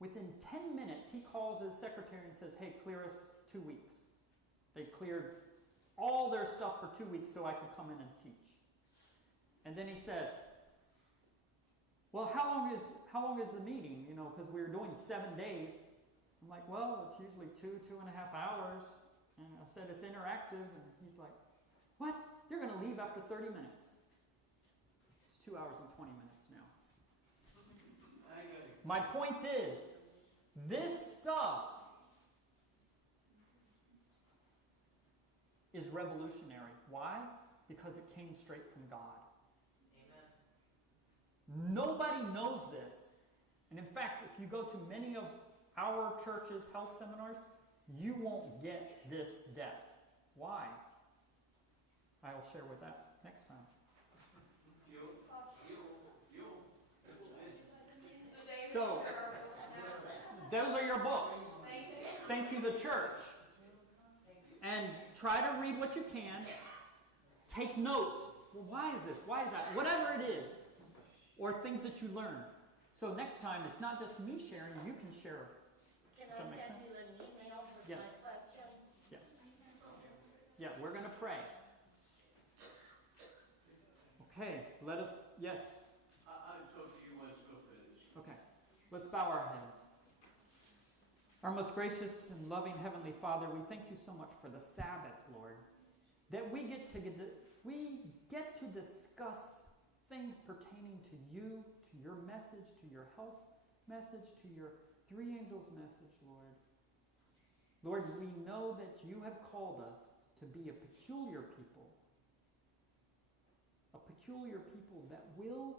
Within 10 minutes, he calls his secretary and says, hey, clear us 2 weeks. They cleared all their stuff for 2 weeks so I could come in and teach. And then he says, well, how long is the meeting? You know, because we were doing 7 days. I'm like, well, it's usually 2.5 hours. And I said, it's interactive. And he's like, what? You're going to leave after 30 minutes. It's 2 hours and 20 minutes now. My point is, this stuff is revolutionary. Why? Because it came straight from God. Amen. Nobody knows this. And in fact, if you go to many of our church's health seminars, you won't get this depth. Why? I will share with that next time. So, those are your books. Thank you, the church. And try to read what you can. Take notes. Well, why is this? Why is that? Whatever it is. Or things that you learn. So next time, it's not just me sharing, you can share. Can I send you an email with Yes. my questions? Yeah. Yeah, we're going to pray. Okay, let us, yes. I talk to you once go finish. Okay, let's bow our heads. Our most gracious and loving Heavenly Father, we thank you so much for the Sabbath, Lord, that we get to discuss things pertaining to you, to your message, to your health message, to your three angels message, Lord. Lord, we know that you have called us to be a peculiar people that will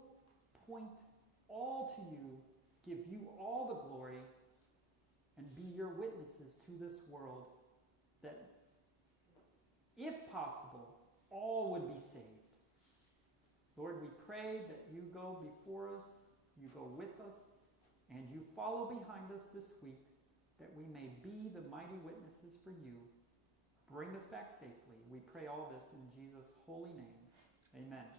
point all to you, give you all the glory, and be your witnesses to this world, that if possible, all would be saved. Lord, we pray that you go before us, you go with us, and you follow behind us this week, that we may be the mighty witnesses for you. Bring us back safely. We pray all this in Jesus' holy name. Amen.